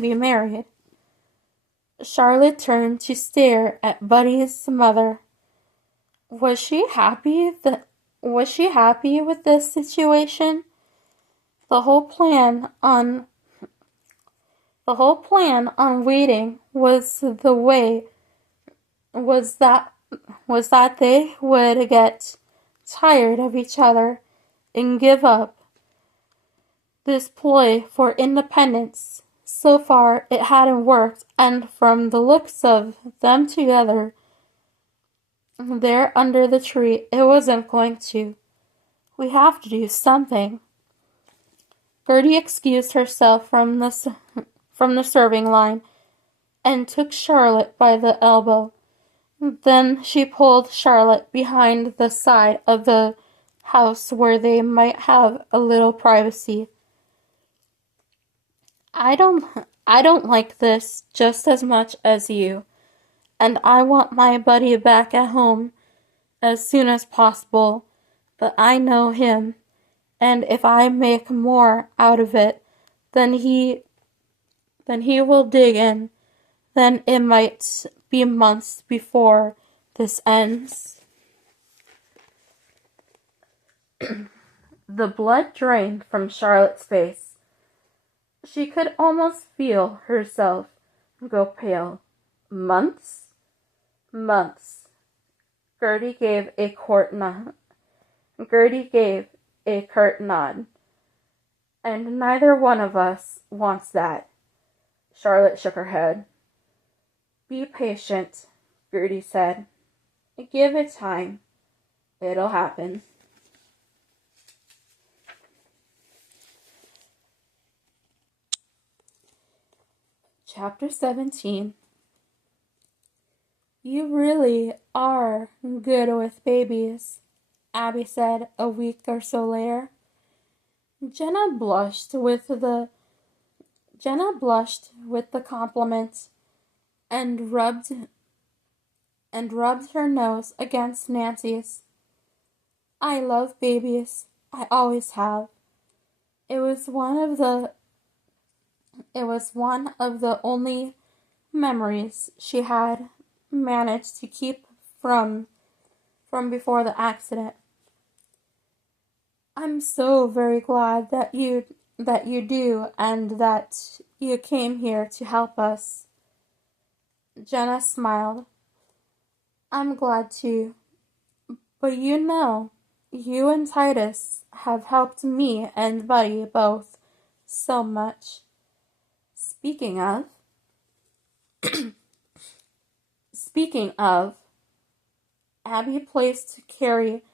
be married." Charlotte turned to stare at Buddy's mother. Was she happy with this situation? The whole plan on waiting was that they would get tired of each other and give up this ploy for independence. So far it hadn't worked, and from the looks of them together there under the tree, it wasn't going to. "We have to do something." Gertie excused herself from the serving line and took Charlotte by the elbow. Then she pulled Charlotte behind the side of the house where they might have a little privacy. I don't like this just as much as you, and I want my Buddy back at home as soon as possible, but I know him, and if I make more out of it than he will dig in, then it might be months before this ends." The blood drained from Charlotte's face. She could almost feel herself go pale. "Months?" "Months." Gertie gave a curt nod. "And neither one of us wants that." Charlotte shook her head. "Be patient," Gertie said. "Give it time. It'll happen." Chapter 17. "You really are good with babies," Abby said a week or so later. Jenna blushed with the compliment and rubbed her nose against Nancy's. "I love babies. I always have. It was one of the only memories she had managed to keep from before the accident." "I'm so very glad that you do, and that you came here to help us." Jenna smiled. "I'm glad too. But you and Titus have helped me and Buddy both so much. Speaking of, Abby placed Carrie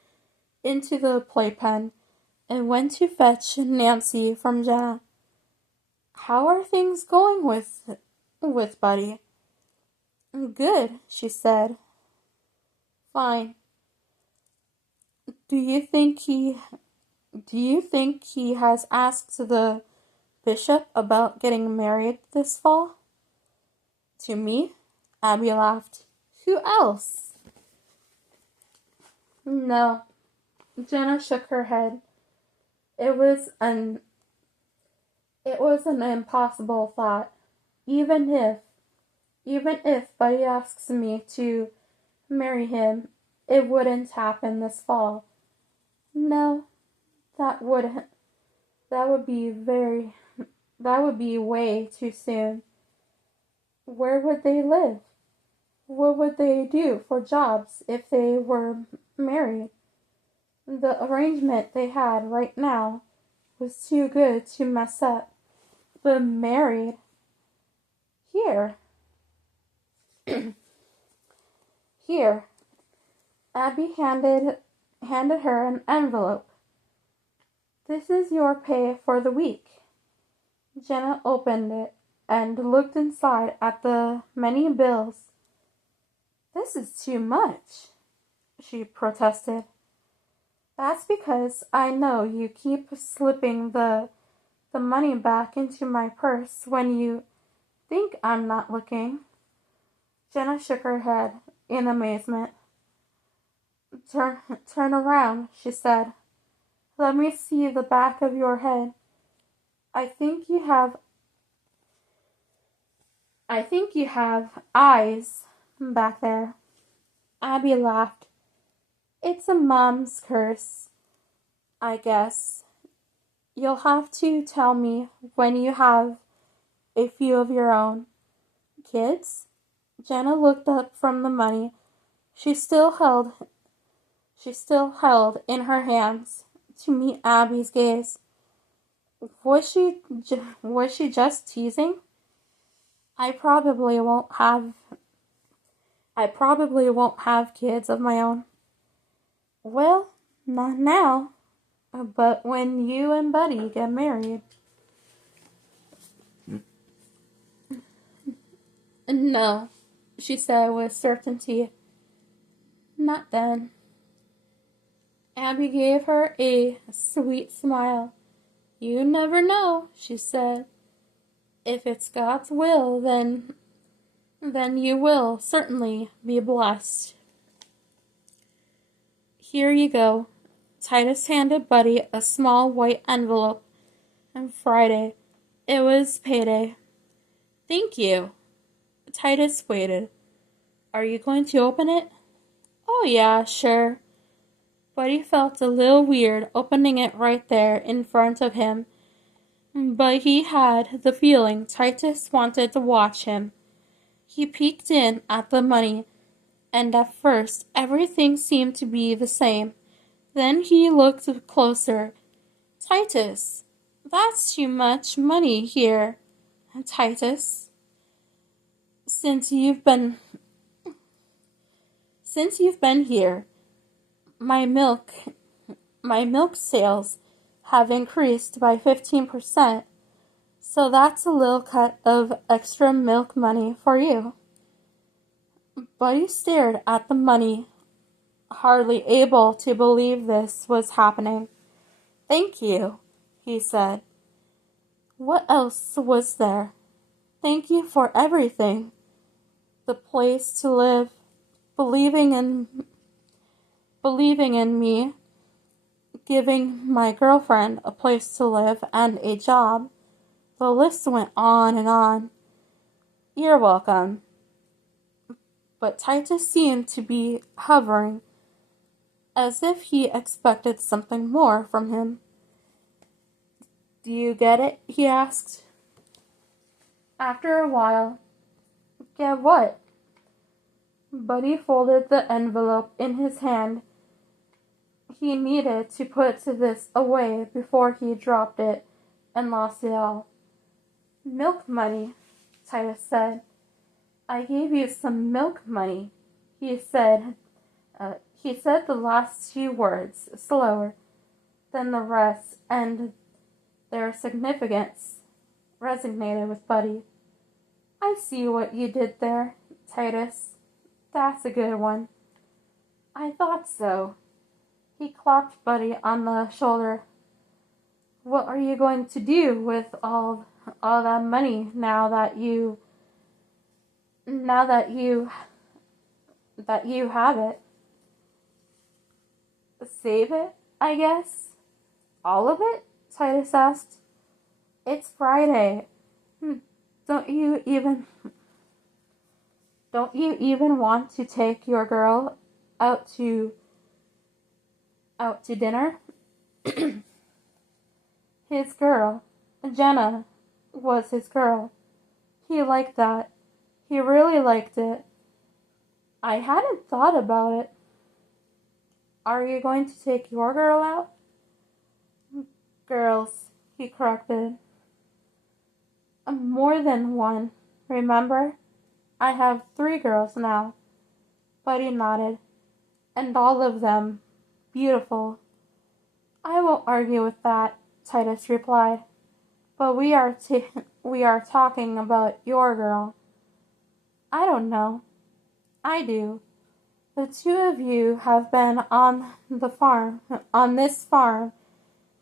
into the playpen and went to fetch Nancy from Jenna. "How are things going with Buddy?" "Good," she said. "Fine. Do you think he has asked the bishop about getting married this fall?" "To me?" Abby laughed. "Who else?" "No." Jenna shook her head. It was an impossible thought. Even if Buddy asks me to marry him, it wouldn't happen this fall. No, that would be way too soon. Where would they live? What would they do for jobs if they were married? The arrangement they had right now was too good to mess up. But married? Here. Here. Abby handed her an envelope. "This is your pay for the week." Jenna opened it and looked inside at the many bills. "This is too much," she protested. "That's because I know you keep slipping the money back into my purse when you think I'm not looking." Jenna shook her head in amazement. Turn around," she said. "Let me see the back of your head. I think you have eyes back there." Abby laughed. "It's a mom's curse, I guess. You'll have to tell me when you have a few of your own." "Kids?" Jenna looked up from the money she still held in her hands to meet Abby's gaze. Was she just teasing? I probably won't have kids of my own." "Well, not now, but when you and Buddy get married." "No," she said with certainty. "Not then." Abby gave her a sweet smile. "You never know," she said. "If it's God's will, then you will certainly be blessed. Here you go." Titus handed Buddy a small white envelope. And Friday. It was payday. "Thank you." Titus waited. "Are you going to open it?" "Oh yeah, sure." Buddy felt a little weird opening it right there in front of him, but he had the feeling Titus wanted to watch him. He peeked in at the money, and at first everything seemed to be the same. Then he looked closer. "Titus, that's too much money here." "Titus, since you've been here, my milk sales have increased by 15%, so that's a little cut of extra milk money for you." Buddy stared at the money, hardly able to believe this was happening. "Thank you," he said. What else was there? "Thank you for everything. The place to live, believing in me, giving my girlfriend a place to live and a job." The list went on and on. "You're welcome." But Titus seemed to be hovering, as if he expected something more from him. "Do you get it?" he asked. After a while. "Get what?" Buddy folded the envelope in his hand. He needed to put this away before he dropped it and lost it all. "Milk money," Titus said. "I gave you some milk money," he said. He said the last two words slower. than the rest, and their significance resonated with Buddy. I see what you did there, Titus. That's a good one. I thought so. He clapped Buddy on the shoulder. What are you going to do with all that money now that you have it? Save it, I guess. All of it? Titus asked. It's Friday. Don't you even want to take your girl out to dinner? His girl, Jenna, was his girl. He liked that. He really liked it. I hadn't thought about it. Are you going to take your girl out? Girls, he corrected. More than one, remember? I have 3 girls now. Buddy nodded. And all of them beautiful. I won't argue with that, Titus replied. But we are talking about your girl. I don't know. I do. The 2 of you have been on this farm,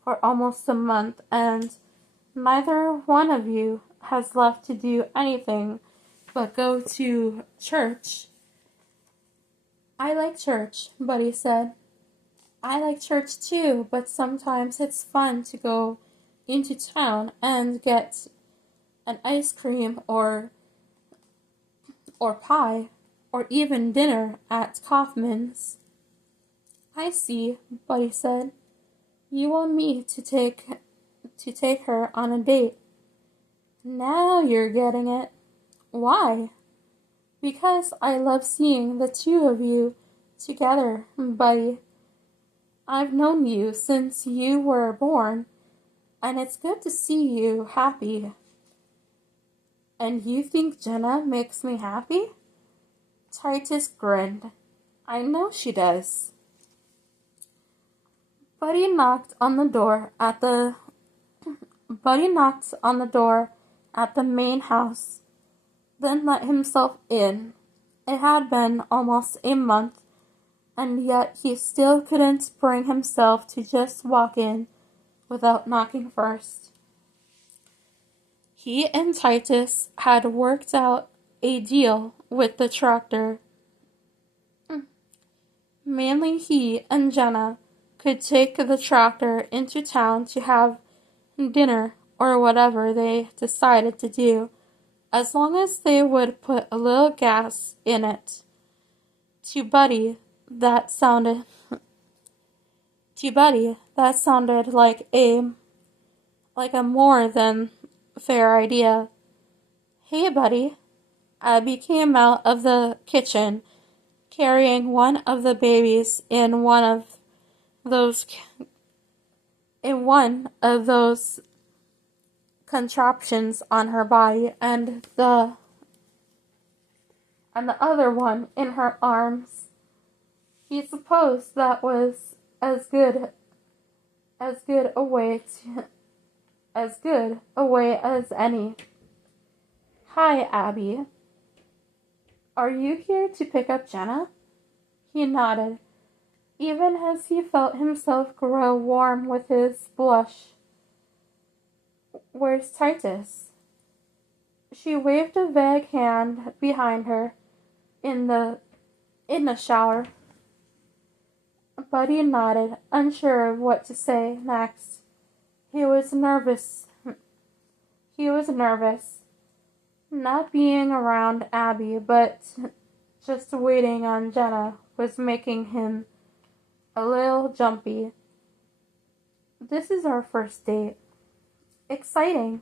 for almost a month, and neither one of you has left to do anything but go to church. I like church, Buddy said. I like church too, but sometimes it's fun to go into town and get an ice cream or pie, or even dinner at Kaufman's. I see, Buddy said. You want me to take her on a date. Now you're getting it. Why? Because I love seeing the 2 of you together, Buddy. I've known you since you were born, and it's good to see you happy. And you think Jenna makes me happy? Titus grinned. I know she does. Buddy knocked on the door at the main house, then let himself in. It had been almost a month, and yet he still couldn't bring himself to just walk in without knocking first. He and Titus had worked out a deal with the tractor. Mainly he and Jenna could take the tractor into town to have dinner or whatever they decided to do, as long as they would put a little gas in it. To Buddy, that sounded like a more than fair idea. Hey, Buddy. Abby came out of the kitchen, carrying one of the babies in one of those contraptions on her body, and the other one in her arms. He supposed that was as good a way as any. Hi, Abby. Are you here to pick up Jenna? He nodded, even as he felt himself grow warm with his blush. Where's Titus? She waved a vague hand behind her in the shower. Buddy nodded, unsure of what to say next. He was nervous. Not being around Abby, but just waiting on Jenna was making him a little jumpy. This is our first date. Exciting.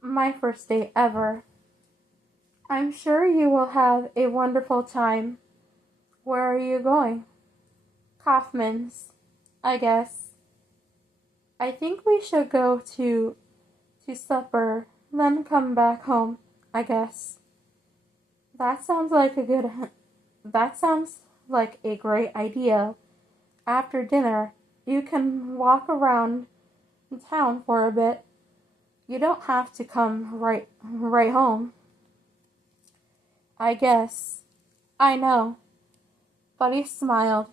My first date ever. I'm sure you will have a wonderful time. Where are you going? Kaufman's, I guess. I think we should go to supper, then come back home, I guess. That sounds like a great idea. After dinner, You can walk around town for a bit. You don't have to come right home. I guess. I know. Buddy smiled.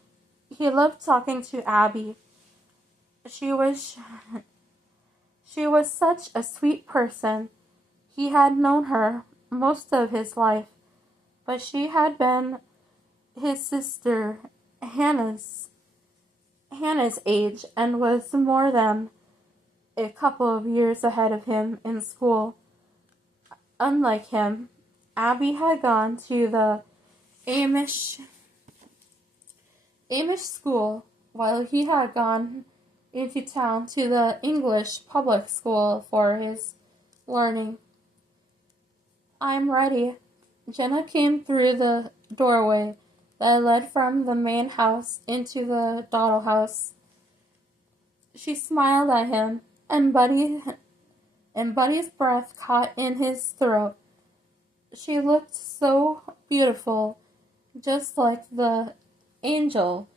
He loved talking to Abby. She was she was such a sweet person. He had known her most of his life, but she had been his sister Hannah's age and was more than a couple of years ahead of him in school. Unlike him, Abby had gone to the Amish school, while he had gone into town to the English public school for his learning. I'm ready. Jenna came through the doorway that led from the main house into the doll house. She smiled at him, and Buddy's breath caught in his throat. She looked so beautiful, just like the angel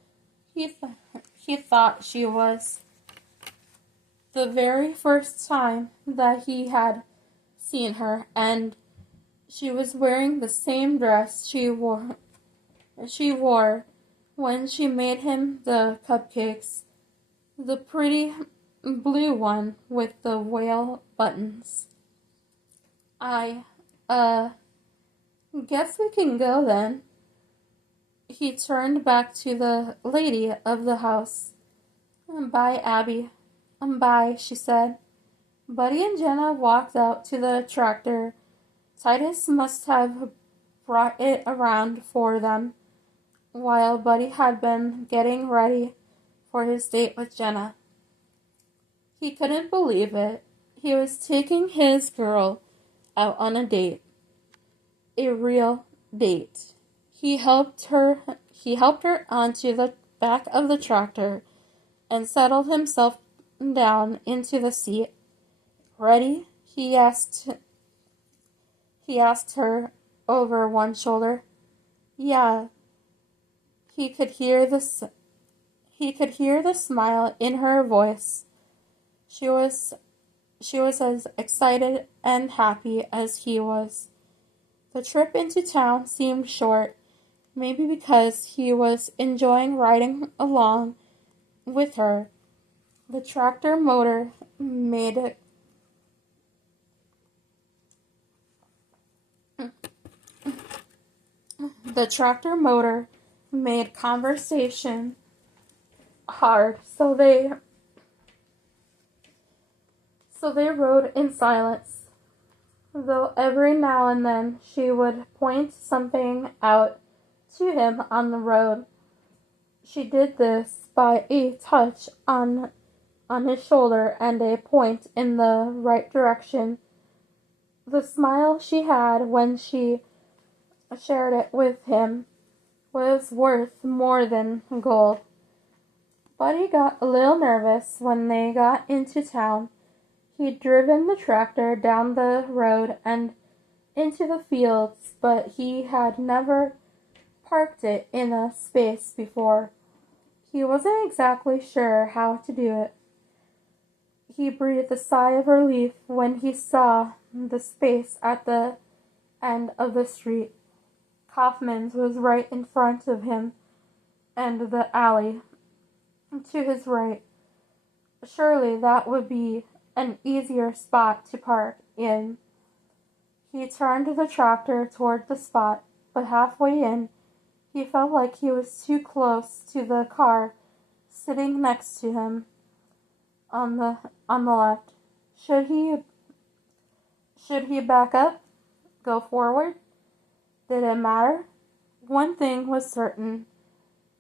he thought she was. The very first time that he had seen her, and she was wearing the same dress she wore when she made him the cupcakes, the pretty blue one with the whale buttons. I, guess we can go then. He turned back to the lady of the house. Bye, Abby. Bye, she said. Buddy and Jenna walked out to the tractor. Titus must have brought it around for them, while Buddy had been getting ready for his date with Jenna. He couldn't believe it. He was taking his girl out on a date. A real date. He helped her onto the back of the tractor and settled himself down into the seat. Ready? He asked her over one shoulder. Yeah. He could hear the smile in her voice. She was as excited and happy as he was. The trip into town seemed short, maybe because he was enjoying riding along with her. The tractor motor made conversation hard, so they rode in silence, though every now and then she would point something out to him on the road. She did this by a touch on his shoulder and a point in the right direction. The smile she had when she shared it with him was worth more than gold. Buddy got a little nervous when they got into town. He'd driven the tractor down the road and into the fields, but he had never parked it in a space before. He wasn't exactly sure how to do it. He breathed a sigh of relief when he saw the space at the end of the street. Kaufman's was right in front of him, and the alley to his right. Surely that would be an easier spot to park in. He turned the tractor toward the spot, but halfway in, he felt like he was too close to the car sitting next to him on the left. Should he back up? Go forward? Did it matter? One thing was certain.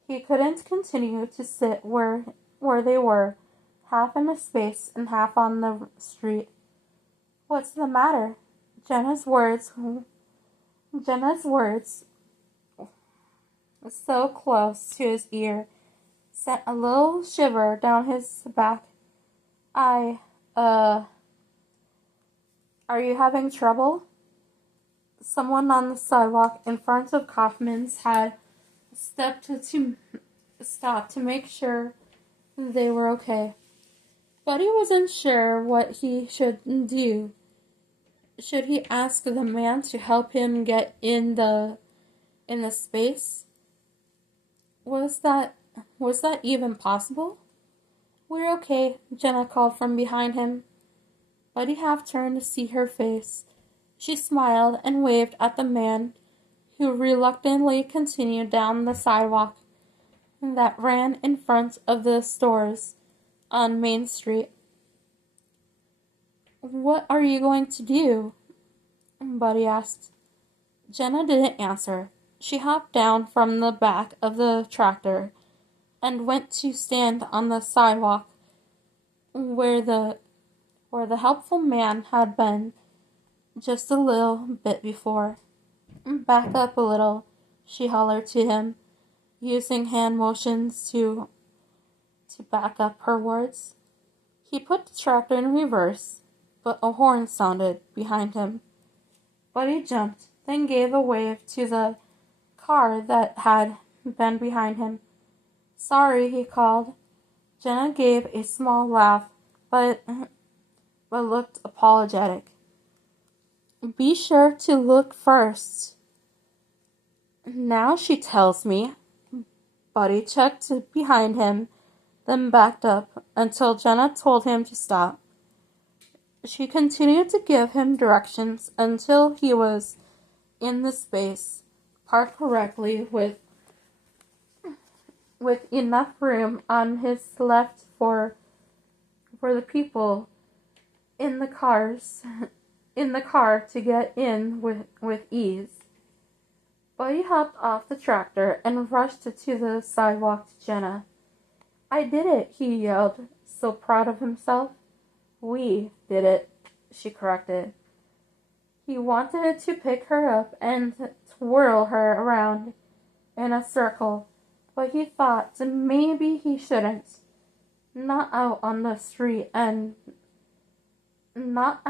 He couldn't continue to sit where they were, half in a space and half on the street. What's the matter? Jenna's words so close to his ear sent a little shiver down his back. Are you having trouble? Someone on the sidewalk in front of Kaufman's had stopped to make sure They were okay. But he wasn't sure what he should do. Should he ask the man to help him get in the space? Was that was that even possible? We're okay, Jenna called from behind him. Buddy half turned to see her face. She smiled and waved at the man, who reluctantly continued down the sidewalk that ran in front of the stores on Main Street. What are you going to do? Buddy asked. Jenna didn't answer. She hopped down from the back of the tractor and went to stand on the sidewalk where the helpful man had been just a little bit before. Back up a little, she hollered to him, using hand motions to back up her words. He put the tractor in reverse, but a horn sounded behind him. Buddy jumped, then gave a wave to the car that had been behind him. Sorry, he called. Jenna gave a small laugh, but looked apologetic. Be sure to look first. Now she tells me. Buddy checked behind him, then backed up until Jenna told him to stop. She continued to give him directions until he was in the space, parked correctly with enough room on his left for the people in the car to get in with ease. Buddy hopped off the tractor and rushed to the sidewalk to Jenna. I did it, he yelled, so proud of himself. We did it, she corrected. He wanted to pick her up and twirl her around in a circle, but he thought maybe he shouldn't. Not out on the street and not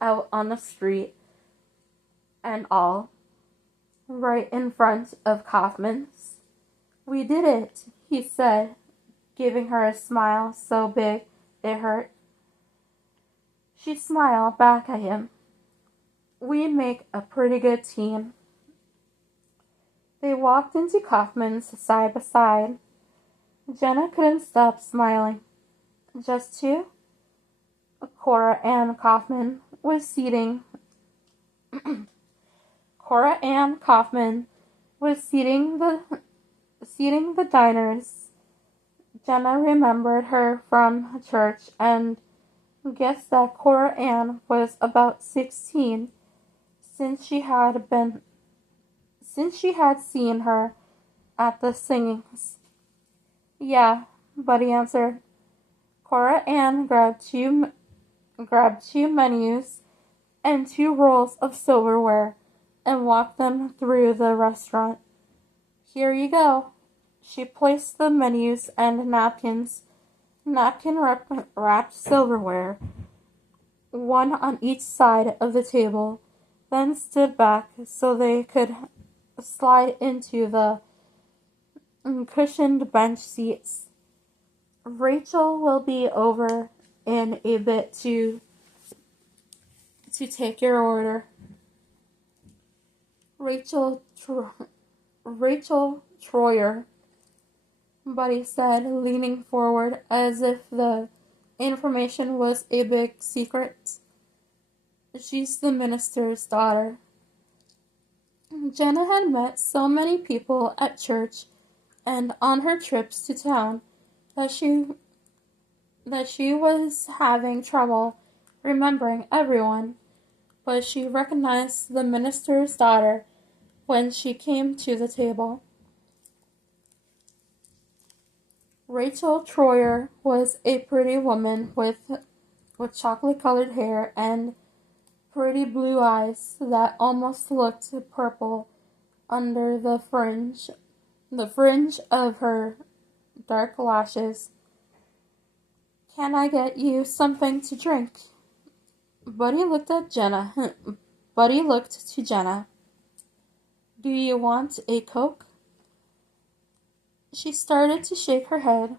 out on the street and all, right in front of Kaufman's. We did it, he said, giving her a smile so big it hurt. She smiled back at him. We make a pretty good team. They walked into Kaufman's side by side. Jenna couldn't stop smiling. Just two? Cora Ann Kaufman was seating the diners. Jenna remembered her from church and guessed that Cora Ann was about 16 since she had seen her at the singings. Yeah, Buddy answered. Cora Ann grabbed two menus and 2 rolls of silverware and walked them through the restaurant. Here you go. She placed the menus and napkin-wrapped silverware, one on each side of the table, then stood back so they could slide into the cushioned bench seats. Rachel will be over in a bit to take your order. Rachel Troyer, Buddy said, leaning forward as if the information was a big secret. She's the minister's daughter. Jenna had met so many people at church and on her trips to town that she was having trouble remembering everyone, but she recognized the minister's daughter when she came to the table. Rachel Troyer was a pretty woman with chocolate-colored hair and pretty blue eyes that almost looked purple under the fringe of her dark lashes. Can I get you something to drink? Buddy looked to Jenna. Do you want a Coke? She started to shake her head.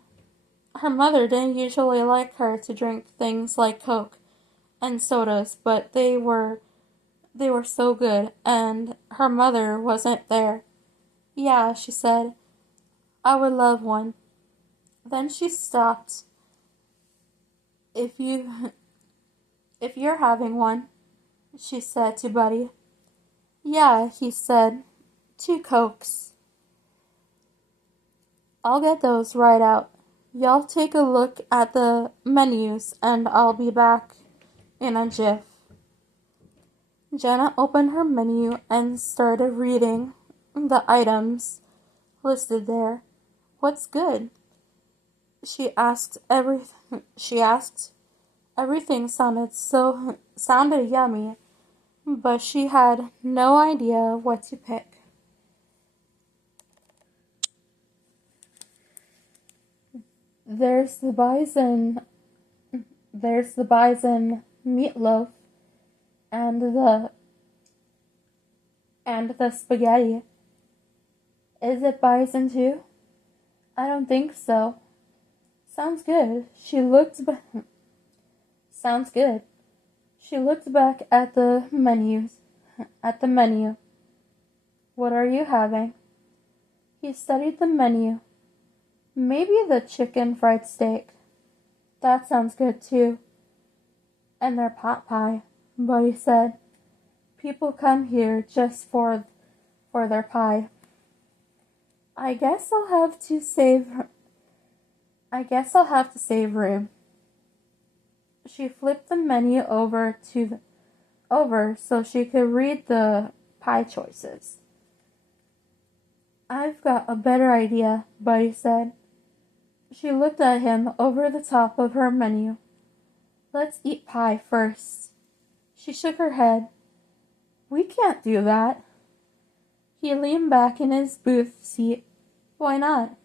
Her mother didn't usually like her to drink things like Coke and sodas, but they were so good, and her mother wasn't there. Yeah, she said, I would love one. Then she stopped. If you if you're having one, she said to Buddy. Yeah, he said, 2 Cokes. I'll get those right out. Y'all take a look at the menus and I'll be back in a jiff. Jenna opened her menu and started reading the items listed there. What's good? She asked everything. She asked. Everything sounded yummy, but she had no idea what to pick. There's the bison. There's the bison meatloaf and the spaghetti. Is it bison too? I don't think so. Sounds good. Sounds good. She looked back at the menu. What are you having? He studied the menu. Maybe the chicken fried steak. That sounds good too. And their pot pie, Buddy said. People come here just for their pie. I guess I'll have to save room. She flipped the menu over so she could read the pie choices. I've got a better idea, Buddy said. She looked at him over the top of her menu. Let's eat pie first. She shook her head. We can't do that. He leaned back in his booth seat. Why not?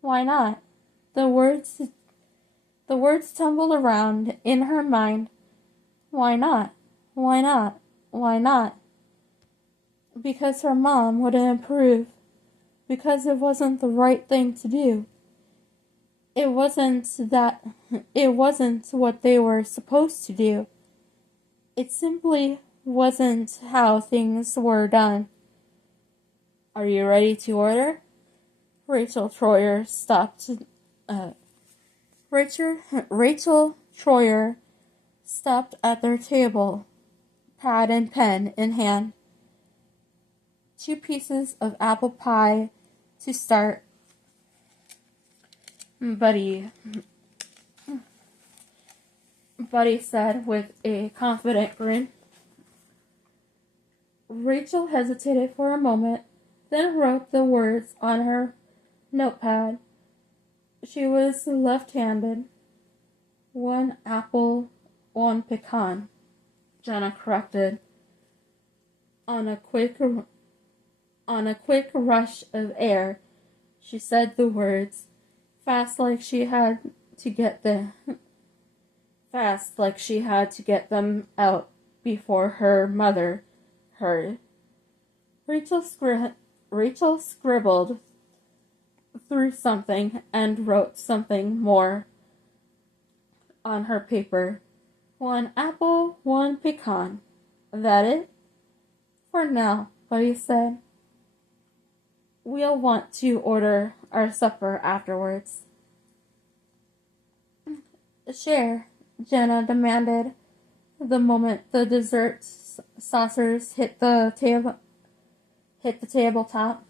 Why not? The words tumbled around in her mind. Why not? Why not? Why not? Because her mom wouldn't approve. Because it wasn't the right thing to do. It wasn't what they were supposed to do. It simply wasn't how things were done. Are you ready to order? Rachel Troyer stopped at their table, pad and pen in hand. 2 pieces of apple pie to start. Buddy said with a confident grin. Rachel hesitated for a moment, then wrote the words on her notepad. She was left-handed. 1 apple, 1 pecan, Jenna corrected. On a quick rush of air, she said the words, fast like she had to get them out before her mother heard. Rachel scribbled through something and wrote something more on her paper. 1 apple, 1 pecan. That it? For now, Buddy said. We'll want to order our supper afterwards. Share, Jenna demanded the moment the dessert saucers hit the tabletop.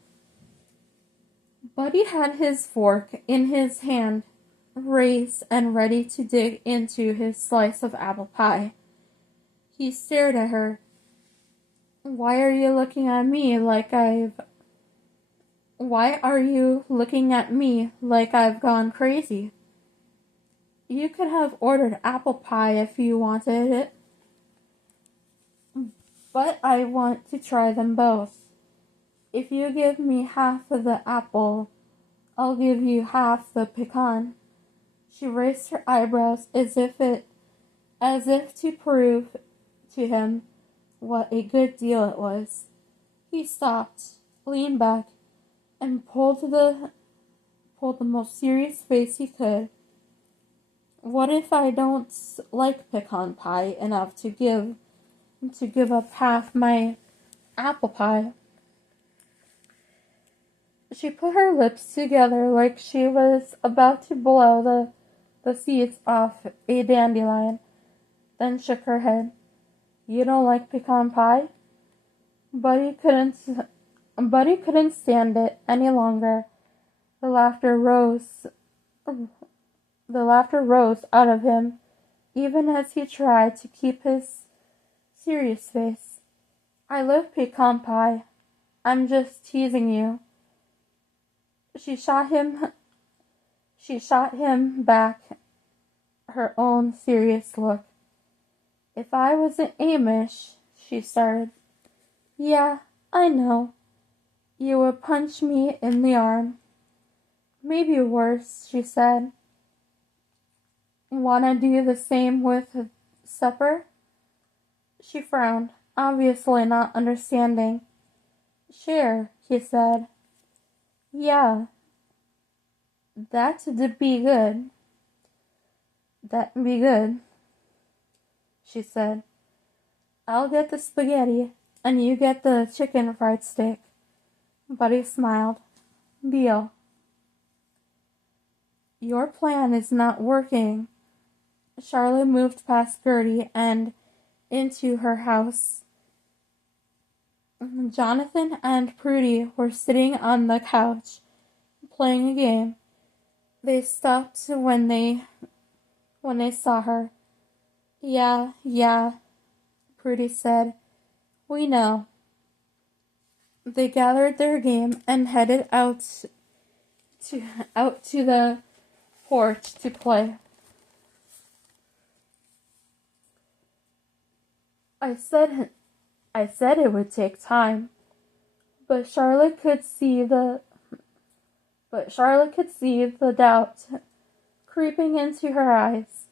Buddy had his fork in his hand, raised and ready to dig into his slice of apple pie. He stared at her. Why are you looking at me like I've gone crazy? You could have ordered apple pie if you wanted it. But I want to try them both. If you give me half of the apple, I'll give you half the pecan. She raised her eyebrows as if to prove to him what a good deal it was. He stopped, leaned back, and pulled pulled the most serious face he could. What if I don't like pecan pie enough to give up half my apple pie? She put her lips together like she was about to blow the seeds off a dandelion, then shook her head. You don't like pecan pie? Buddy couldn't stand it any longer. The laughter rose out of him, even as he tried to keep his serious face. I love pecan pie. I'm just teasing you. She shot him back her own serious look. If I wasn't Amish, she started. Yeah, I know. You would punch me in the arm. Maybe worse, she said. Wanna do the same with supper? She frowned, obviously not understanding. Sure, he said. Yeah, that'd be good. That'd be good, she said. I'll get the spaghetti, and you get the chicken fried steak. Buddy smiled. Deal. Your plan is not working. Charlotte moved past Gertie and into her house. Jonathan and Prudy were sitting on the couch, playing a game. They stopped when they saw her. Yeah, Prudy said. We know. They gathered their game and headed out to the porch to play. I said it would take time, but Charlotte could see the doubt creeping into her eyes.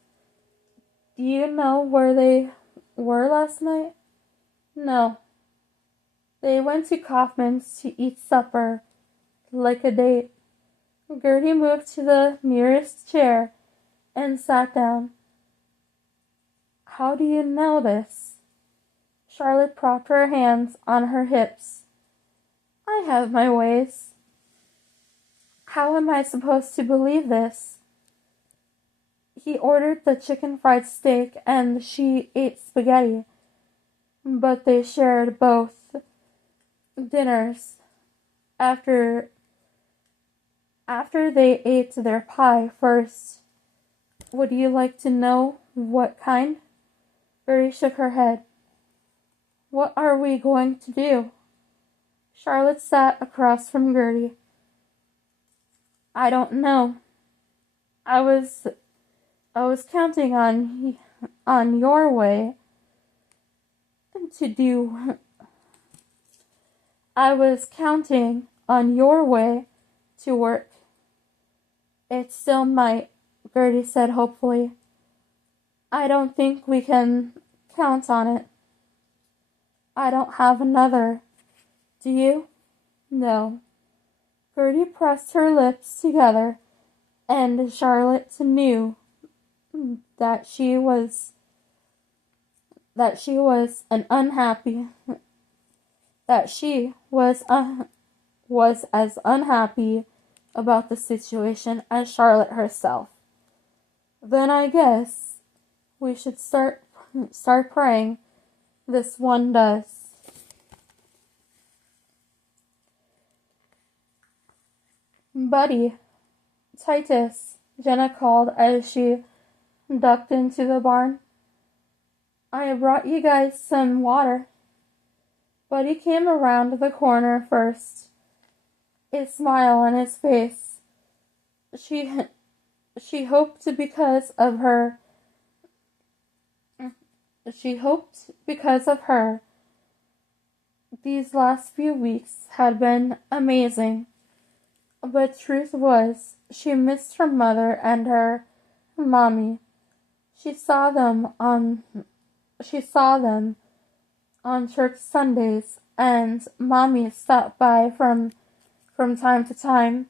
Do you know where they were last night? No. They went to Kaufman's to eat supper, like a date. Gertie moved to the nearest chair and sat down. How do you know this? Charlotte propped her hands on her hips. I have my ways. How am I supposed to believe this? He ordered the chicken fried steak and she ate spaghetti, but they shared both dinners. After they ate their pie first, would you like to know what kind? Gertie shook her head. What are we going to do? Charlotte sat across from Gertie. I don't know. I was counting on your way to do. I was counting on your way to work. It still might, Gertie said hopefully. I don't think we can count on it. I don't have another. Do you? No. Gertie pressed her lips together, and Charlotte knew that she was as unhappy about the situation as Charlotte herself. Then I guess we should start praying this one does. Buddy, Titus, Jenna called as she ducked into the barn. I brought you guys some water. Buddy came around the corner first, a smile on his face. She hoped because of her these last few weeks had been amazing. But truth was, she missed her mother and her mommy. She saw them on church Sundays, and mommy stopped by from time to time.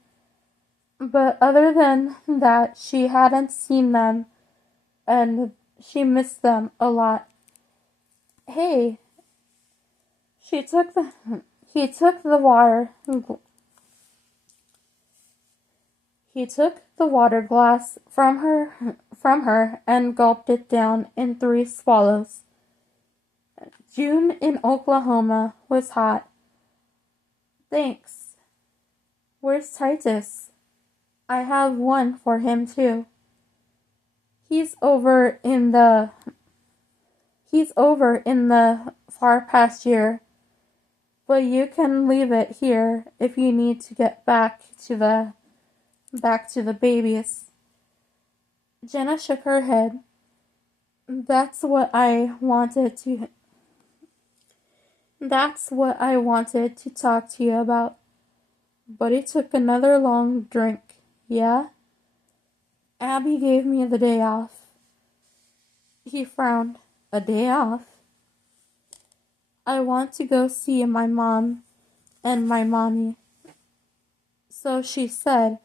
But other than that, she hadn't seen them, and she missed them a lot. Hey, she took the he took the water he took the water glass from her and gulped it down in 3 swallows. June in Oklahoma was hot. Thanks. Where's Titus? I have one for him too. He's over in the far pasture, but you can leave it here if you need to get back to the babies. Jenna shook her head. That's what I wanted to talk to you about. But it took another long drink. Yeah? Abby gave me the day off. He frowned. A day off? I want to go see my mom and my mommy. So she said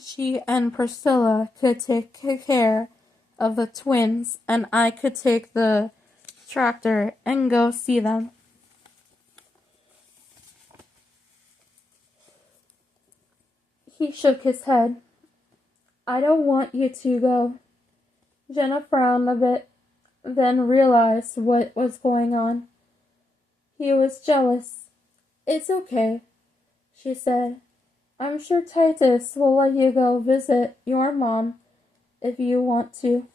she and Priscilla could take care of the twins and I could take the tractor and go see them. He shook his head. I don't want you to go. Jenna frowned a bit, then realized what was going on. He was jealous. It's okay, she said. I'm sure Titus will let you go visit your mom if you want to.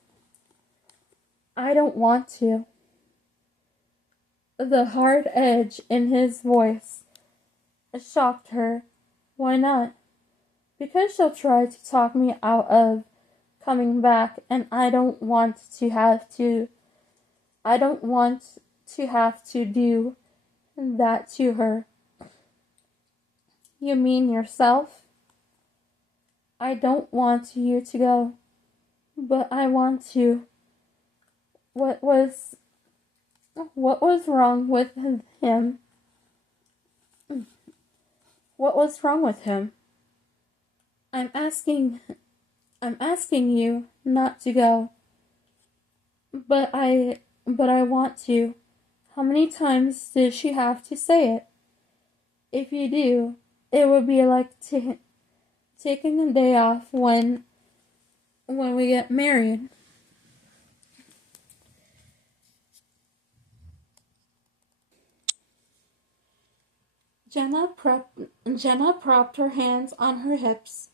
I don't want to. The hard edge in his voice shocked her. Why not? Because she'll try to talk me out of coming back, and I don't want to have to do that to her. You mean yourself? I don't want you to go, but I want to. What was wrong with him? What was wrong with him? I'm asking you not to go. But I want to. How many times did she have to say it? If you do, it would be like taking a day off when we get married. Jenna propped her hands on her hips.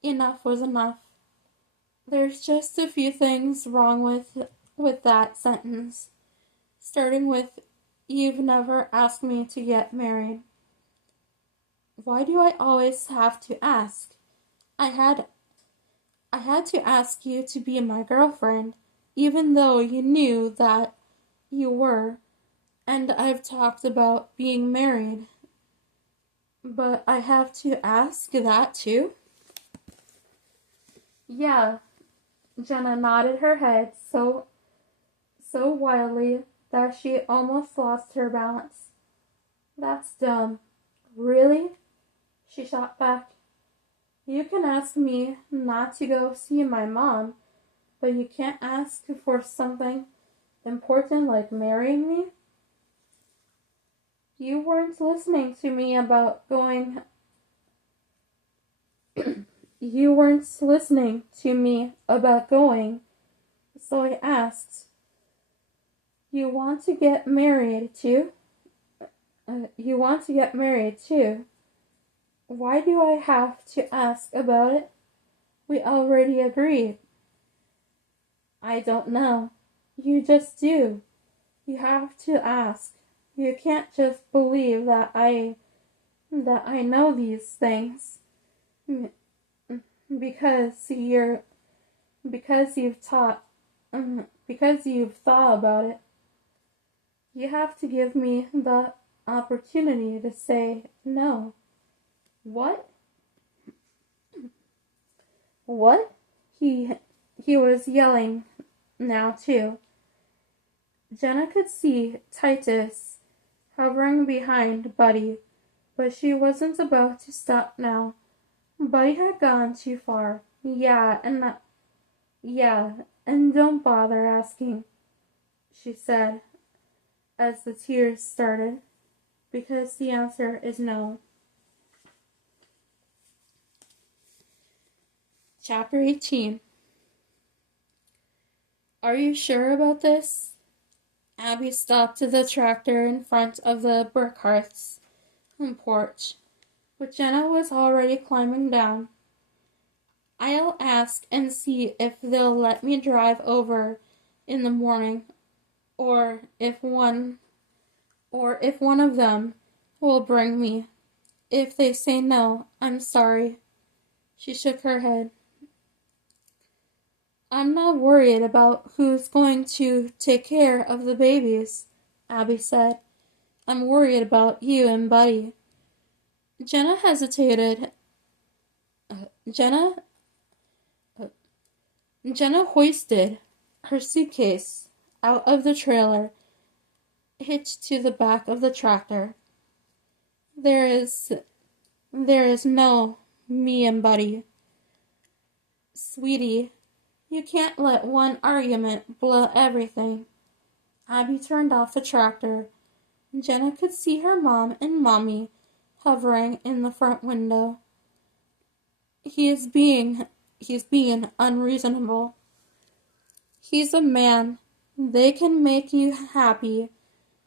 Enough was enough. There's just a few things wrong with that sentence. Starting with, you've never asked me to get married. Why do I always have to ask? I had to ask you to be my girlfriend, even though you knew that you were, and I've talked about being married. But I have to ask that too? Yeah, Jenna nodded her head so wildly that she almost lost her balance. That's dumb. Really? She shot back. You can ask me not to go see my mom, but you can't ask for something important like marrying me? You weren't listening to me about going... You weren't listening to me about going, so I asked. You want to get married too? Why do I have to ask about it? We already agreed. I don't know. You just do. You have to ask. You can't just believe that I know these things because you've thought about it. You have to give me the opportunity to say no. What? What? He was yelling now too. Jenna could see Titus hovering behind Buddy, but she wasn't about to stop now. Buddy had gone too far. Yeah, and don't bother asking, she said as the tears started, because the answer is no. Chapter 18. Are you sure about this? Abby stopped the tractor in front of the Burkhart's porch, but Jenna was already climbing down. I'll ask and see if they'll let me drive over in the morning, or if one of them will bring me. If they say no, I'm sorry. She shook her head. I'm not worried about who's going to take care of the babies, Abby said. I'm worried about you and Buddy. Jenna hesitated. Jenna hoisted her suitcase out of the trailer, hitched to the back of the tractor. There is no me and Buddy. Sweetie, you can't let one argument blow everything. Abby turned off the tractor. Jenna could see her mom and mommy hovering in the front window. He's being unreasonable. He's a man. They can make you happy,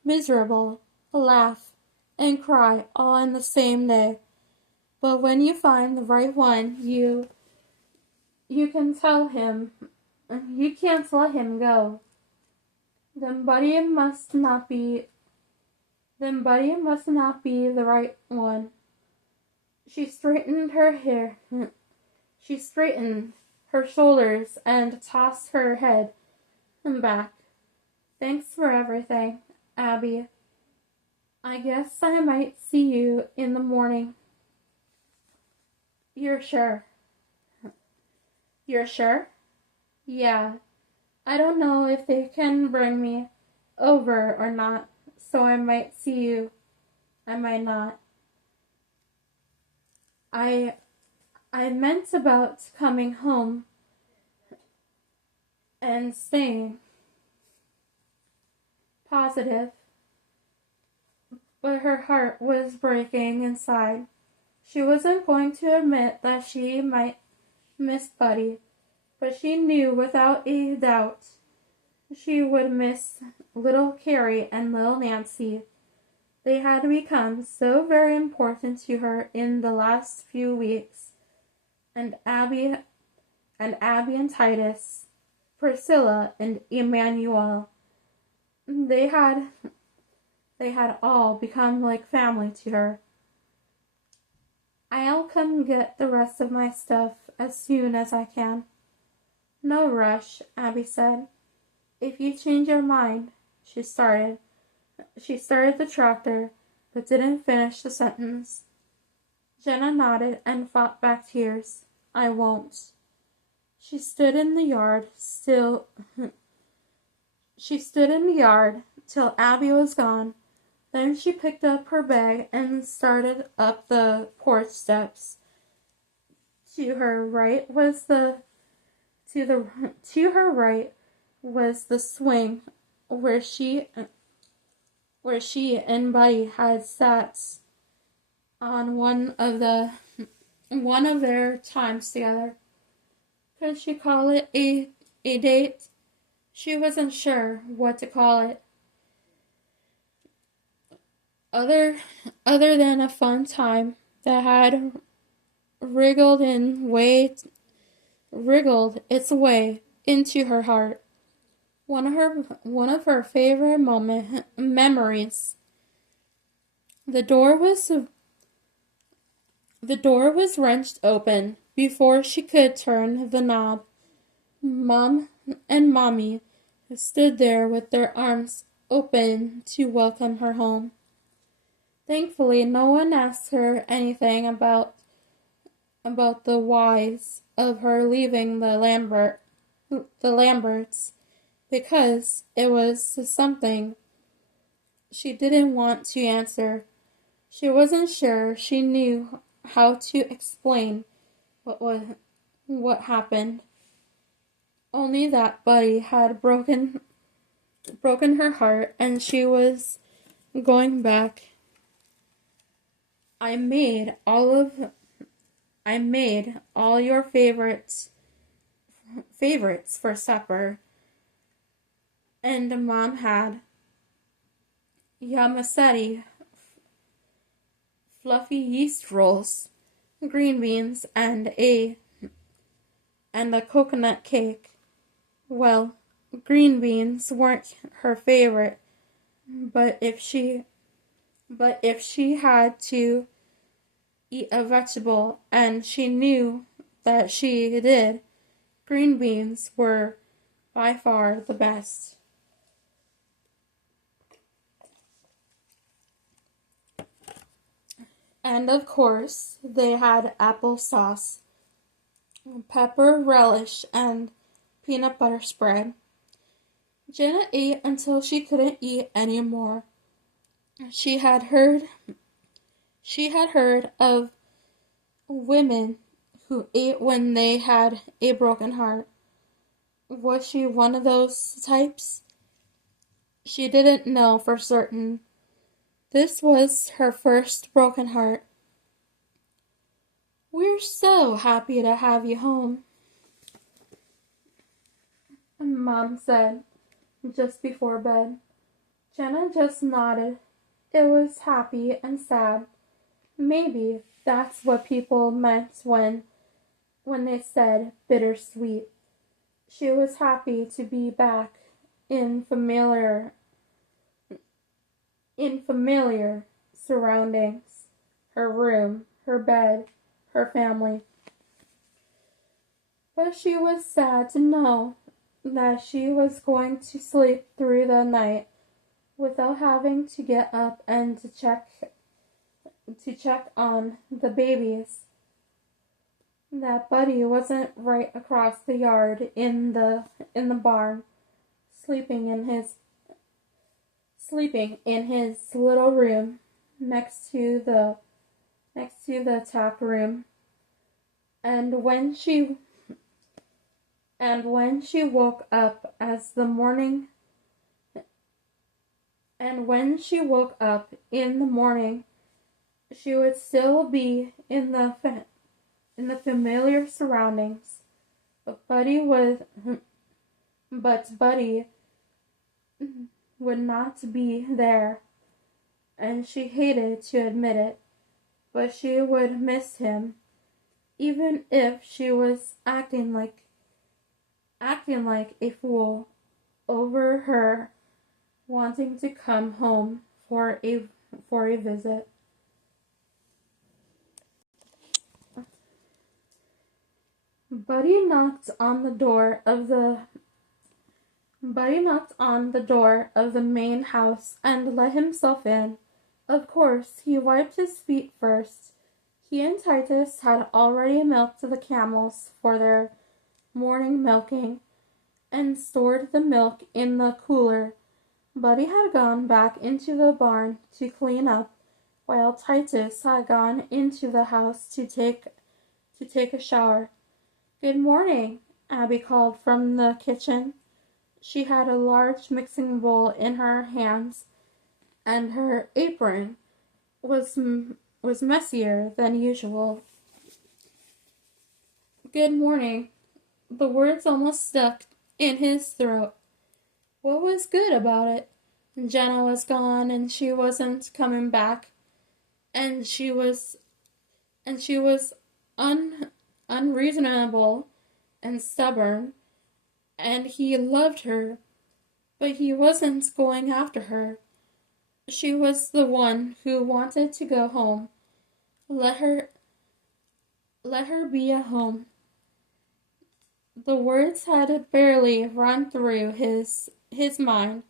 miserable, laugh, and cry all in the same day. But when you find the right one, you can tell him you can't let him go. Then Buddy must not be the right one. She straightened her hair. She straightened her shoulders and tossed her head back. Thanks for everything, Abby. I guess I might see you in the morning. You're sure? You're sure? Yeah. I don't know if they can bring me over or not, so I might see you. I might not. I meant about coming home and staying positive, but her heart was breaking inside. She wasn't going to admit that she might miss Buddy, but she knew without a doubt she would miss little Carrie and little Nancy. They had become so very important to her in the last few weeks. And Abby and Titus, Priscilla and Emmanuel, they had all become like family to her. I'll come get the rest of my stuff as soon as I can. No rush, Abby said. If you change your mind, she started the tractor, but didn't finish the sentence. Jenna nodded and fought back tears. I won't. She stood in the yard till Abby was gone. Then she picked up her bag and started up the porch steps. To her right was the swing where she and Buddy had sat on one of their times together. Could she call it a date? She wasn't sure what to call it. Other than a fun time that had wriggled its way into her heart. One of her favorite memories. The door was wrenched open before she could turn the knob. Mom and Mommy stood there with their arms open to welcome her home. Thankfully, no one asked her anything about the whys of her leaving the Lamberts, because it was something she didn't want to answer. She wasn't sure she knew how to explain what happened. Only that Buddy had broken her heart and she was going back. I made all your favorites for supper, and Mom had Yamaseti fluffy yeast rolls, green beans, and a coconut cake. Well, green beans weren't her favorite, but if she had to eat a vegetable, and she knew that she did, green beans were by far the best. And of course, they had applesauce, pepper relish, and peanut butter spread. Jenna ate until she couldn't eat any more. She had heard of women who ate when they had a broken heart. Was she one of those types? She didn't know for certain. This was her first broken heart. "We're so happy to have you home," Mom said just before bed. Jenna just nodded. It was happy and sad. Maybe that's what people meant when they said bittersweet. She was happy to be back in familiar surroundings. Her room, her bed, her family. But she was sad to know that she was going to sleep through the night without having to get up and to check on the babies. That Buddy wasn't right across the yard in the barn, sleeping in his little room next to the tack room. And when she woke up in the morning, she would still be in the familiar surroundings. But Buddy would not be there, and she hated to admit it, but she would miss him, even if she was acting like a fool over her wanting to come home for a visit. Buddy knocked on the door of the main house and let himself in. Of course, he wiped his feet first. He and Titus had already milked the camels for their morning milking and stored the milk in the cooler. Buddy had gone back into the barn to clean up, while Titus had gone into the house to take a shower. "Good morning," Abby called from the kitchen. She had a large mixing bowl in her hands, and her apron was messier than usual. "Good morning." The words almost stuck in his throat. What was good about it? Jenna was gone, and she wasn't coming back, and she was unreasonable and stubborn, and he loved her, but he wasn't going after her. She was the one who wanted to go home. Let her be at home. The words had barely run through his mind.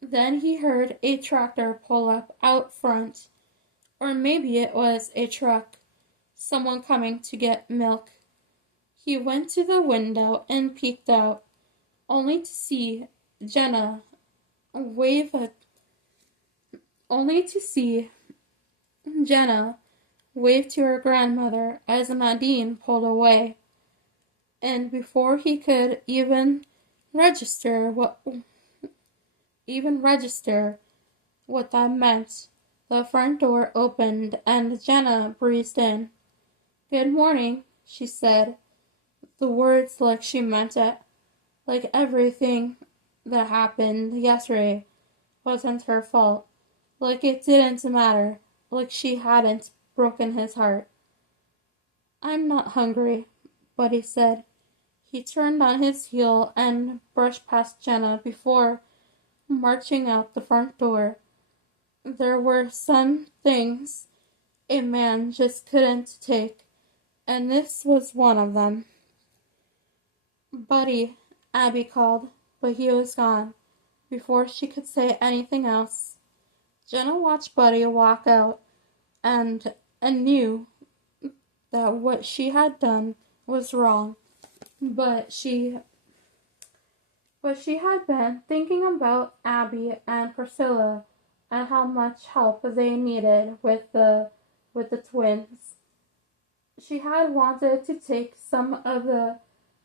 Then he heard a tractor pull up out front, or maybe it was a truck, someone coming to get milk. He went to the window and peeked out, only to see Jenna waved to her grandmother as Nadine pulled away, and before he could register what register what that meant, the front door opened and Jenna breezed in. "Good morning," she said, the words like she meant it, like everything that happened yesterday wasn't her fault, like it didn't matter, like she hadn't broken his heart. "I'm not hungry," Buddy said. He turned on his heel and brushed past Jenna before marching out the front door. There were some things a man just couldn't take, and this was one of them. "Buddy," Abby called, but he was gone before she could say anything else. Jenna watched Buddy walk out and knew that what she had done was wrong, but she had been thinking about Abby and Priscilla and how much help they needed with the twins. She had wanted to take some of the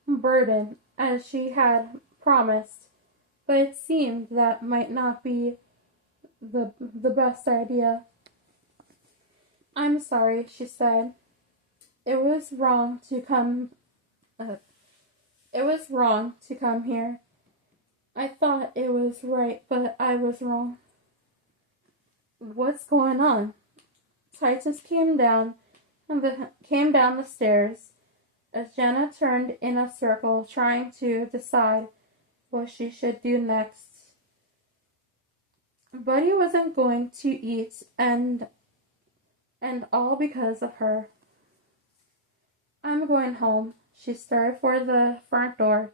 burden as she had promised, but it seemed that might not be the best idea. "I'm sorry," she said. It was wrong to come here. I thought it was right, but I was wrong." "What's going on?" Titus came down the stairs as Jenna turned in a circle, trying to decide what she should do next. Buddy wasn't going to eat, and all because of her. "I'm going home." She started for the front door.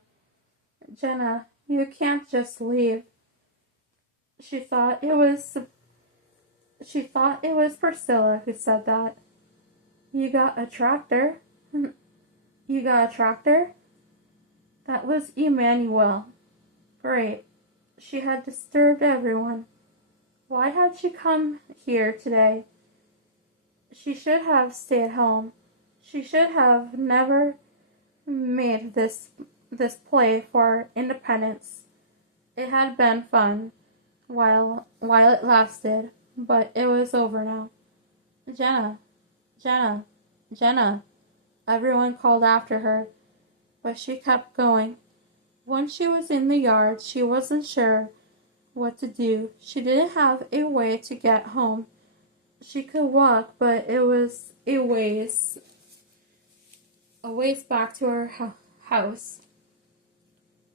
"Jenna, you can't just leave." She thought it was Priscilla who said that. "You got a tractor?" "You got a tractor?" That was Emmanuel. Great. She had disturbed everyone. Why had she come here today? She should have stayed home. She should have never made this play for independence. It had been fun while it lasted, but it was over now. "Jenna, Jenna, Jenna," everyone called after her, but she kept going. Once she was in the yard, she wasn't sure what to do. She didn't have a way to get home. She could walk, but it was a ways back to her house.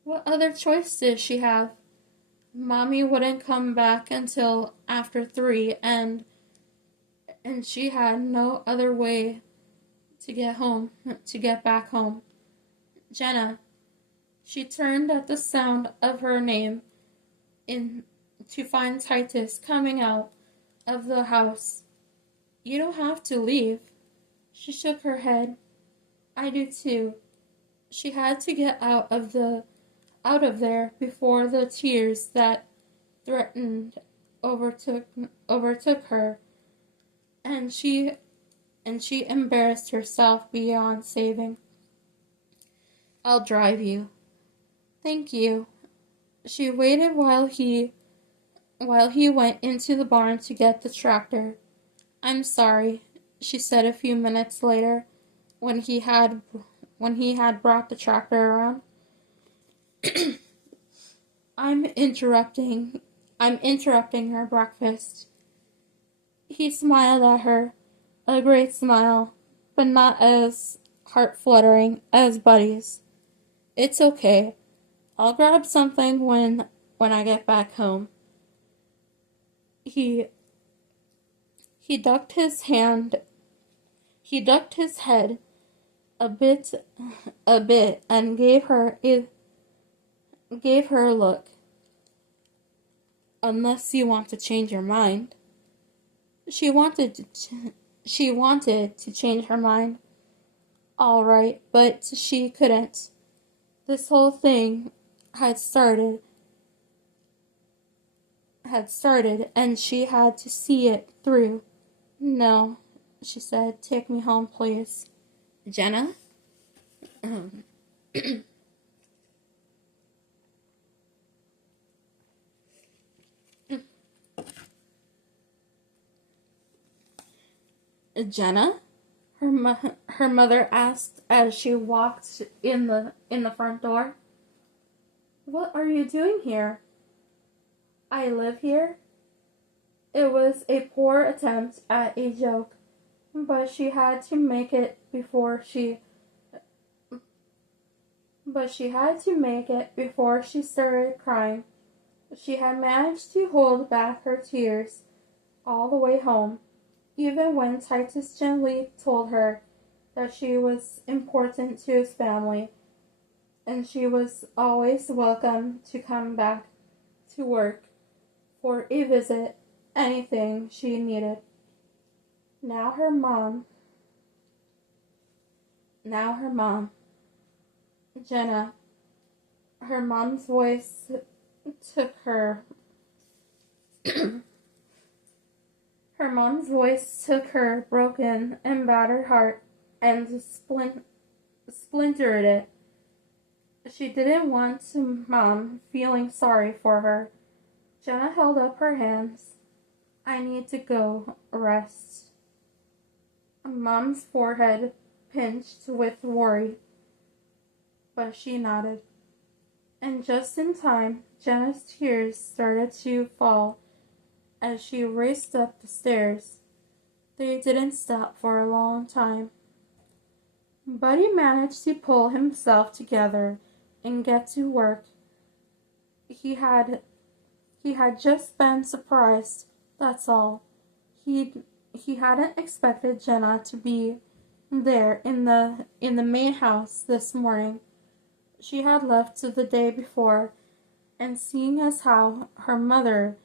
What other choice did she have? Mommy wouldn't come back until after 3, and she had no other way to get back home. "Jenna." She turned at the sound of her name to find Titus coming out of the house. "You don't have to leave." She shook her head. "I do too." She had to get out of there before the tears that threatened overtook her, and she embarrassed herself beyond saving. "I'll drive you." "Thank you." She waited while he went into the barn to get the tractor. "I'm sorry," she said a few minutes later, when he had brought the tractor around. I'm interrupting her breakfast." He smiled at her, a great smile, but not as heart-fluttering as Buddy's. "It's okay. I'll grab something when I get back home." He ducked his head a bit and gave her a look. "Unless you want to change your mind." She wanted to change her mind. All right, but she couldn't. This whole thing had started, and she had to see it through. No, she said. Take me home, please. Jenna? Jenna? Her mother asked as she walked in the front door. What are you doing here? I live here. It was a poor attempt at a joke, but she had to make it before she started crying. She had managed to hold back her tears all the way home, even when Titus gently told her that she was important to his family and she was always welcome to come back to work for a visit, anything she needed. Now her mom, Jenna, her mom's voice took her broken and battered heart and splintered it. She didn't want Mom feeling sorry for her. Jenna held up her hands. I need to go rest. Mom's forehead pinched with worry, but she nodded. And just in time, Jenna's tears started to fall as she raced up the stairs. They didn't stop for a long time. Buddy managed to pull himself together and get to work. He had just been surprised, that's all. He hadn't expected Jenna to be there in the main house this morning. She had left the day before, and seeing as how her mother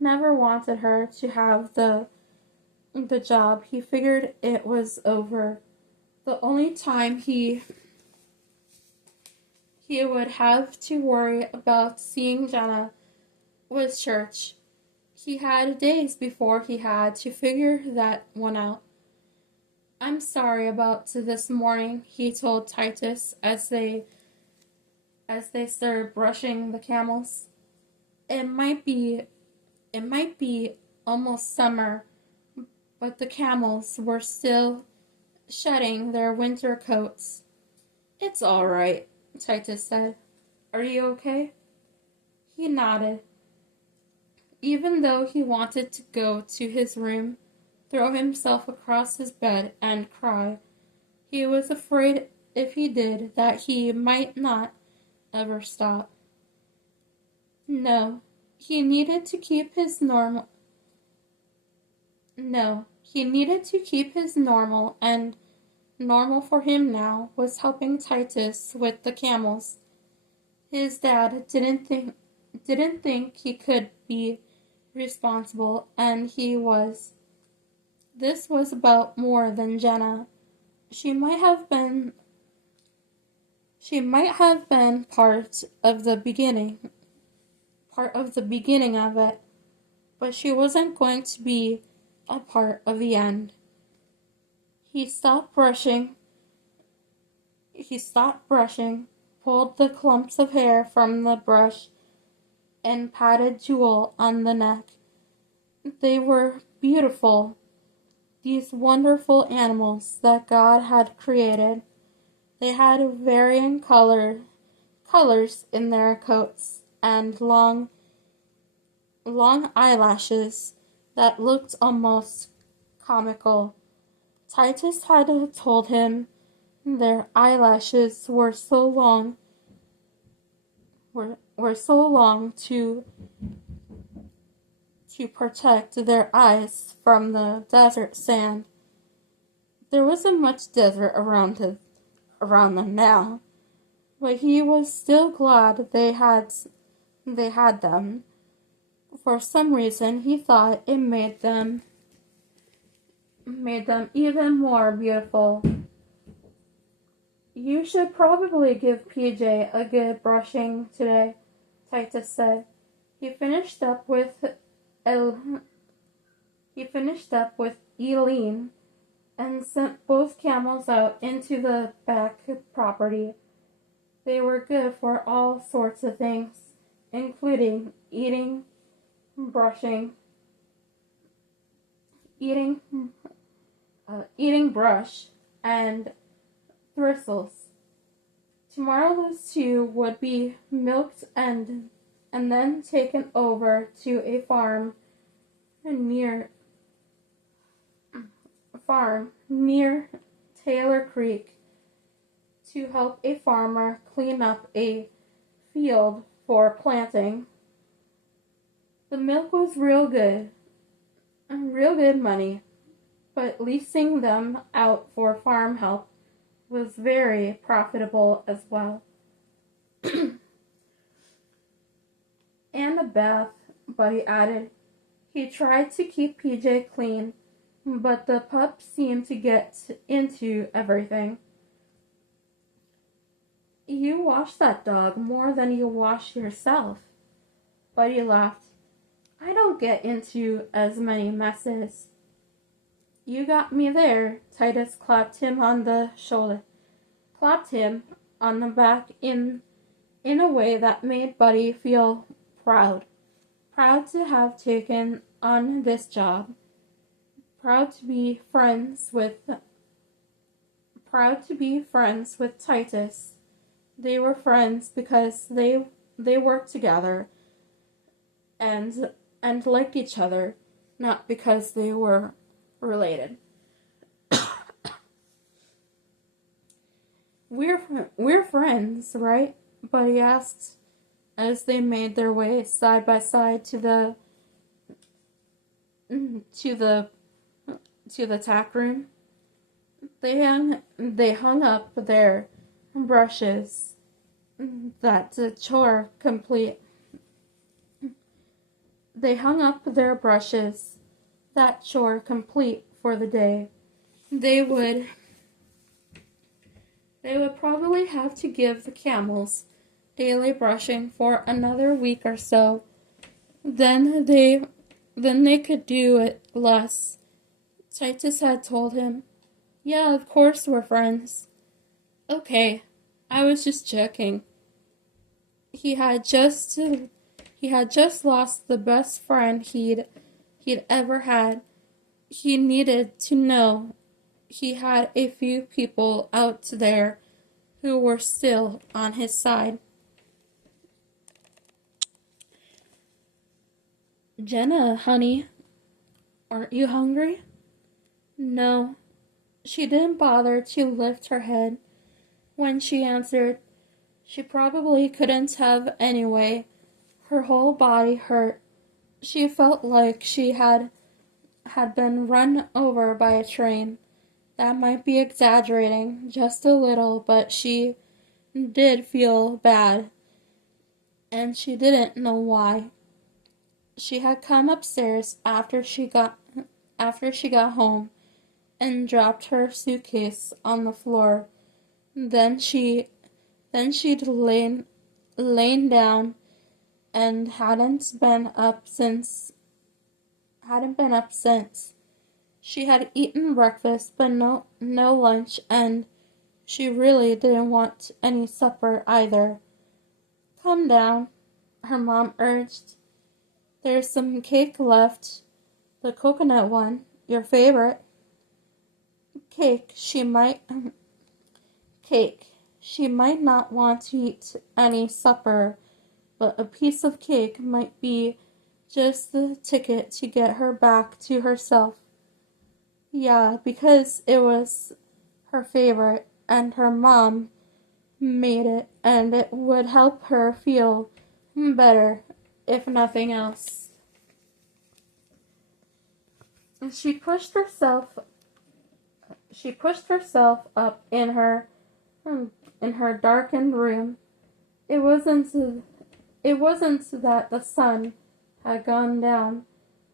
never wanted her to have the job, he figured it was over. The only time he would have to worry about seeing Jenna was church. He had days before he had to figure that one out. I'm sorry about this morning, he told Titus as they started brushing the camels. It might be almost summer, but the camels were still shedding their winter coats. It's all right, Titus said. Are you okay? He nodded. Even though he wanted to go to his room, throw himself across his bed and cry, he was afraid if he did that he might not ever stop. No, he needed to keep his normal, and normal for him now was helping Titus with the camels. His dad didn't think he could be responsible, and he was. This was about more than Jenna. She might have been part of the beginning of it, but she wasn't going to be a part of the end. He stopped brushing, pulled the clumps of hair from the brush, and patted Jewel on the neck. They were beautiful, these wonderful animals that God had created. They had varying colors in their coats and long eyelashes that looked almost comical. Titus had told him their eyelashes were so long to protect their eyes from the desert sand. There wasn't much desert around them now, but he was still glad they had them. For some reason, he thought it made them even more beautiful. You should probably give PJ a good brushing today, Titus said. He finished up with Eileen and sent both camels out into the back property. They were good for all sorts of things, including eating, eating brush, and thistles. Tomorrow those two would be milked and then taken over to a farm near Taylor Creek to help a farmer clean up a field for planting. The milk was real good money, but leasing them out for farm help was very profitable as well. And a bath, Buddy added. He tried to keep PJ clean, but the pup seemed to get into everything. You wash that dog more than you wash yourself. Buddy laughed. I don't get into as many messes. You got me there. Titus clapped him on the shoulder, clapped him on the back in a way that made Buddy feel proud to have taken on this job, proud to be friends with Titus. They were friends because they worked together and liked each other, not because they were related. We're friends, right? Buddy asked as they made their way side by side to the tack room. They hung up their brushes that chore complete. They hung up their brushes that chore complete for the day. They would probably have to give the camels daily brushing for another week or so. Then they could do it less. Titus had told him, "Yeah, of course we're friends." "Okay, I was just joking." He had just lost the best friend he'd ever had. He needed to know he had a few people out there who were still on his side. "Jenna, honey, aren't you hungry?" No. She didn't bother to lift her head when she answered. She probably couldn't have anyway. Her whole body hurt. She felt like she had been run over by a train. That might be exaggerating just a little, but she did feel bad, and she didn't know why. She had come upstairs after she got home and dropped her suitcase on the floor. Then she'd lain down and hadn't been up since. She had eaten breakfast but no lunch, and she really didn't want any supper either. "Come down," her mom urged. "There's some cake left. The coconut one, your favorite." Cake. She might not want to eat any supper, but a piece of cake might be just the ticket to get her back to herself. Yeah, because it was her favorite, and her mom made it, and it would help her feel better, if nothing else. She pushed herself up in her darkened room. It wasn't that the sun had gone down,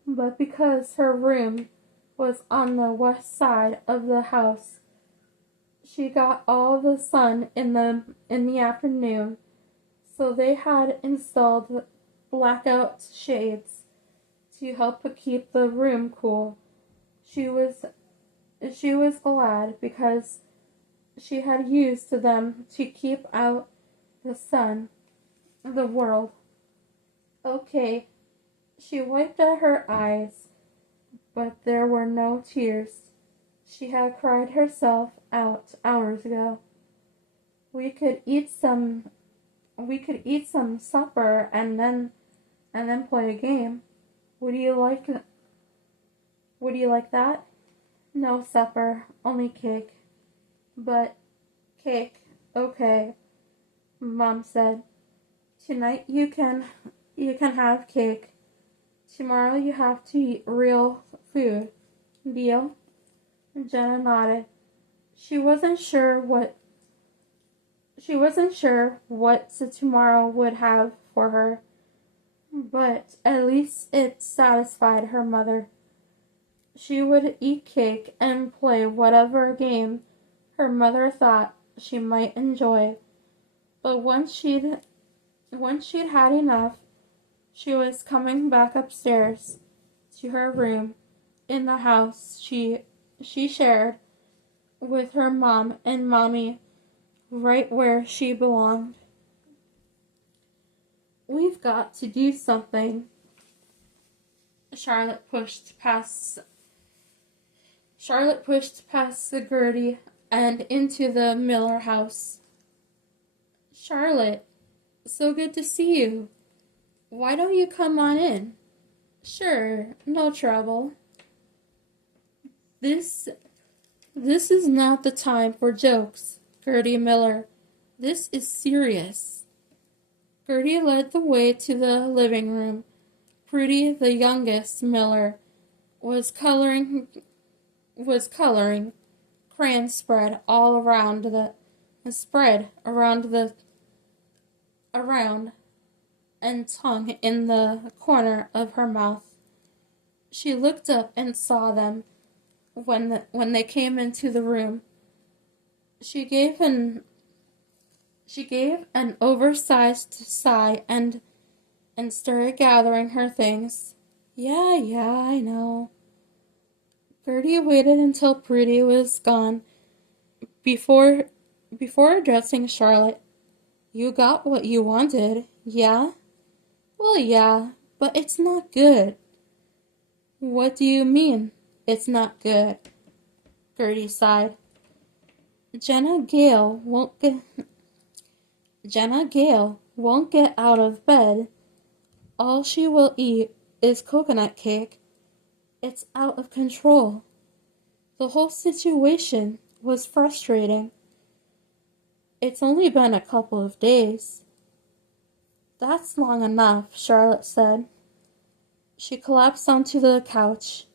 but because her room was on the west side of the house. She got all the sun in the afternoon, so they had installed blackout shades to help keep the room cool. She was She was glad because she had used them to keep out the sun, the world. Okay, she wiped at her eyes, but there were no tears. She had cried herself out hours ago. We could eat some supper and then play a game. Would you like that? No supper, only cake. But cake, okay, Mom said. Tonight you can have cake. Tomorrow you have to eat real food. Deal? Jenna nodded. She wasn't sure what tomorrow would have for her, but at least it satisfied her mother. She would eat cake and play whatever game her mother thought she might enjoy. But once she'd had enough, she was coming back upstairs to her room in the house she shared with her mom and mommy, right where she belonged. We've got to do something. Charlotte pushed past the Gertie and into the Miller house. Charlotte, so good to see you. Why don't you come on in? Sure, no trouble. This is not the time for jokes, Gertie Miller. This is serious. Gertie led the way to the living room. Prudy, the youngest Miller, was coloring. Crayons spread all around and tongue in the corner of her mouth. She looked up and saw them when they came into the room. She gave an oversized sigh and started gathering her things. Yeah, I know. Gertie waited until Prudy was gone before addressing Charlotte. You got what you wanted, yeah? Well, yeah, but it's not good. What do you mean, it's not good? Gertie sighed. Jenna Gale won't get out of bed. All she will eat is coconut cake. It's out of control. The whole situation was frustrating. It's only been a couple of days. That's long enough, Charlotte said. She collapsed onto the couch.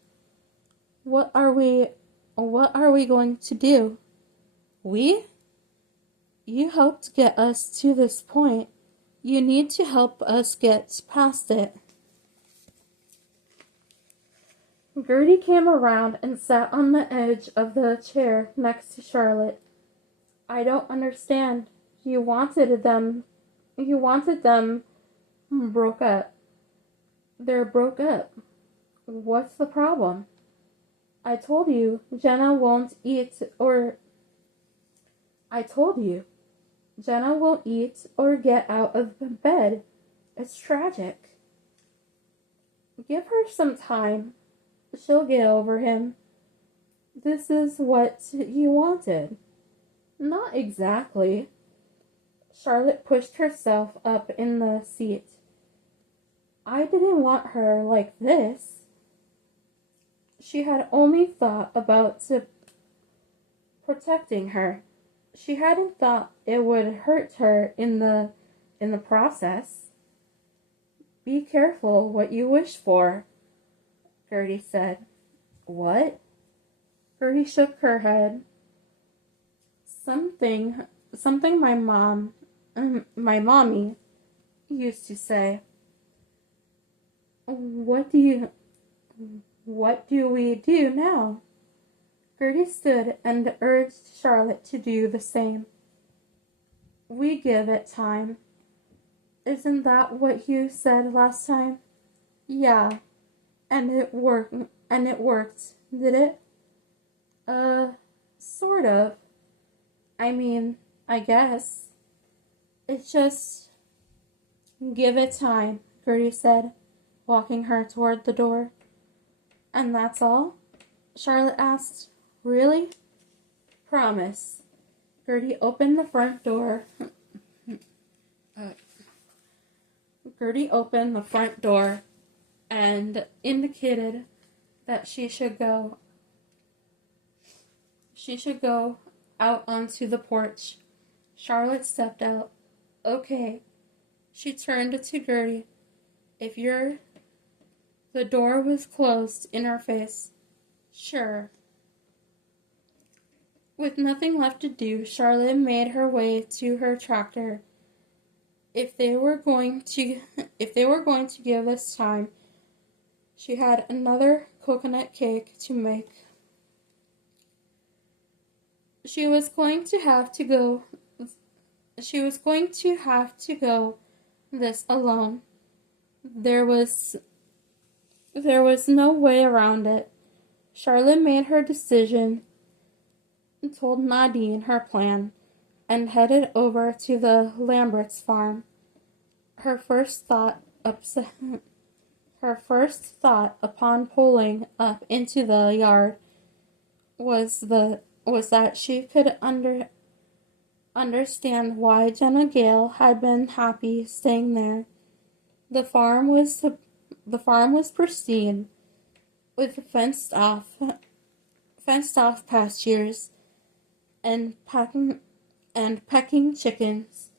What are we going to do? We? You helped get us to this point. You need to help us get past it. Gertie came around and sat on the edge of the chair next to Charlotte. I don't understand. You wanted them broke up. They're broke up. What's the problem? I told you Jenna won't eat or get out of bed. It's tragic. Give her some time. She'll get over him. This is what you wanted. Not exactly. Charlotte pushed herself up in the seat. I didn't want her like this. She had only thought about protecting her. She hadn't thought it would hurt her in the process. Be careful what you wish for, Gertie said. What? Gertie shook her head. Something my mommy used to say. What do we do now? Gertie stood and urged Charlotte to do the same. We give it time. Isn't that what you said last time? Yeah. And it worked, did it? Uh, sort of. I mean, I guess. It's just give it time, Gertie said, walking her toward the door. And that's all? Charlotte asked. Really? Promise. Gertie opened the front door. Gertie opened the front door and indicated that she should go out onto the porch. Charlotte stepped out. Okay. She turned to Gertie. The door was closed in her face. Sure. With nothing left to do, Charlotte made her way to her tractor. If they were going to give us time, she had another coconut cake to make. She was going to have to go this alone. There was no way around it. Charlotte made her decision, told Nadine her plan, and headed over to the Lamberts' farm. Her first thought upon pulling up into the yard was that she could understand why Jenna Gale had been happy staying there. The farm was pristine, with fenced off pastures and pecking chickens.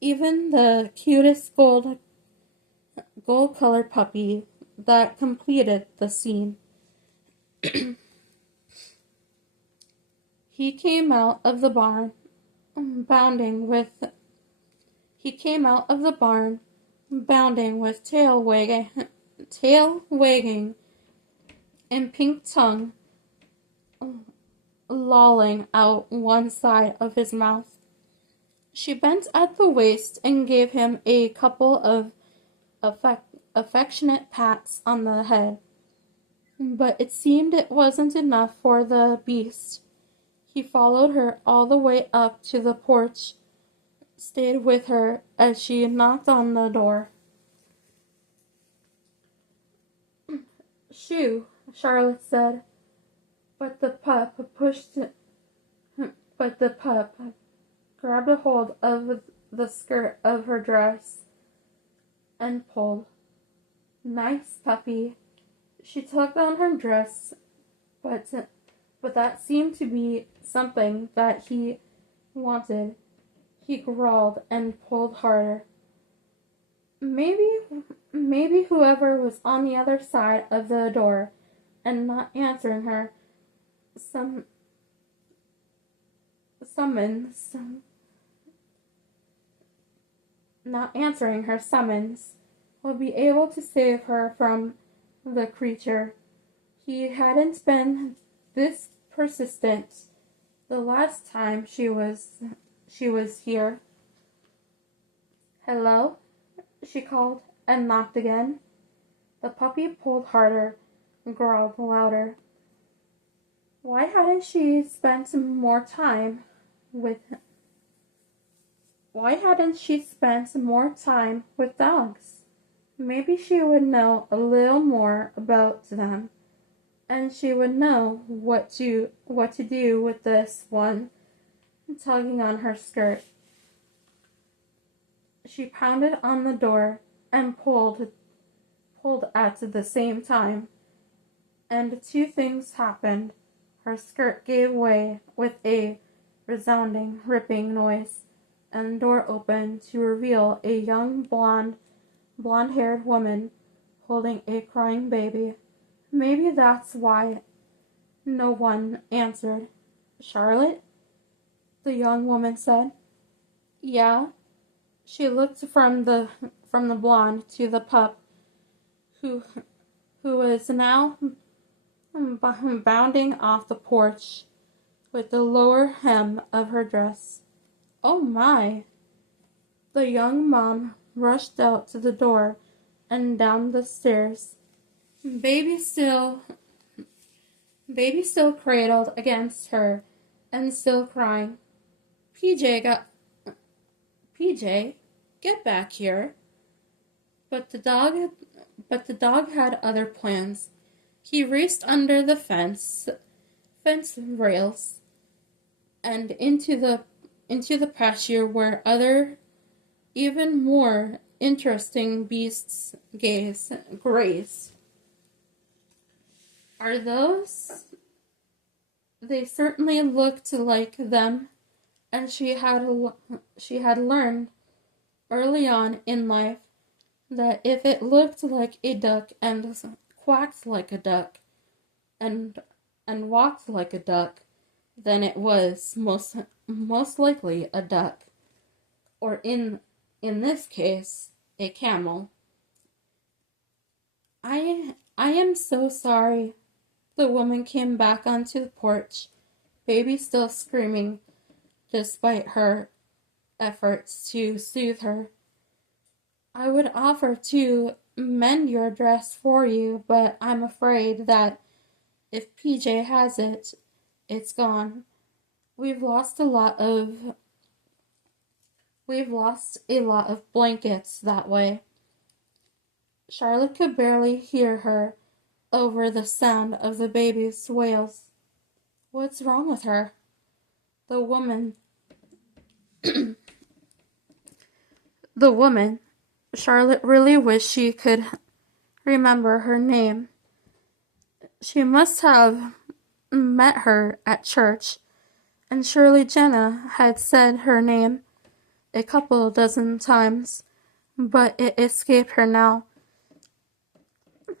Even the cutest gold-colored puppy that completed the scene. He came out of the barn, bounding with tail wagging, and pink tongue lolling out one side of his mouth. She bent at the waist and gave him a couple of affectionate pats on the head. But it seemed it wasn't enough for the beast. He followed her all the way up to the porch, stayed with her as she knocked on the door. Shoo, Charlotte said, but the pup grabbed a hold of the skirt of her dress and pulled. Nice puppy. She tugged on her dress, but that seemed to be something that he wanted. He growled and pulled harder. Maybe whoever was on the other side of the door and not answering her summons would be able to save her from the creature. He hadn't been this persistent the last time she was here. Hello? She called and knocked again. The puppy pulled harder and growled louder. Why hadn't she spent more time with dogs? Maybe she would know a little more about them, and she would know what to do with this one tugging on her skirt. She pounded on the door and pulled at the same time, and two things happened. Her skirt gave way with a resounding ripping noise, and the door opened to reveal a young blonde-haired woman holding a crying baby. Maybe that's why no one answered. Charlotte? The young woman said. Yeah. She looked from the blonde to the pup, who was now bounding off the porch with the lower hem of her dress. Oh my! The young mom rushed out to the door and down the stairs. Baby still Baby still cradled against her and still crying. PJ got PJ, get back here. But the dog had other plans. He raced under the fence rails and into the pasture where other even more interesting beasts graze. Are those? They certainly looked like them, and she had learned early on in life that if it looked like a duck and quacked like a duck and walked like a duck, then it was most likely a duck, or in this case, a camel. I am so sorry. The woman came back onto the porch, Baby still screaming despite her efforts to soothe her. I would offer to mend your dress for you, but I'm afraid that if PJ has it, it's gone. We've lost a lot of blankets that way. Charlotte could barely hear her over the sound of the baby's wails. What's wrong with her? The woman, Charlotte really wished she could remember her name. She must have met her at church, and surely Jenna had said her name a couple dozen times, but it escaped her now.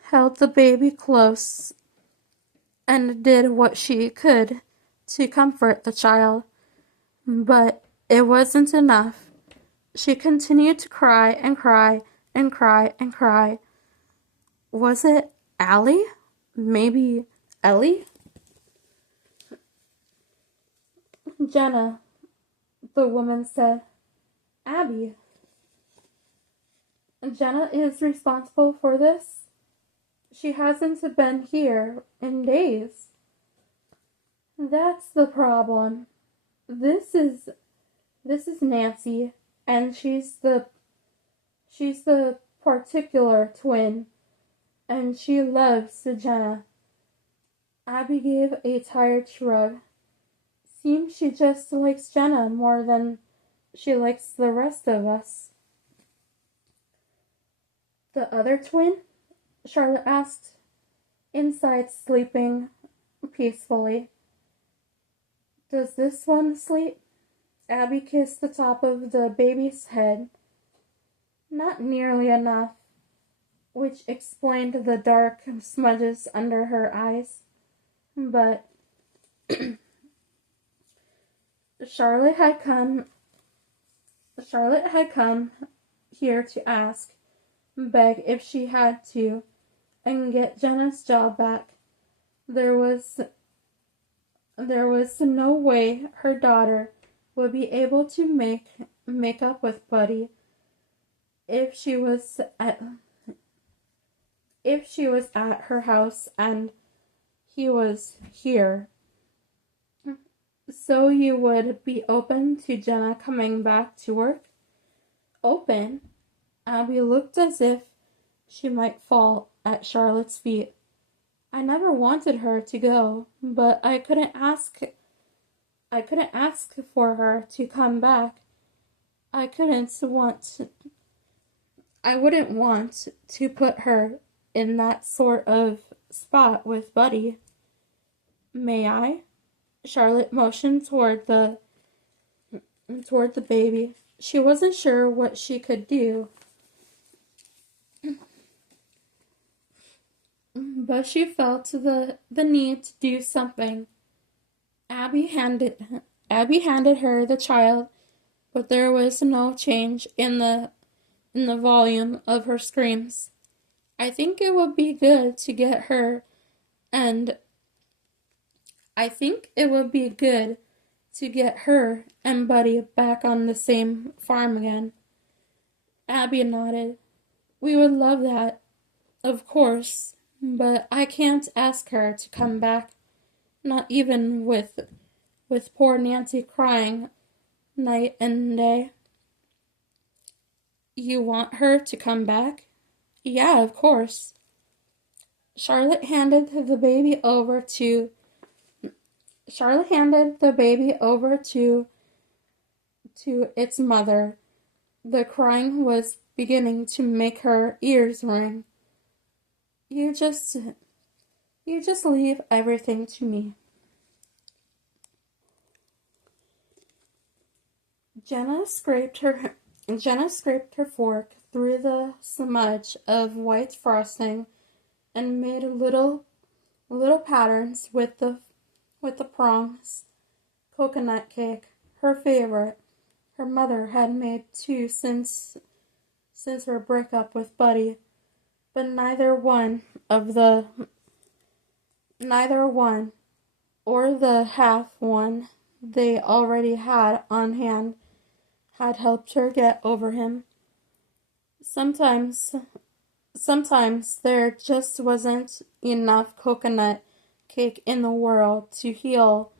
Held the baby close and did what she could to comfort the child, but it wasn't enough. She continued to cry and cry and cry and cry. Was it Allie? Maybe Ellie? Jenna, the woman said. Abby. Jenna is responsible for this? She hasn't been here in days. That's the problem. This is Nancy, and she's the particular twin, and she loves Jenna. Abby gave a tired shrug. Seems she just likes Jenna more than she likes the rest of us. The other twin? Charlotte asked, inside sleeping peacefully. Does this one sleep? Abby kissed the top of the baby's head. Not nearly enough, which explained the dark smudges under her eyes. But Charlotte had come here to ask, beg if she had to, and get Jenna's job back. There was no way her daughter would be able to make up with Buddy if she was at her house and he was here. So you would be open to Jenna coming back to work? Open? Abby looked as if she might fall at Charlotte's feet. I never wanted her to go, but I couldn't ask for her to come back. I wouldn't want to put her in that sort of spot with Buddy. May I? Charlotte motioned toward the baby. She wasn't sure what she could do, but she felt the need to do something. Abby handed her the child, but there was no change in the volume of her screams. I think it would be good to get her and Buddy back on the same farm again. Abby nodded. We would love that, of course, but I can't ask her to come back. not even with poor Nancy crying night and day. You want her to come back? Yeah, of course. Charlotte handed the baby over to Charlotte handed the baby over to its mother. The crying was beginning to make her ears ring. You just leave everything to me. Jenna scraped her fork through the smudge of white frosting and made little patterns with the prongs. Coconut cake, her favorite. Her mother had made too since her breakup with Buddy, but neither one or the half one they already had on hand had helped her get over him. Sometimes there just wasn't enough coconut cake in the world to heal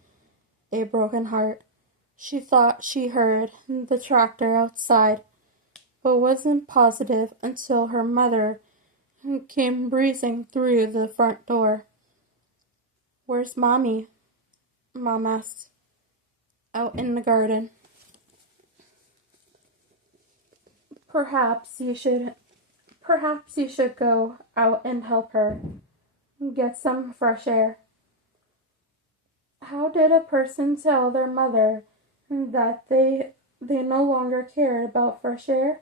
a broken heart. She thought she heard the tractor outside, but wasn't positive until her mother came breezing through the front door. Where's Mommy? Mom asked. Out in the garden. Perhaps you should go out and help her. Get some fresh air. How did a person tell their mother that they no longer cared about fresh air?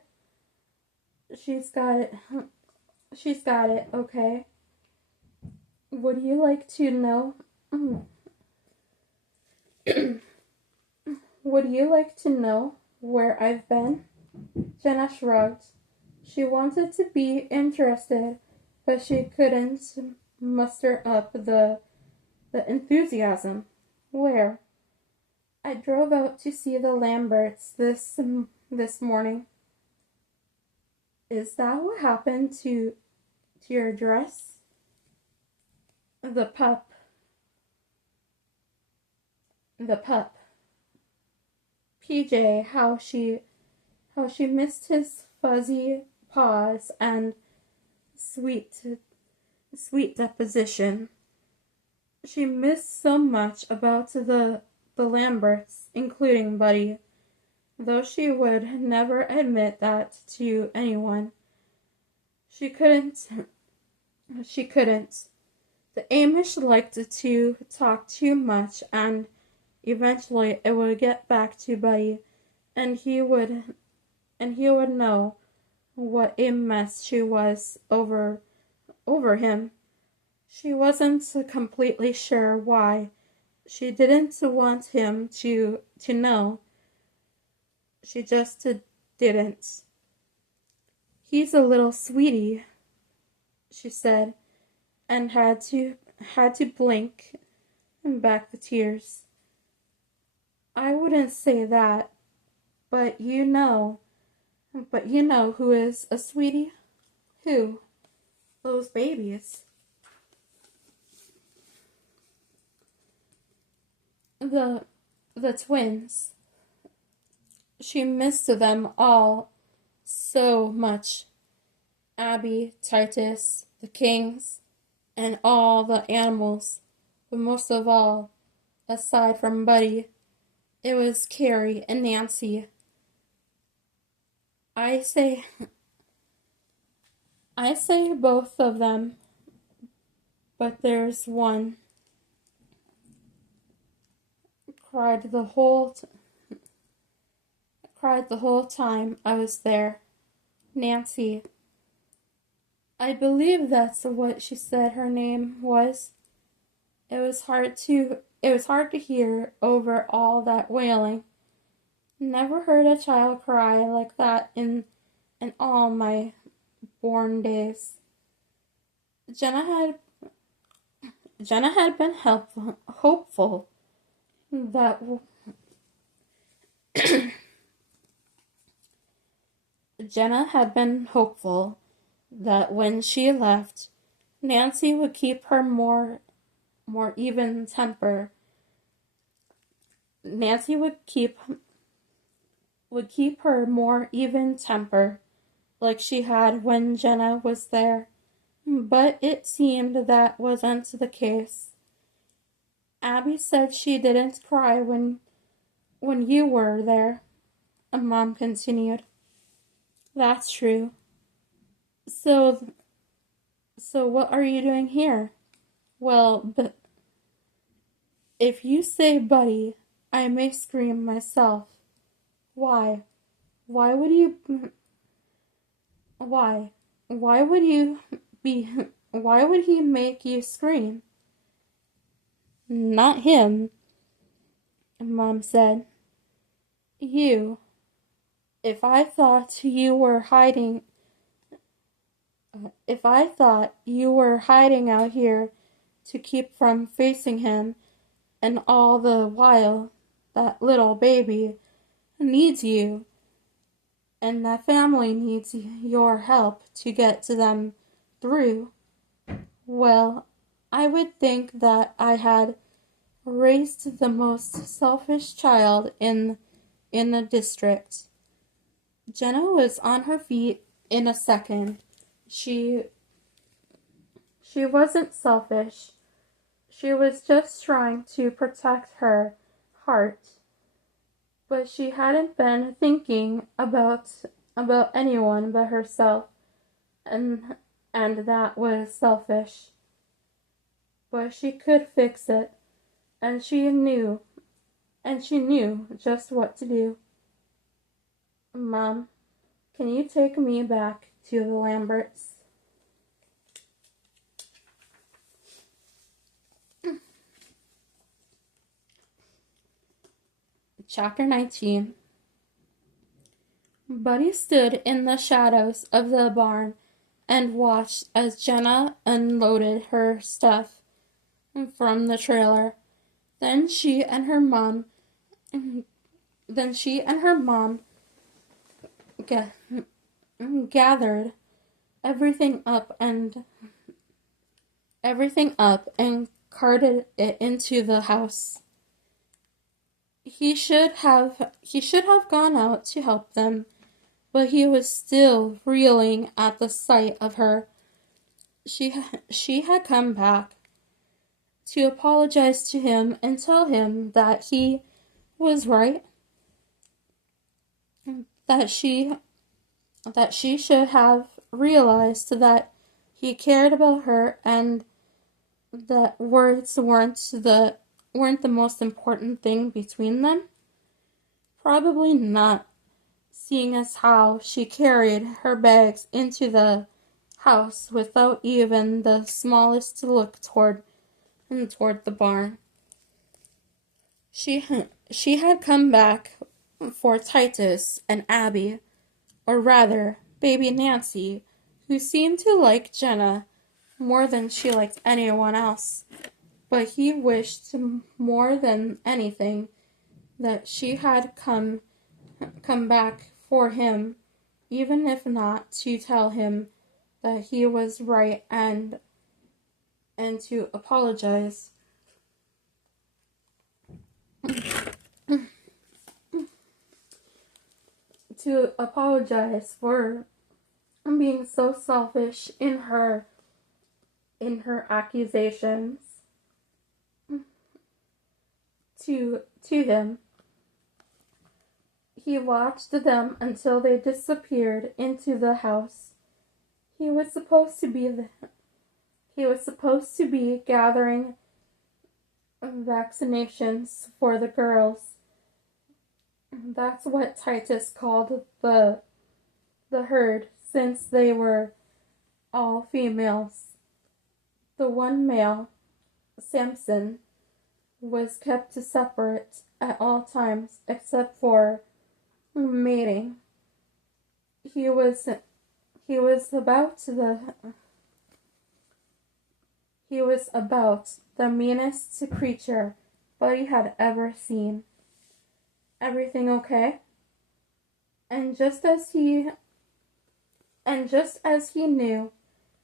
She's got it. Okay. Would you like to know? Would you like to know where I've been? Jenna shrugged. She wanted to be interested, but she couldn't muster up the enthusiasm. Where? I drove out to see the Lamberts this morning. Is that what happened to your dress? The pup. PJ, how she missed his fuzzy paws and sweet deposition. She missed so much about the Lamberts, including Buddy, though she would never admit that to anyone. She couldn't. The Amish liked to talk too much, and eventually it would get back to Buddy, and he would know what a mess she was over him. She wasn't completely sure why. She didn't want him to know. She just didn't. He's a little sweetie, she said, and had to blink back the tears. I wouldn't say that, but you know who is a sweetie? Who? Those babies. The twins. She missed them all so much. Abby, Titus, the Kings, and all the animals. But most of all, aside from Buddy, it was Carrie and Nancy. I say both of them, but there's one. Cried the whole time I was there. Nancy. I believe that's what she said her name was. It was hard to hear over all that wailing. Never heard a child cry like that in all my born days. Jenna had been hopeful that Jenna had been hopeful that when she left, Nancy would keep her more more even temper. Nancy would keep her more even temper, like she had when Jenna was there. But it seemed that wasn't the case. Abby said she didn't cry when you were there, Mom continued. That's true. So, so what are you doing here? Well, but if you say Buddy, I may scream myself. Why? Why would you... Why? Why would you be... Why would he make you scream? Not him, Mom said. You. If I thought you were hiding... If I thought you were hiding out here to keep from facing him, and all the while that little baby needs you, and that family needs your help to get to them through, well, I would think that I had raised the most selfish child in the district. Jenna was on her feet in a second. She wasn't selfish. She was just trying to protect her heart. But she hadn't been thinking about anyone but herself, and that was selfish. But she could fix it, and she knew just what to do. Mom, can you take me back to the Lamberts? Chapter 19. Buddy stood in the shadows of the barn and watched as Jenna unloaded her stuff from the trailer. Then she and her mom gathered everything up and carted it into the house. He should have gone out to help them, but he was still reeling at the sight of her. She had come back to apologize to him and tell him that he was right, that she should have realized that he cared about her and that words weren't the most important thing between them. Probably not, seeing as how she carried her bags into the house without even the smallest look toward the barn. She had come back for Titus and Abby, or rather, baby Nancy, who seemed to like Jenna more than she liked anyone else. But he wished more than anything that she had come back for him, even if not to tell him that he was right and to apologize. To apologize for being so selfish in her accusations to him. He watched them until they disappeared into the house. He was supposed to be gathering vaccinations for the girls. That's what Titus called the herd, since they were all females. The one male, Samson, was kept separate at all times except for mating. He was about the meanest creature Buddy had ever seen. Everything okay? And just as he knew,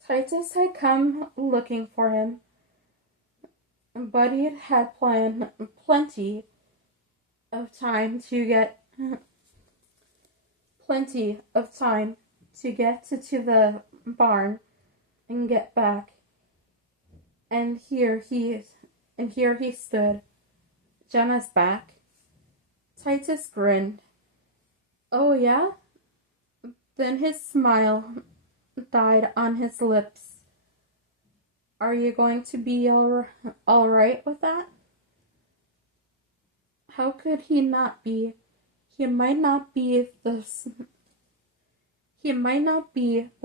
Titus had come looking for him. Buddy had planned plenty of time to get plenty of time to get to the barn and get back. And here he stood. Jenna's back. Titus grinned. Oh yeah? Then his smile died on his lips. Are you going to be all right with that? How could he not be? He might not be the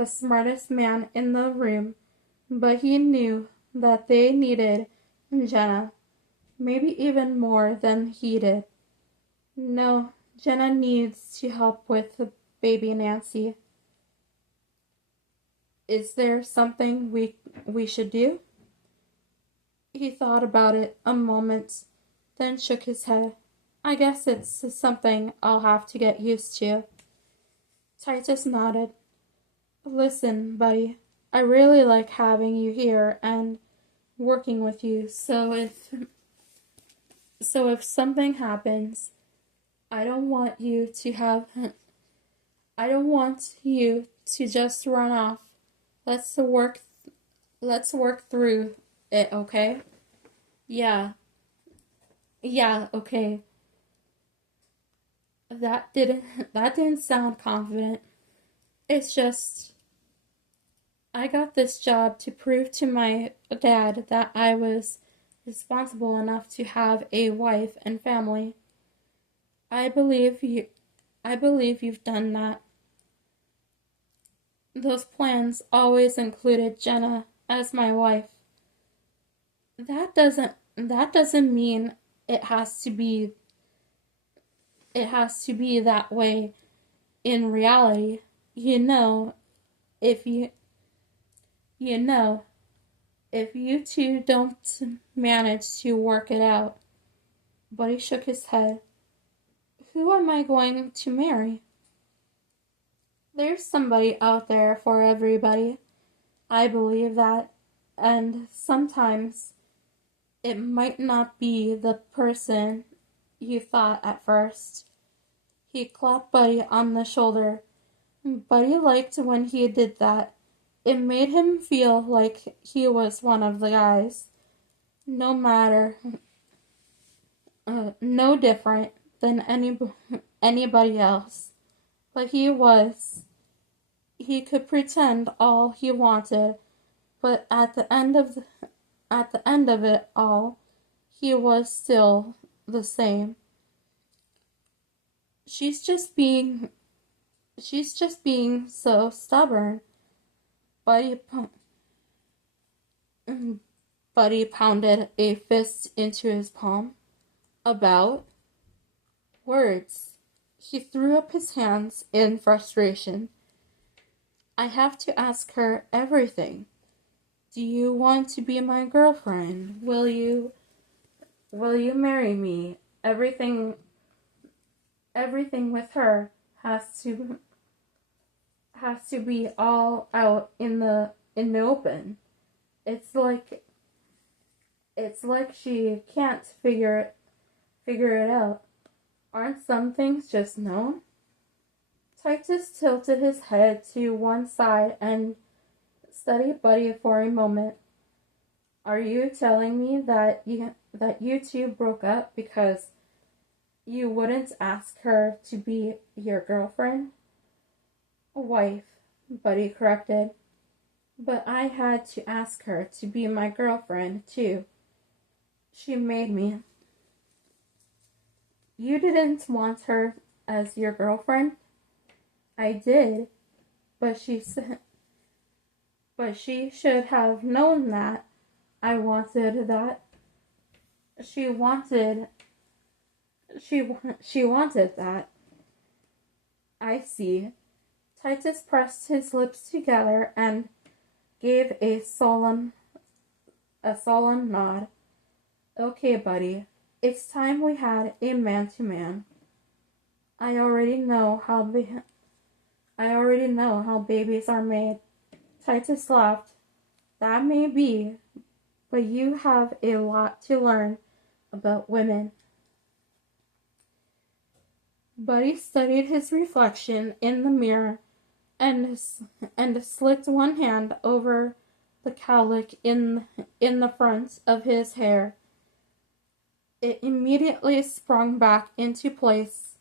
smartest man in the room, but he knew that they needed Jenna, maybe even more than he did. No, Jenna needs to help with baby Nancy. Is there something we should do? He thought about it a moment, then shook his head. I guess it's something I'll have to get used to. Titus nodded. Listen, buddy, I really like having you here and working with you, so if something happens, I don't want you to just run off. Let's work through it, okay? Yeah. Yeah, okay. That didn't sound confident. It's just I got this job to prove to my dad that I was responsible enough to have a wife and family. I believe you've done that. Those plans always included Jenna as my wife. That doesn't mean it has to be that way in reality. If you two don't manage to work it out. Buddy shook his head. Who am I going to marry? There's somebody out there for everybody. I believe that. And sometimes it might not be the person you thought at first. He clapped Buddy on the shoulder. Buddy liked when he did that. It made him feel like he was one of the guys. No different than anybody else. But he could pretend all he wanted, but at the end of it all, he was still the same. She's just being so stubborn. Buddy pounded a fist into his palm. About words. He threw up his hands in frustration. I have to ask her everything. Do you want to be my girlfriend? Will you marry me? Everything with her has to be all out in the open. It's like she can't figure it out. Aren't some things just known? Titus tilted his head to one side and studied Buddy for a moment. Are you telling me that you two broke up because you wouldn't ask her to be your girlfriend? Wife, Buddy corrected. But I had to ask her to be my girlfriend, too. She made me. You didn't want her as your girlfriend? I did, but she should have known that I wanted that. She wanted that. I see. Titus pressed his lips together and gave a solemn nod. Okay, buddy. It's time we had a man-to-man. I already know how babies are made. Titus laughed. That may be, but you have a lot to learn about women. Buddy studied his reflection in the mirror and slicked one hand over the cowlick in the front of his hair. It immediately sprung back into place.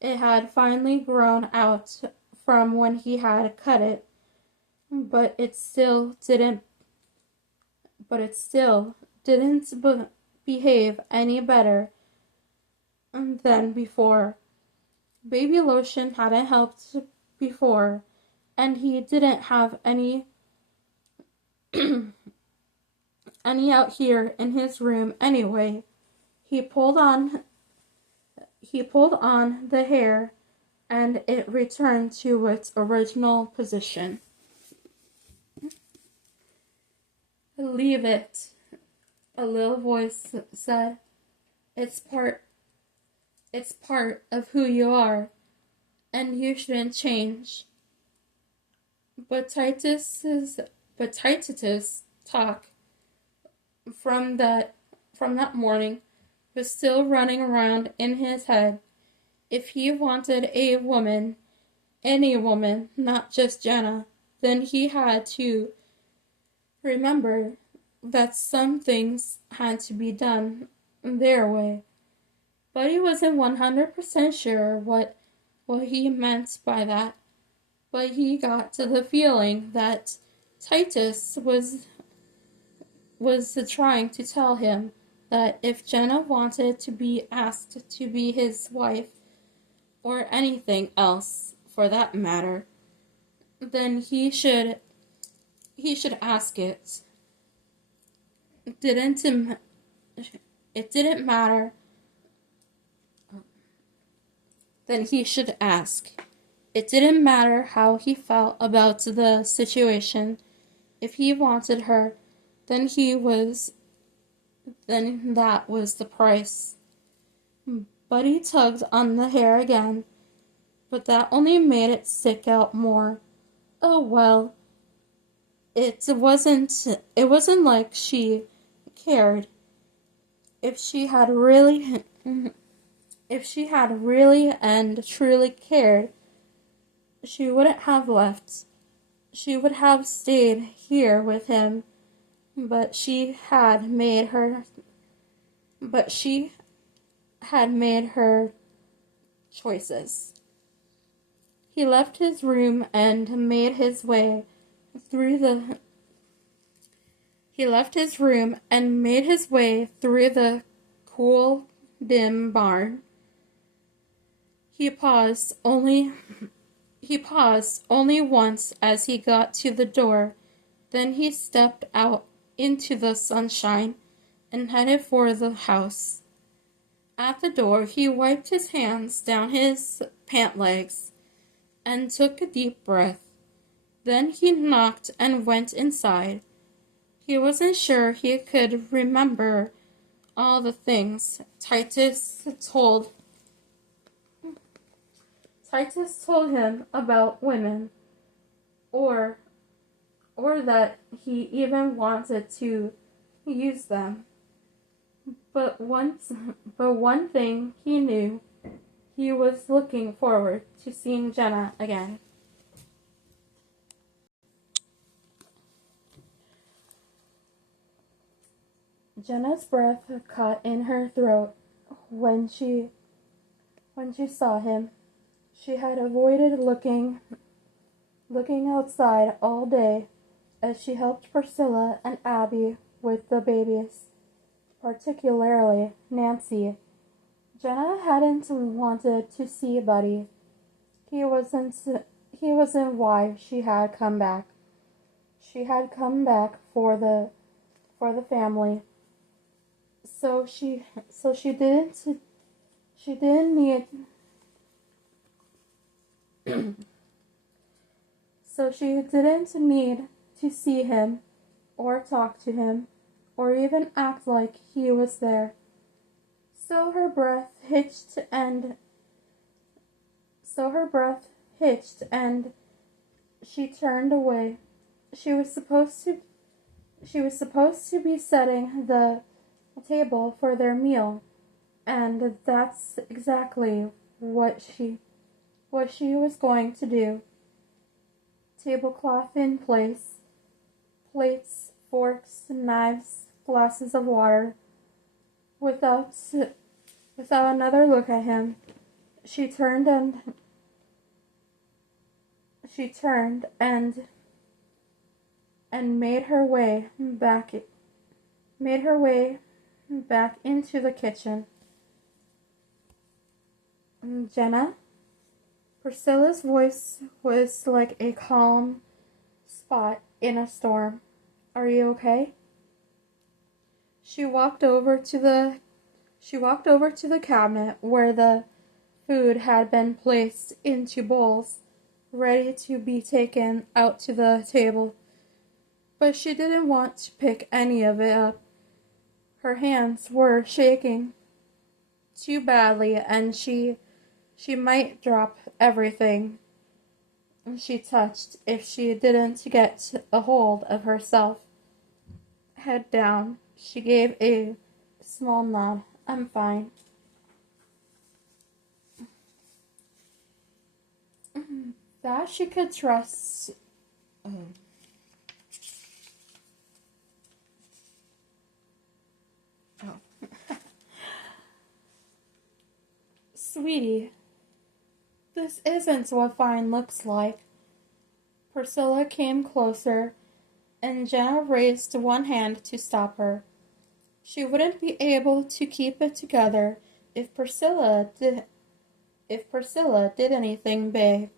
It had finally grown out from when he had cut it, but it still didn't behave any better than before. Baby lotion hadn't helped before, and he didn't have any out here in his room anyway. He pulled on the hair, and it returned to its original position. Leave it, a little voice said. It's part of who you are, and you shouldn't change. But Titus's talk from that morning was still running around in his head. If he wanted a woman, any woman, not just Jenna, then he had to remember that some things had to be done their way. But he wasn't 100% sure what he meant by that. But he got to the feeling that Titus was trying to tell him that if Jenna wanted to be asked to be his wife, or anything else for that matter, then he should ask it. It didn't matter. Then he should ask. It didn't matter how he felt about the situation. If he wanted her, then that was the price. Buddy tugged on the hair again, but that only made it stick out more. Oh well. It wasn't like she cared. If she had really and truly cared, she wouldn't have left. She would have stayed here with him, but she had made her choices. He left his room and made his way through the cool, dim barn. He paused only once as he got to the door. Then he stepped out into the sunshine and headed for the house. At the door, he wiped his hands down his pant legs and took a deep breath. Then he knocked and went inside. He wasn't sure he could remember all the things Titus told him about women, or that he even wanted to use them. But one thing he knew, he was looking forward to seeing Jenna again. Jenna's breath caught in her throat when she saw him. She had avoided looking outside all day as she helped Priscilla and Abby with the babies, particularly Nancy. Jenna hadn't wanted to see Buddy. He wasn't why she had come back. She had come back for the family. So she didn't need so she didn't need to see him or talk to him or even act like he was there. So her breath hitched and she turned away. She was supposed She was supposed to be setting the table for their meal, and that's exactly what she was going to do. Tablecloth in place, plates, forks, knives, glasses of water. Without another look at him, she turned and made her way back into the kitchen. Jenna? Priscilla's voice was like a calm spot in a storm. Are you okay? She walked over to the cabinet where the food had been placed into bowls, ready to be taken out to the table. But she didn't want to pick any of it up. Her hands were shaking too badly, and she might drop everything she touched if she didn't get a hold of herself. Head down, she gave a small nod. I'm fine. That she could trust. Sweetie, this isn't what fine looks like. Priscilla came closer, and Jenna raised one hand to stop her. She wouldn't be able to keep it together if Priscilla did anything big,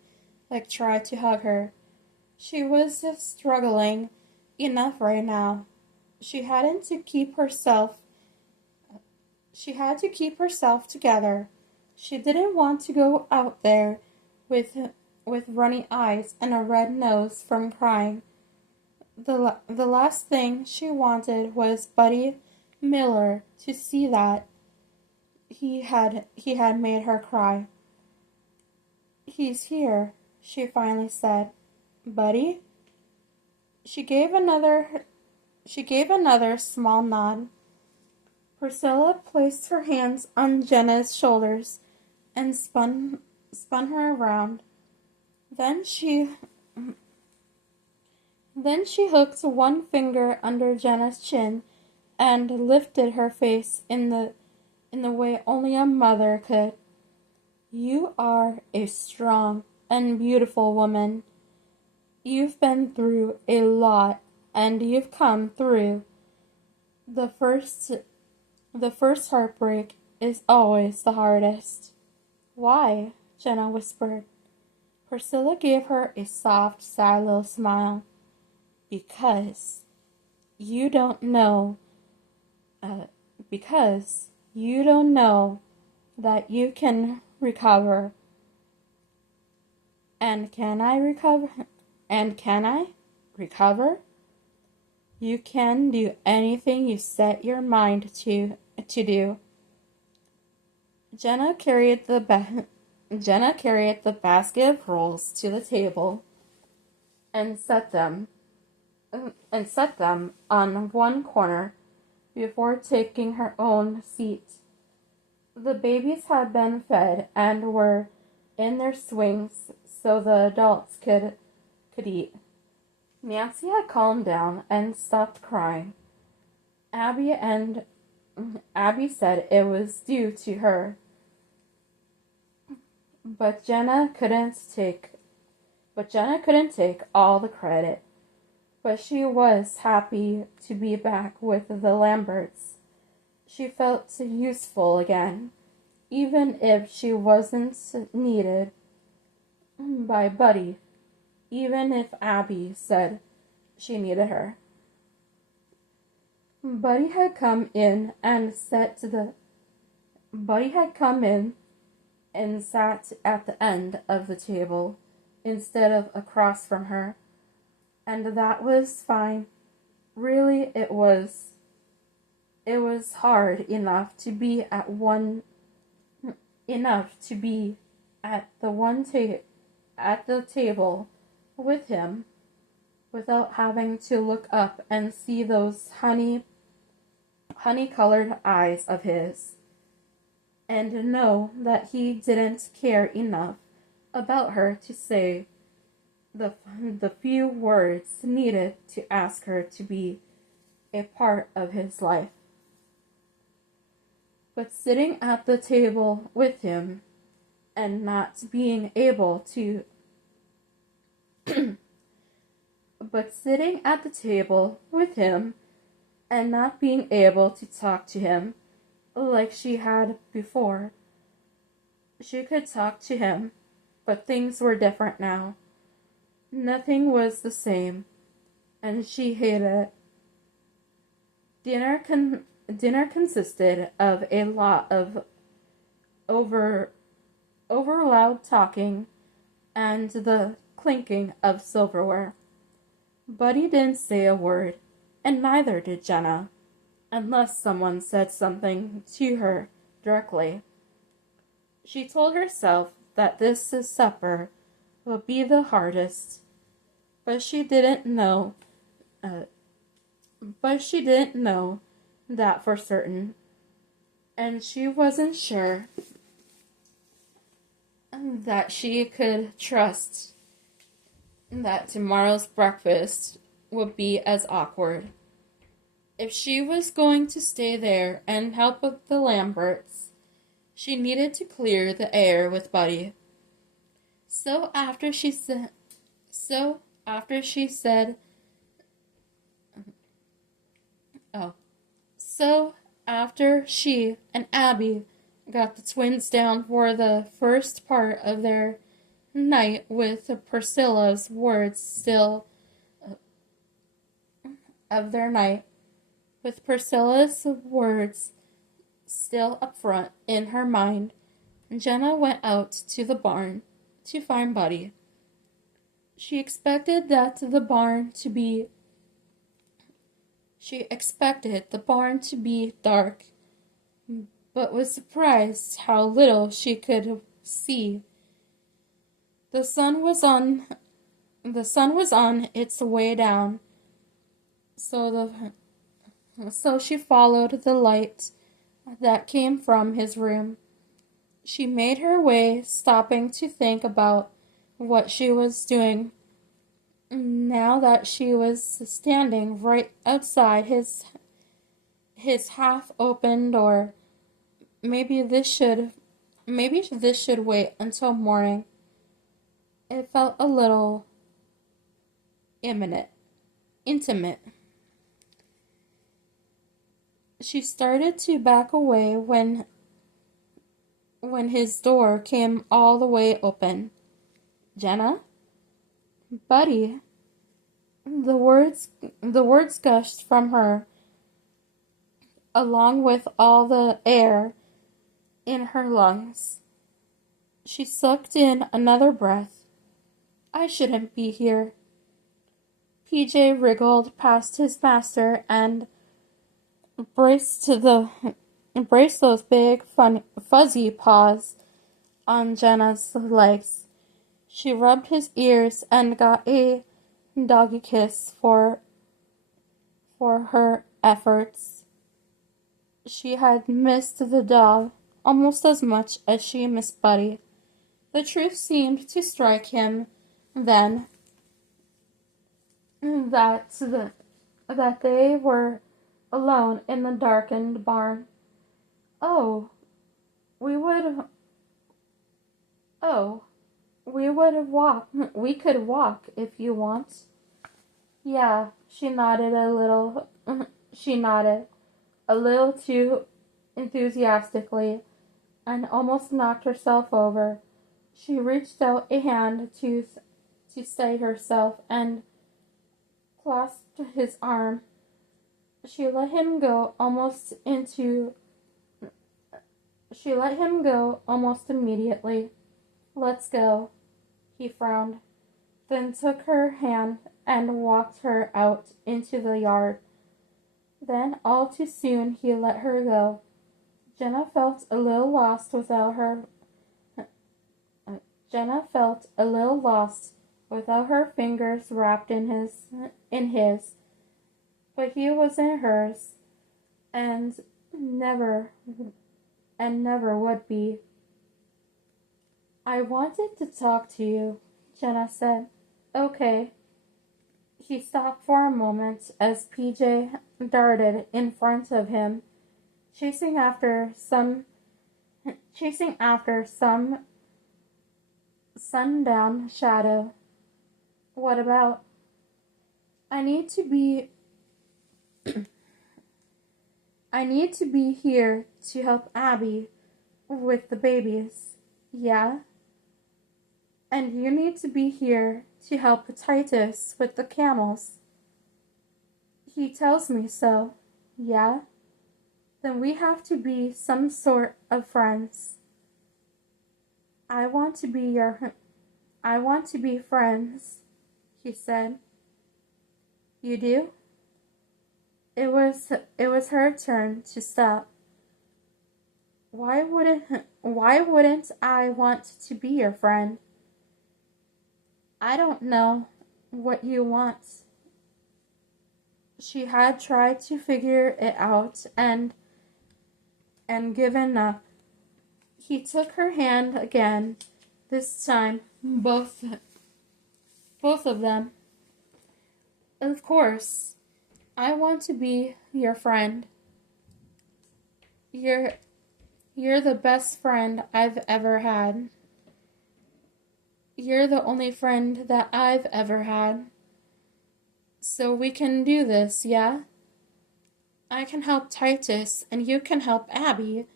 like try to hug her. She was struggling enough right now. She had to keep herself together. She didn't want to go out there with runny eyes and a red nose from crying. The last thing she wanted was Buddy Miller to see that he had made her cry. He's here, she finally said. Buddy? She gave another small nod. Priscilla placed her hands on Jenna's shoulders and spun her around. Then she hooked one finger under Jenna's chin and lifted her face in the way only a mother could. You are a strong and beautiful woman. You've been through a lot, and you've come through. The first heartbreak is always the hardest. Why? Jenna whispered. Priscilla gave her a soft, sad little smile. Because you don't know that you can recover. And can I recover? You can do anything you set your mind to do. Jenna carried the basket of rolls to the table and set them on one corner before taking her own seat. The babies had been fed and were in their swings so the adults could eat. Nancy had calmed down and stopped crying. Abby said it was due to her. But Jenna couldn't take all the credit. But she was happy to be back with the Lamberts. She felt useful again, even if she wasn't needed by Buddy, even if Abby said she needed her. Buddy had come in and sat at the end of the table instead of across from her, and that was fine. Really, it was hard enough to be at the table with him, without having to look up and see those honey-colored eyes of his, and know that he didn't care enough about her to say the few words needed to ask her to be a part of his life. But sitting at the table with him and not being able to but sitting at the table with him and not being able to talk to him like she had before. She could talk to him, but things were different now. Nothing was the same, and she hated it. Dinner consisted of a lot of over loud talking and the clinking of silverware. Buddy didn't say a word, and neither did Jenna, unless someone said something to her directly. She told herself that this supper would be the hardest, but she didn't know that for certain, and she wasn't sure that she could trust that tomorrow's breakfast would be as awkward. If she was going to stay there and help with the Lamberts, she needed to clear the air with Buddy. So after she said So after she and Abby got the twins down for the first part of their night with Priscilla's words still up front in her mind, Jenna went out to the barn to find Buddy. She expected the barn to be dark, but was surprised how little she could see. The sun was on its way down, so she followed the light that came from his room. She made her way, stopping to think about what she was doing now that she was standing right outside his half-open door. Maybe this should wait until morning. It felt a little intimate. She started to back away when his door came all the way open. "Jenna? Buddy?" The words gushed from her, along with all the air in her lungs. She sucked in another breath. "I shouldn't be here." PJ wriggled past his master and braced those big, fuzzy paws on Jenna's legs. She rubbed his ears and got a doggy kiss for her efforts. She had missed the dog almost as much as she missed Buddy. The truth seemed to strike him then that they were alone in the darkened barn. Oh, we could walk if you want." "Yeah," she nodded a little too enthusiastically, and almost knocked herself over. She reached out a hand to steady herself and clasped his arm. She let him go almost immediately. "Let's go," he frowned, then took her hand and walked her out into the yard. Then, all too soon, he let her go. Jenna felt a little lost without her fingers wrapped in his, but he was in hers, and never never would be. I wanted to talk to you, Jenna said. Okay. He stopped for a moment as PJ darted in front of him, chasing after some sundown shadow. What about? I need to be here to help Abby with the babies. Yeah? And you need to be here to help Titus with the camels. He tells me so. Yeah? Then we have to be some sort of friends. I want to be friends, he said. You do? It was her turn to stop. Why wouldn't I want to be your friend? I don't know what you want. She had tried to figure it out and given up. He took her hand again, this time both of them. Of course, I want to be your friend. You're the best friend I've ever had. You're the only friend that I've ever had. So we can do this, yeah? I can help Titus and you can help Abby,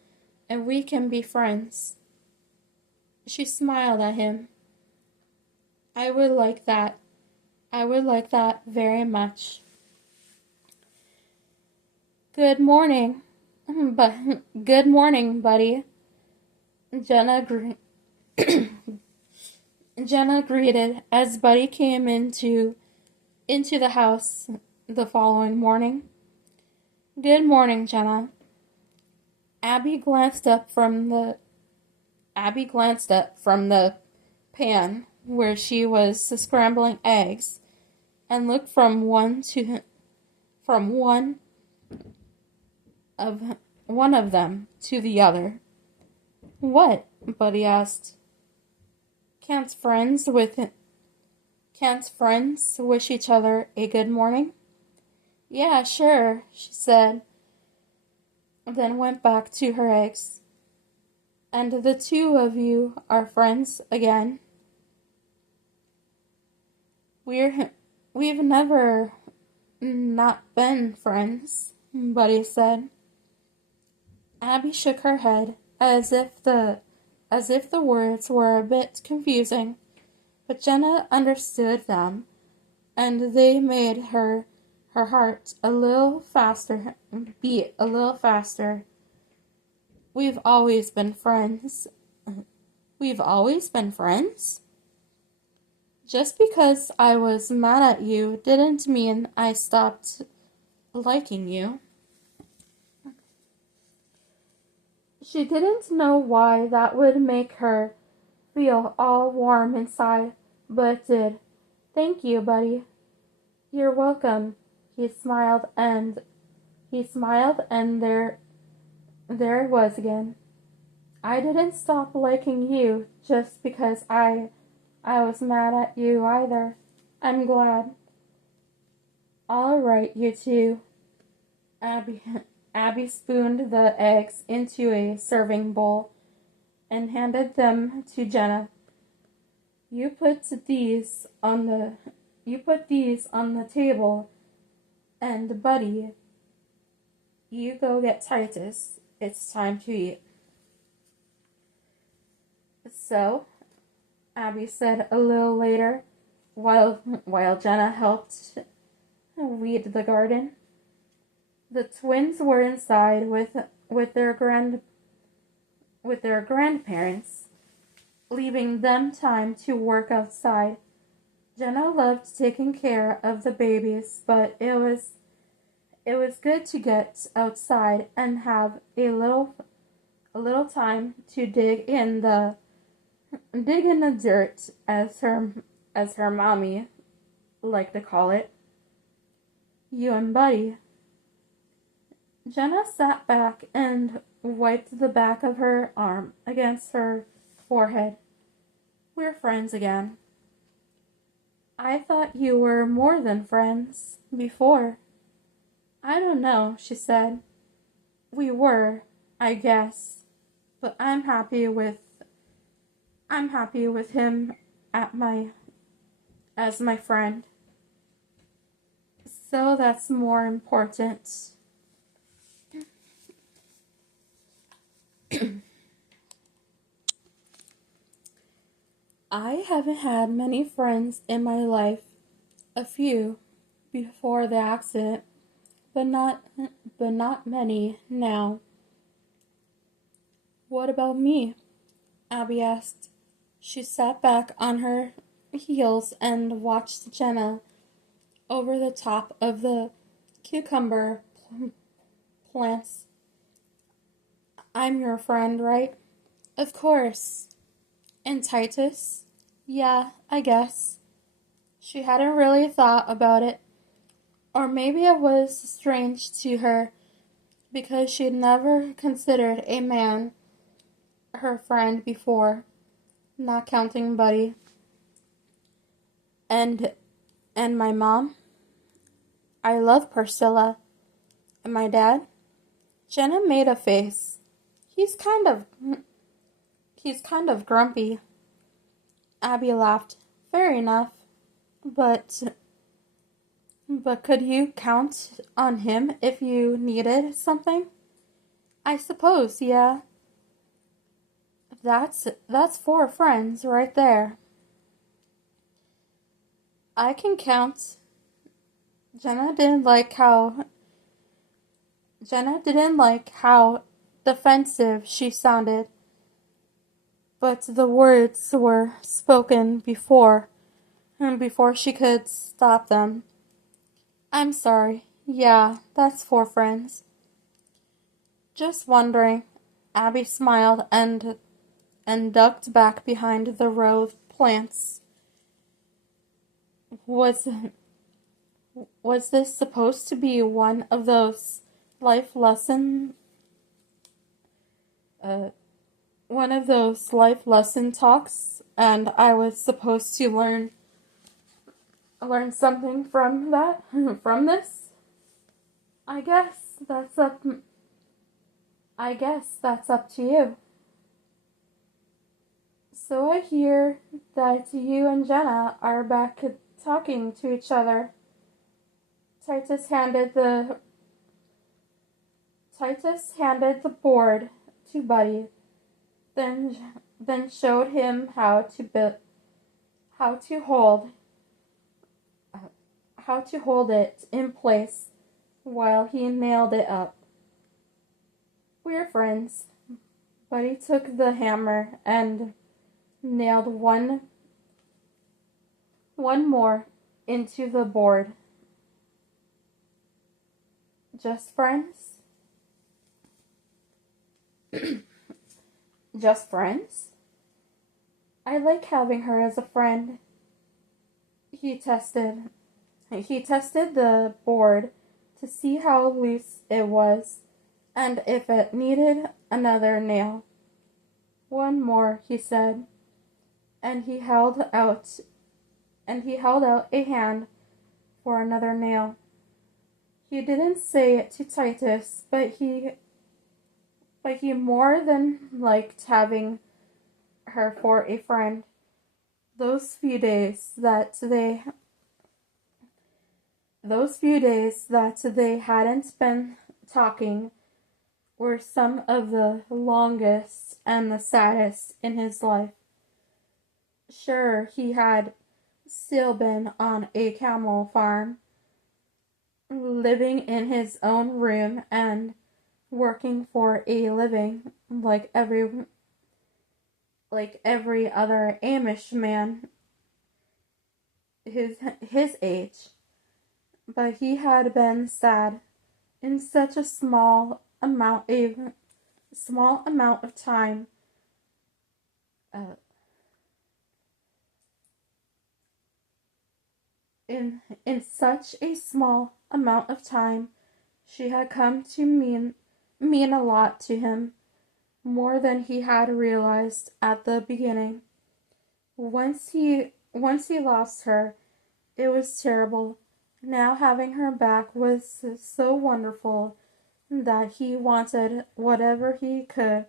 and we can be friends. She smiled at him. I would like that. I would like that very much. Good morning. Good morning, buddy. Jenna greeted as Buddy came into the house the following morning. Good morning, Jenna. Abby glanced up from the pan where she was scrambling eggs and looked from one of them to the other. What? Buddy asked. Can't friends wish each other a good morning? Yeah, sure, she said, then went back to her eggs. And the two of you are friends again? We've never not been friends, Buddy said. Abby shook her head as if the words were a bit confusing, but Jenna understood them, and they made her heart beat a little faster. We've always been friends. We've always been friends? Just because I was mad at you didn't mean I stopped liking you. She didn't know why that would make her feel all warm inside, but it did. Thank you, Buddy. You're welcome. He smiled and there it was again. I didn't stop liking you just because I was mad at you either. I'm glad. All right, you two. Abby spooned the eggs into a serving bowl and handed them to Jenna. You put these on the table, and Buddy, you go get Titus. It's time to eat. So, Abby said a little later, while Jenna helped weed the garden. The twins were inside with their grandparents, leaving them time to work outside. Jenna loved taking care of the babies, but it was good to get outside and have a little time to dig in the dirt, as as her mommy liked to call it. You and Buddy. Jenna sat back and wiped the back of her arm against her forehead. We're friends again. I thought you were more than friends before. I don't know, she said. We were, I guess, but I'm happy with him as my friend. So that's more important. I haven't had many friends in my life. A few before the accident, but not many now. What about me? Abby asked. She sat back on her heels and watched Jenna over the top of the cucumber plants. I'm your friend, right? Of course. And Titus? Yeah, I guess. She hadn't really thought about it. Or maybe it was strange to her because she'd never considered a man her friend before, not counting Buddy. And my mom? I love Priscilla. And my dad? Jenna made a face. He's kind of grumpy. Abby laughed. Fair enough. But could you count on him if you needed something? I suppose, yeah. That's 4 friends right there. I can count. Jenna didn't like how defensive she sounded, but the words were spoken before she could stop them. I'm sorry. Yeah, that's 4 friends. Just wondering. Abby smiled and ducked back behind the row of plants. Was this supposed to be one of those life lesson talks, and I was supposed to learn something from this? I guess that's up to you. So I hear that you and Jenna are back talking to each other. Titus handed the board to Buddy, then showed him how to hold it in place while he nailed it up. We're friends. Buddy took the hammer and nailed one more into the board. Just friends? Just friends? I like having her as a friend. He tested the board to see how loose it was and if it needed another nail. One more, he said, and he held out a hand for another nail. He didn't say it to Titus, but he more than liked having her for a friend. Those few days that they hadn't been talking were some of the longest and the saddest in his life. Sure, he had still been on a camel farm, living in his own room and working for a living like every other Amish man his age. But he had been sad in such a small amount of time. In such a small amount of time, she had come to mean a lot to him, more than he had realized at the beginning. Once he lost her, it was terrible. Now having her back was so wonderful that he wanted whatever he could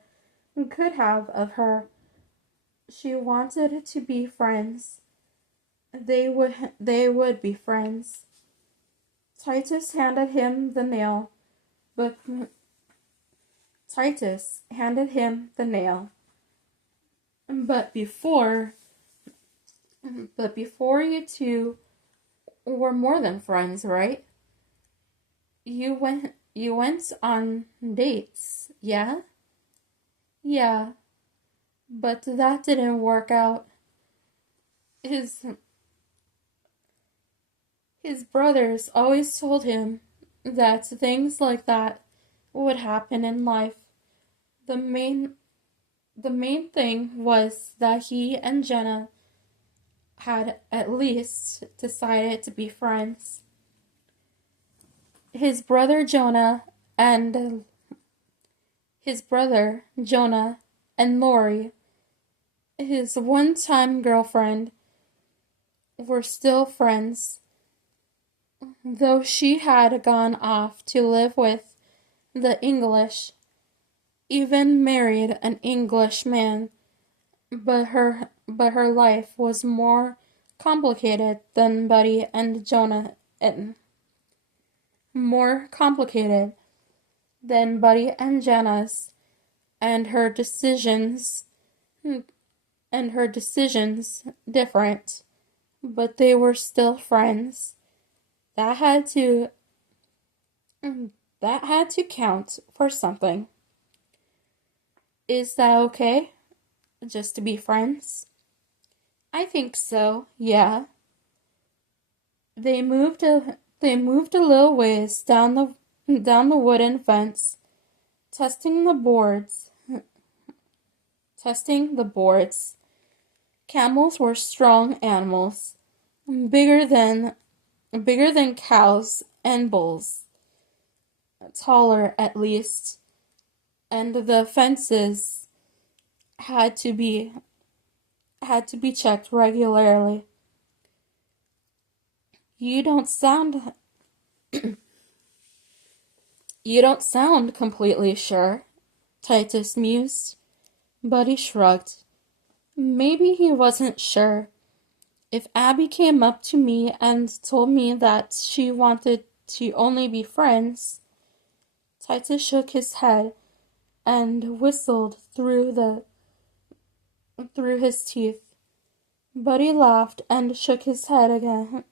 have of her. She wanted to be friends. They would be friends. Titus handed him the nail, but Titus handed him the nail. But before you two were more than friends, right? You went on dates, yeah? Yeah, but that didn't work out. His his brothers always told him that things like that would happen in life. The main the main thing was that he and Jenna had at least decided to be friends. His brother Jonah and Lori, his one-time girlfriend, were still friends, though she had gone off to live with the English, even married an English man, but her life was more complicated than Buddy and Jonah and more complicated than Buddy and Jenna's, and her decisions different, but they were still friends. That had to count for something. Is that okay? Just to be friends? I think so, yeah. They moved a little ways down the wooden fence, testing the boards. Camels were strong animals, bigger than cows and bulls, taller at least, and the fences had to be checked regularly. You don't sound completely sure, Titus mused. Buddy shrugged. Maybe he wasn't sure. If Abby came up to me and told me that she wanted to only be friends. Titus shook his head and whistled through his teeth. Buddy laughed and shook his head again.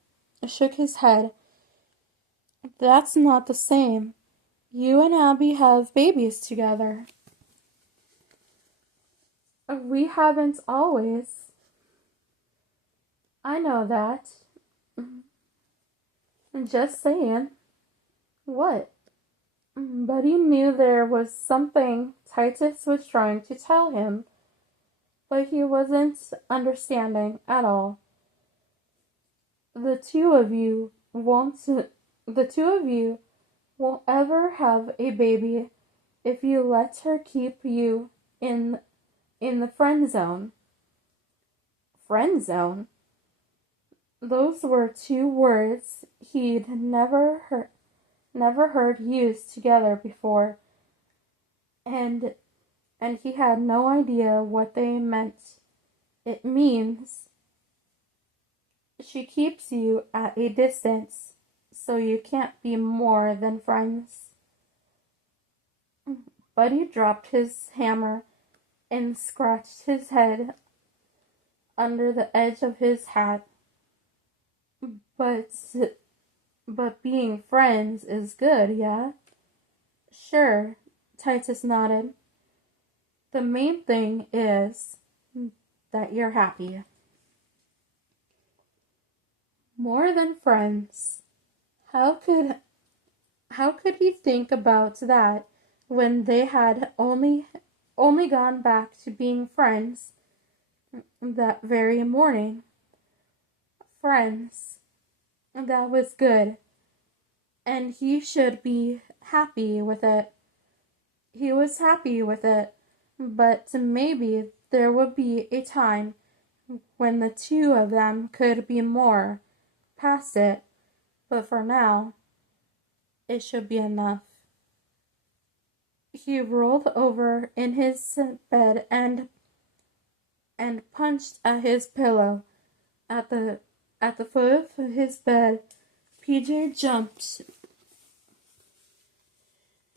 That's not the same. You and Abby have babies together. We haven't always. I know that. Just saying. What? Buddy knew there was something Titus was trying to tell him, but he wasn't understanding at all. The two of you won't ever have a baby if you let her keep you in the friend zone. Friend zone? Those were two words he'd never heard used together before, and he had no idea what they meant. It means she keeps you at a distance, so you can't be more than friends. Buddy dropped his hammer and scratched his head under the edge of his hat. But being friends is good, yeah? Sure, Titus nodded. The main thing is that you're happy. More than friends. How could he think about that when they had only gone back to being friends that very morning? Friends. that was good, and he should be happy with it. He was happy with it, but maybe there would be a time when the two of them could be more past it, but for now, it should be enough. He rolled over in his bed and punched at his pillow. At the foot of his bed, PJ jumped.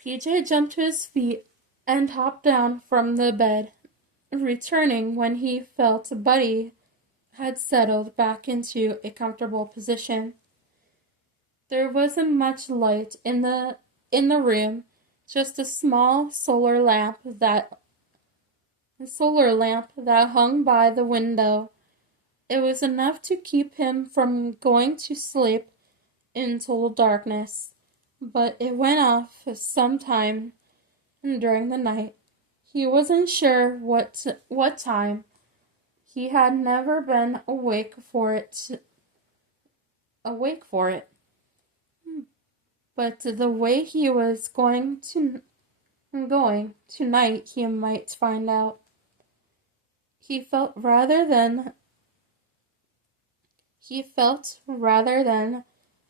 PJ jumped to his feet and hopped down from the bed, returning when he felt Buddy had settled back into a comfortable position. There wasn't much light in the room, just a small solar lamp that hung by the window. It was enough to keep him from going to sleep in total darkness, but it went off sometime during the night. He wasn't sure what time. He had never been awake for it. But the way he was going tonight, he might find out. He felt rather than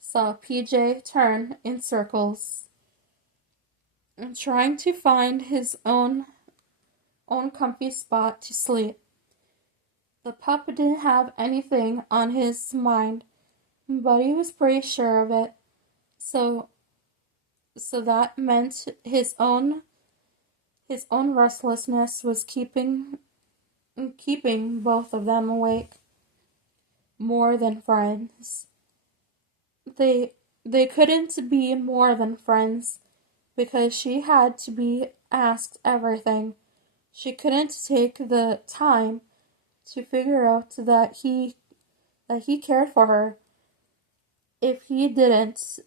saw PJ turn in circles, trying to find his own comfy spot to sleep. The pup didn't have anything on his mind, but he was pretty sure of it. So that meant his own restlessness was keeping both of them awake. More than friends. They couldn't be more than friends because she had to be asked everything. She couldn't take the time to figure out that he cared for her. If he didn't,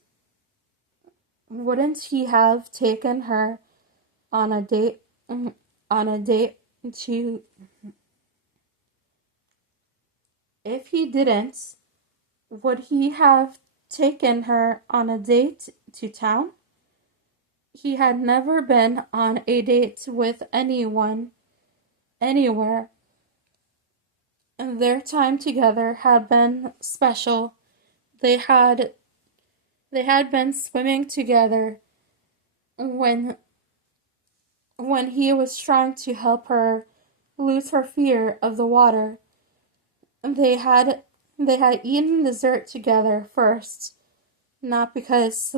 wouldn't he have taken her on a date to If he didn't, would he have taken her on a date to town? He had never been on a date with anyone, anywhere, and their time together had been special. They had been swimming together when he was trying to help her lose her fear of the water. They had eaten dessert together first, not because,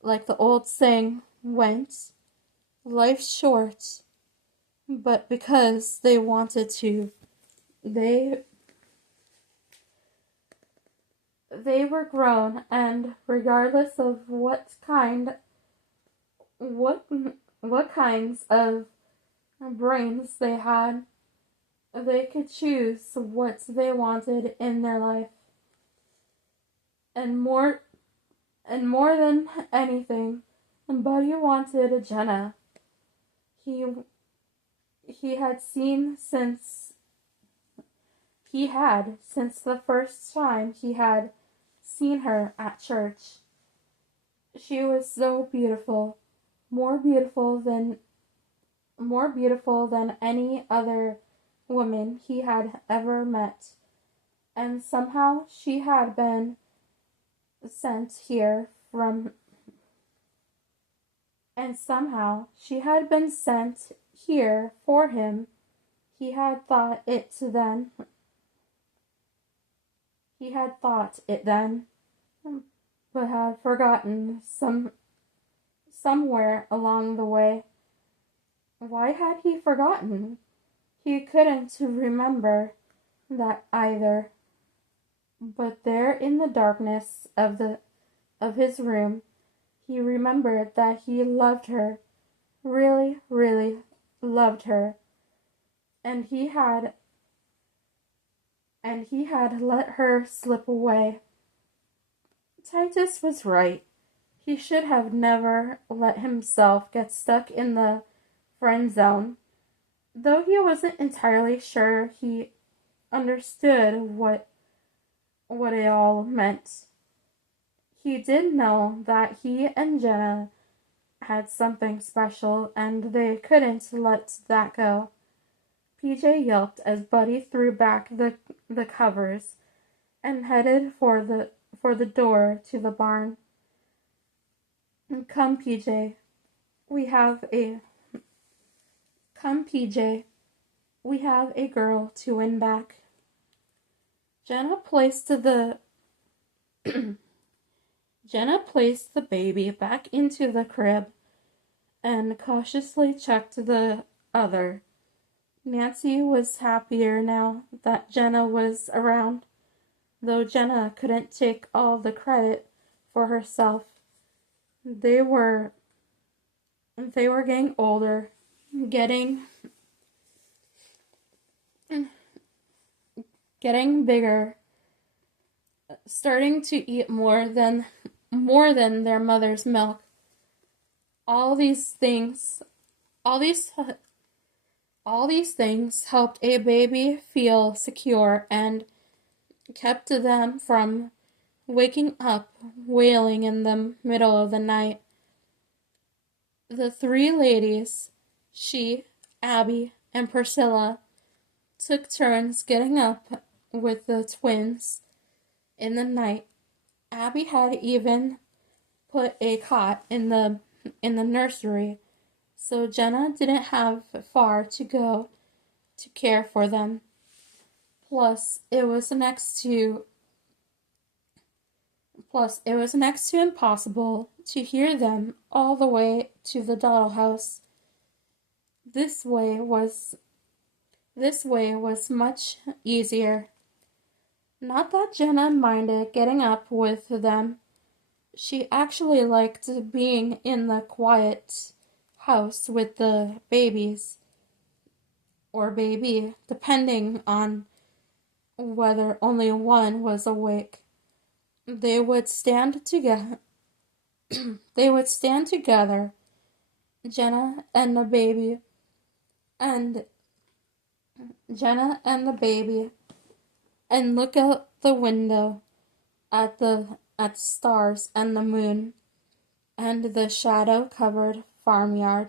like the old saying went, life's short, but because they wanted to. They were grown, and regardless of what kinds of brains they had, they could choose what they wanted in their life. And more than anything, Buddy wanted a Jenna. He had since the first time he had seen her at church. She was so beautiful, more beautiful than any other woman he had ever met. And somehow she had been sent here for him. He had thought it then, but had forgotten somewhere along the way. Why had he forgotten? He couldn't remember that either. But there in the darkness of his room, he remembered that he loved her, really, really loved her, and he had let her slip away. Titus was right. He should have never let himself get stuck in the friend zone. Though he wasn't entirely sure understood what it all meant. He did know that he and Jenna had something special, and they couldn't let that go. PJ yelped as Buddy threw back the covers and headed for the door to the barn. Come, PJ. We have a Come, PJ. We have a girl to win back. Jenna placed the Jenna placed the baby back into the crib and cautiously checked the other. Nancy was happier now that Jenna was around, though Jenna couldn't take all the credit for herself. They were getting older, getting bigger, starting to eat more than their mother's milk. All these things helped a baby feel secure and kept them from waking up wailing in the middle of the night. The three ladies, she, Abby, and Priscilla, took turns getting up with the twins in the night. Abby had even put a cot in the nursery, so Jenna didn't have far to go to care for them. Plus, it was next to impossible to hear them all the way to the dollhouse. This way was much easier. Not that Jenna minded getting up with them. She actually liked being in the quiet house with the babies, or baby, depending on whether only one was awake. They would stand together. Jenna and the baby, and look out the window at the stars and the moon and the shadow-covered farmyard.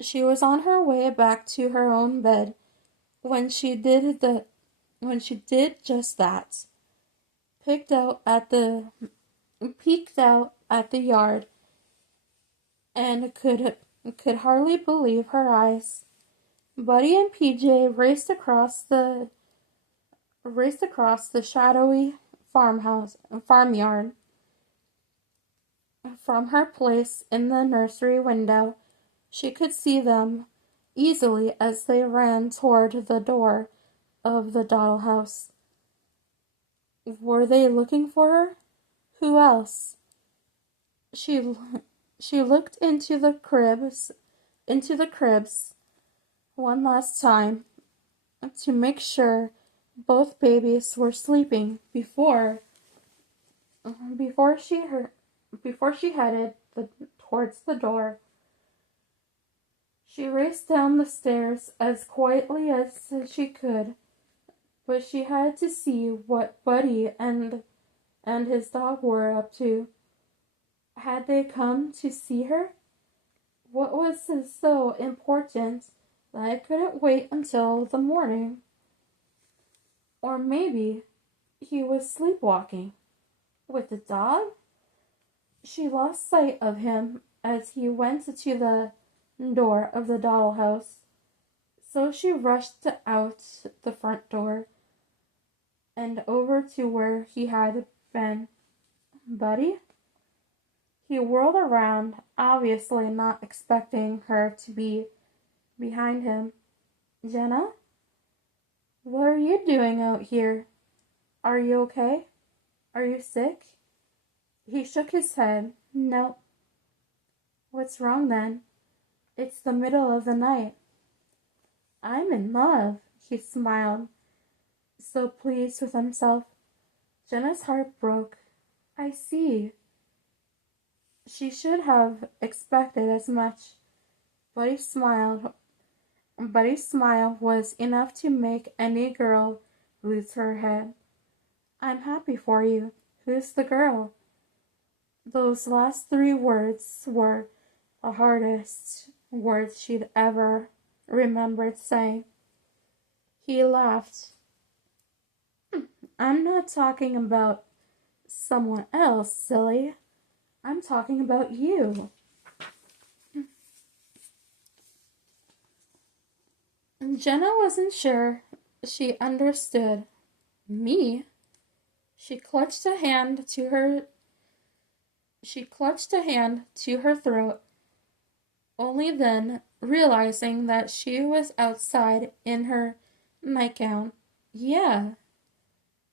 She was on her way back to her own bed when she did just that. Peeked out at the yard and could hardly believe her eyes. Buddy and PJ raced across the shadowy farmyard. From her place in the nursery window, she could see them easily as they ran toward the door of the dollhouse. Were they looking for her? Who else? She looked into the cribs one last time to make sure both babies were sleeping before she headed towards the door. She raced down the stairs as quietly as she could, but she had to see what Buddy and his dog were up to. Had they come to see her? What was so important that I couldn't wait until the morning? Or maybe he was sleepwalking with the dog? She lost sight of him as he went to the door of the dollhouse, so she rushed out the front door and over to where he had been. Buddy? He whirled around, obviously not expecting her to be behind him. Jenna? What are you doing out here? Are you okay? Are you sick? He shook his head. No. What's wrong then? It's the middle of the night. I'm in love, he smiled, so pleased with himself. Jenna's heart broke. I see. She should have expected as much, but he smiled Buddy's smile was enough to make any girl lose her head. I'm happy for you. Who's the girl? Those last three words were the hardest words she'd ever remembered saying. He laughed. I'm not talking about someone else, silly. I'm talking about you. Jenna wasn't sure she understood. Me? She clutched a hand to her throat, only then realizing that she was outside in her nightgown. Yeah.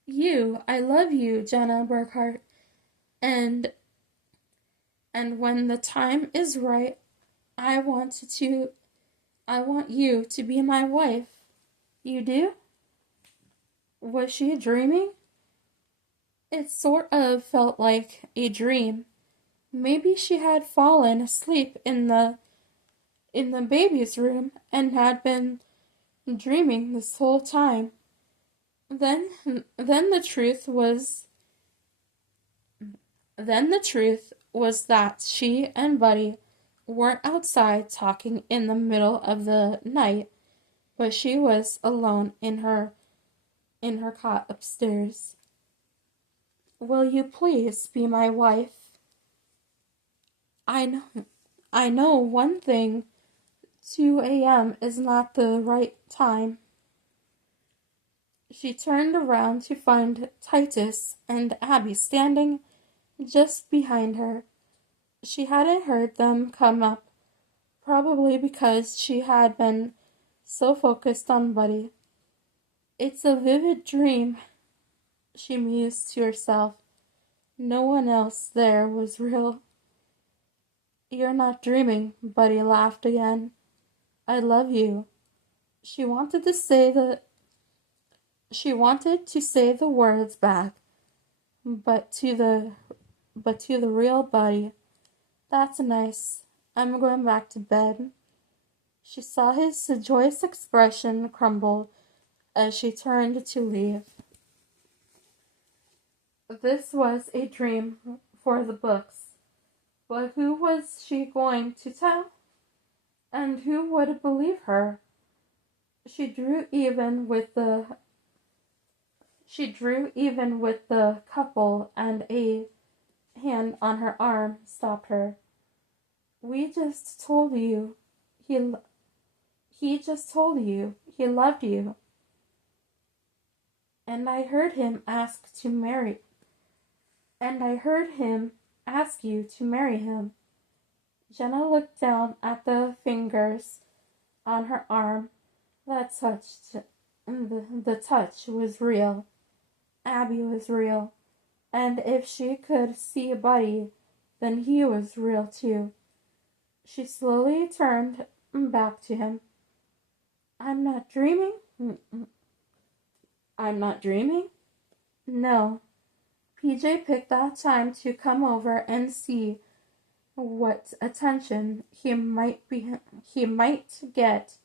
You. I love you, Jenna Burkhart. And when the time is right, I want you to be my wife. You do? Was she dreaming? It sort of felt like a dream. Maybe she had fallen asleep in the baby's room and had been dreaming this whole time. Then the truth was that she and Buddy weren't outside talking in the middle of the night, but she was alone in her cot upstairs. Will you please be my wife? I know one thing. 2 a.m. is not the right time. She turned around to find Titus and Abby standing just behind her. She hadn't heard them come up, probably because she had been so focused on Buddy. It's a vivid dream, she mused to herself. No one else there was real. You're not dreaming, Buddy laughed again. I love you. She wanted to say the words back, but to the real Buddy. That's nice. I'm going back to bed. She saw his joyous expression crumble as she turned to leave. This was a dream for the books, but who was she going to tell? And who would believe her? She drew even with the couple, and a hand on her arm stopped her. We just told you he just told you he loved you. And I heard him ask you to marry him. Jenna looked down at the fingers on her arm that touched. The touch was real. Abby was real. And if she could see Buddy, then he was real too. She slowly turned back to him. I'm not dreaming? I'm not dreaming? No. PJ picked that time to come over and see what attention he might get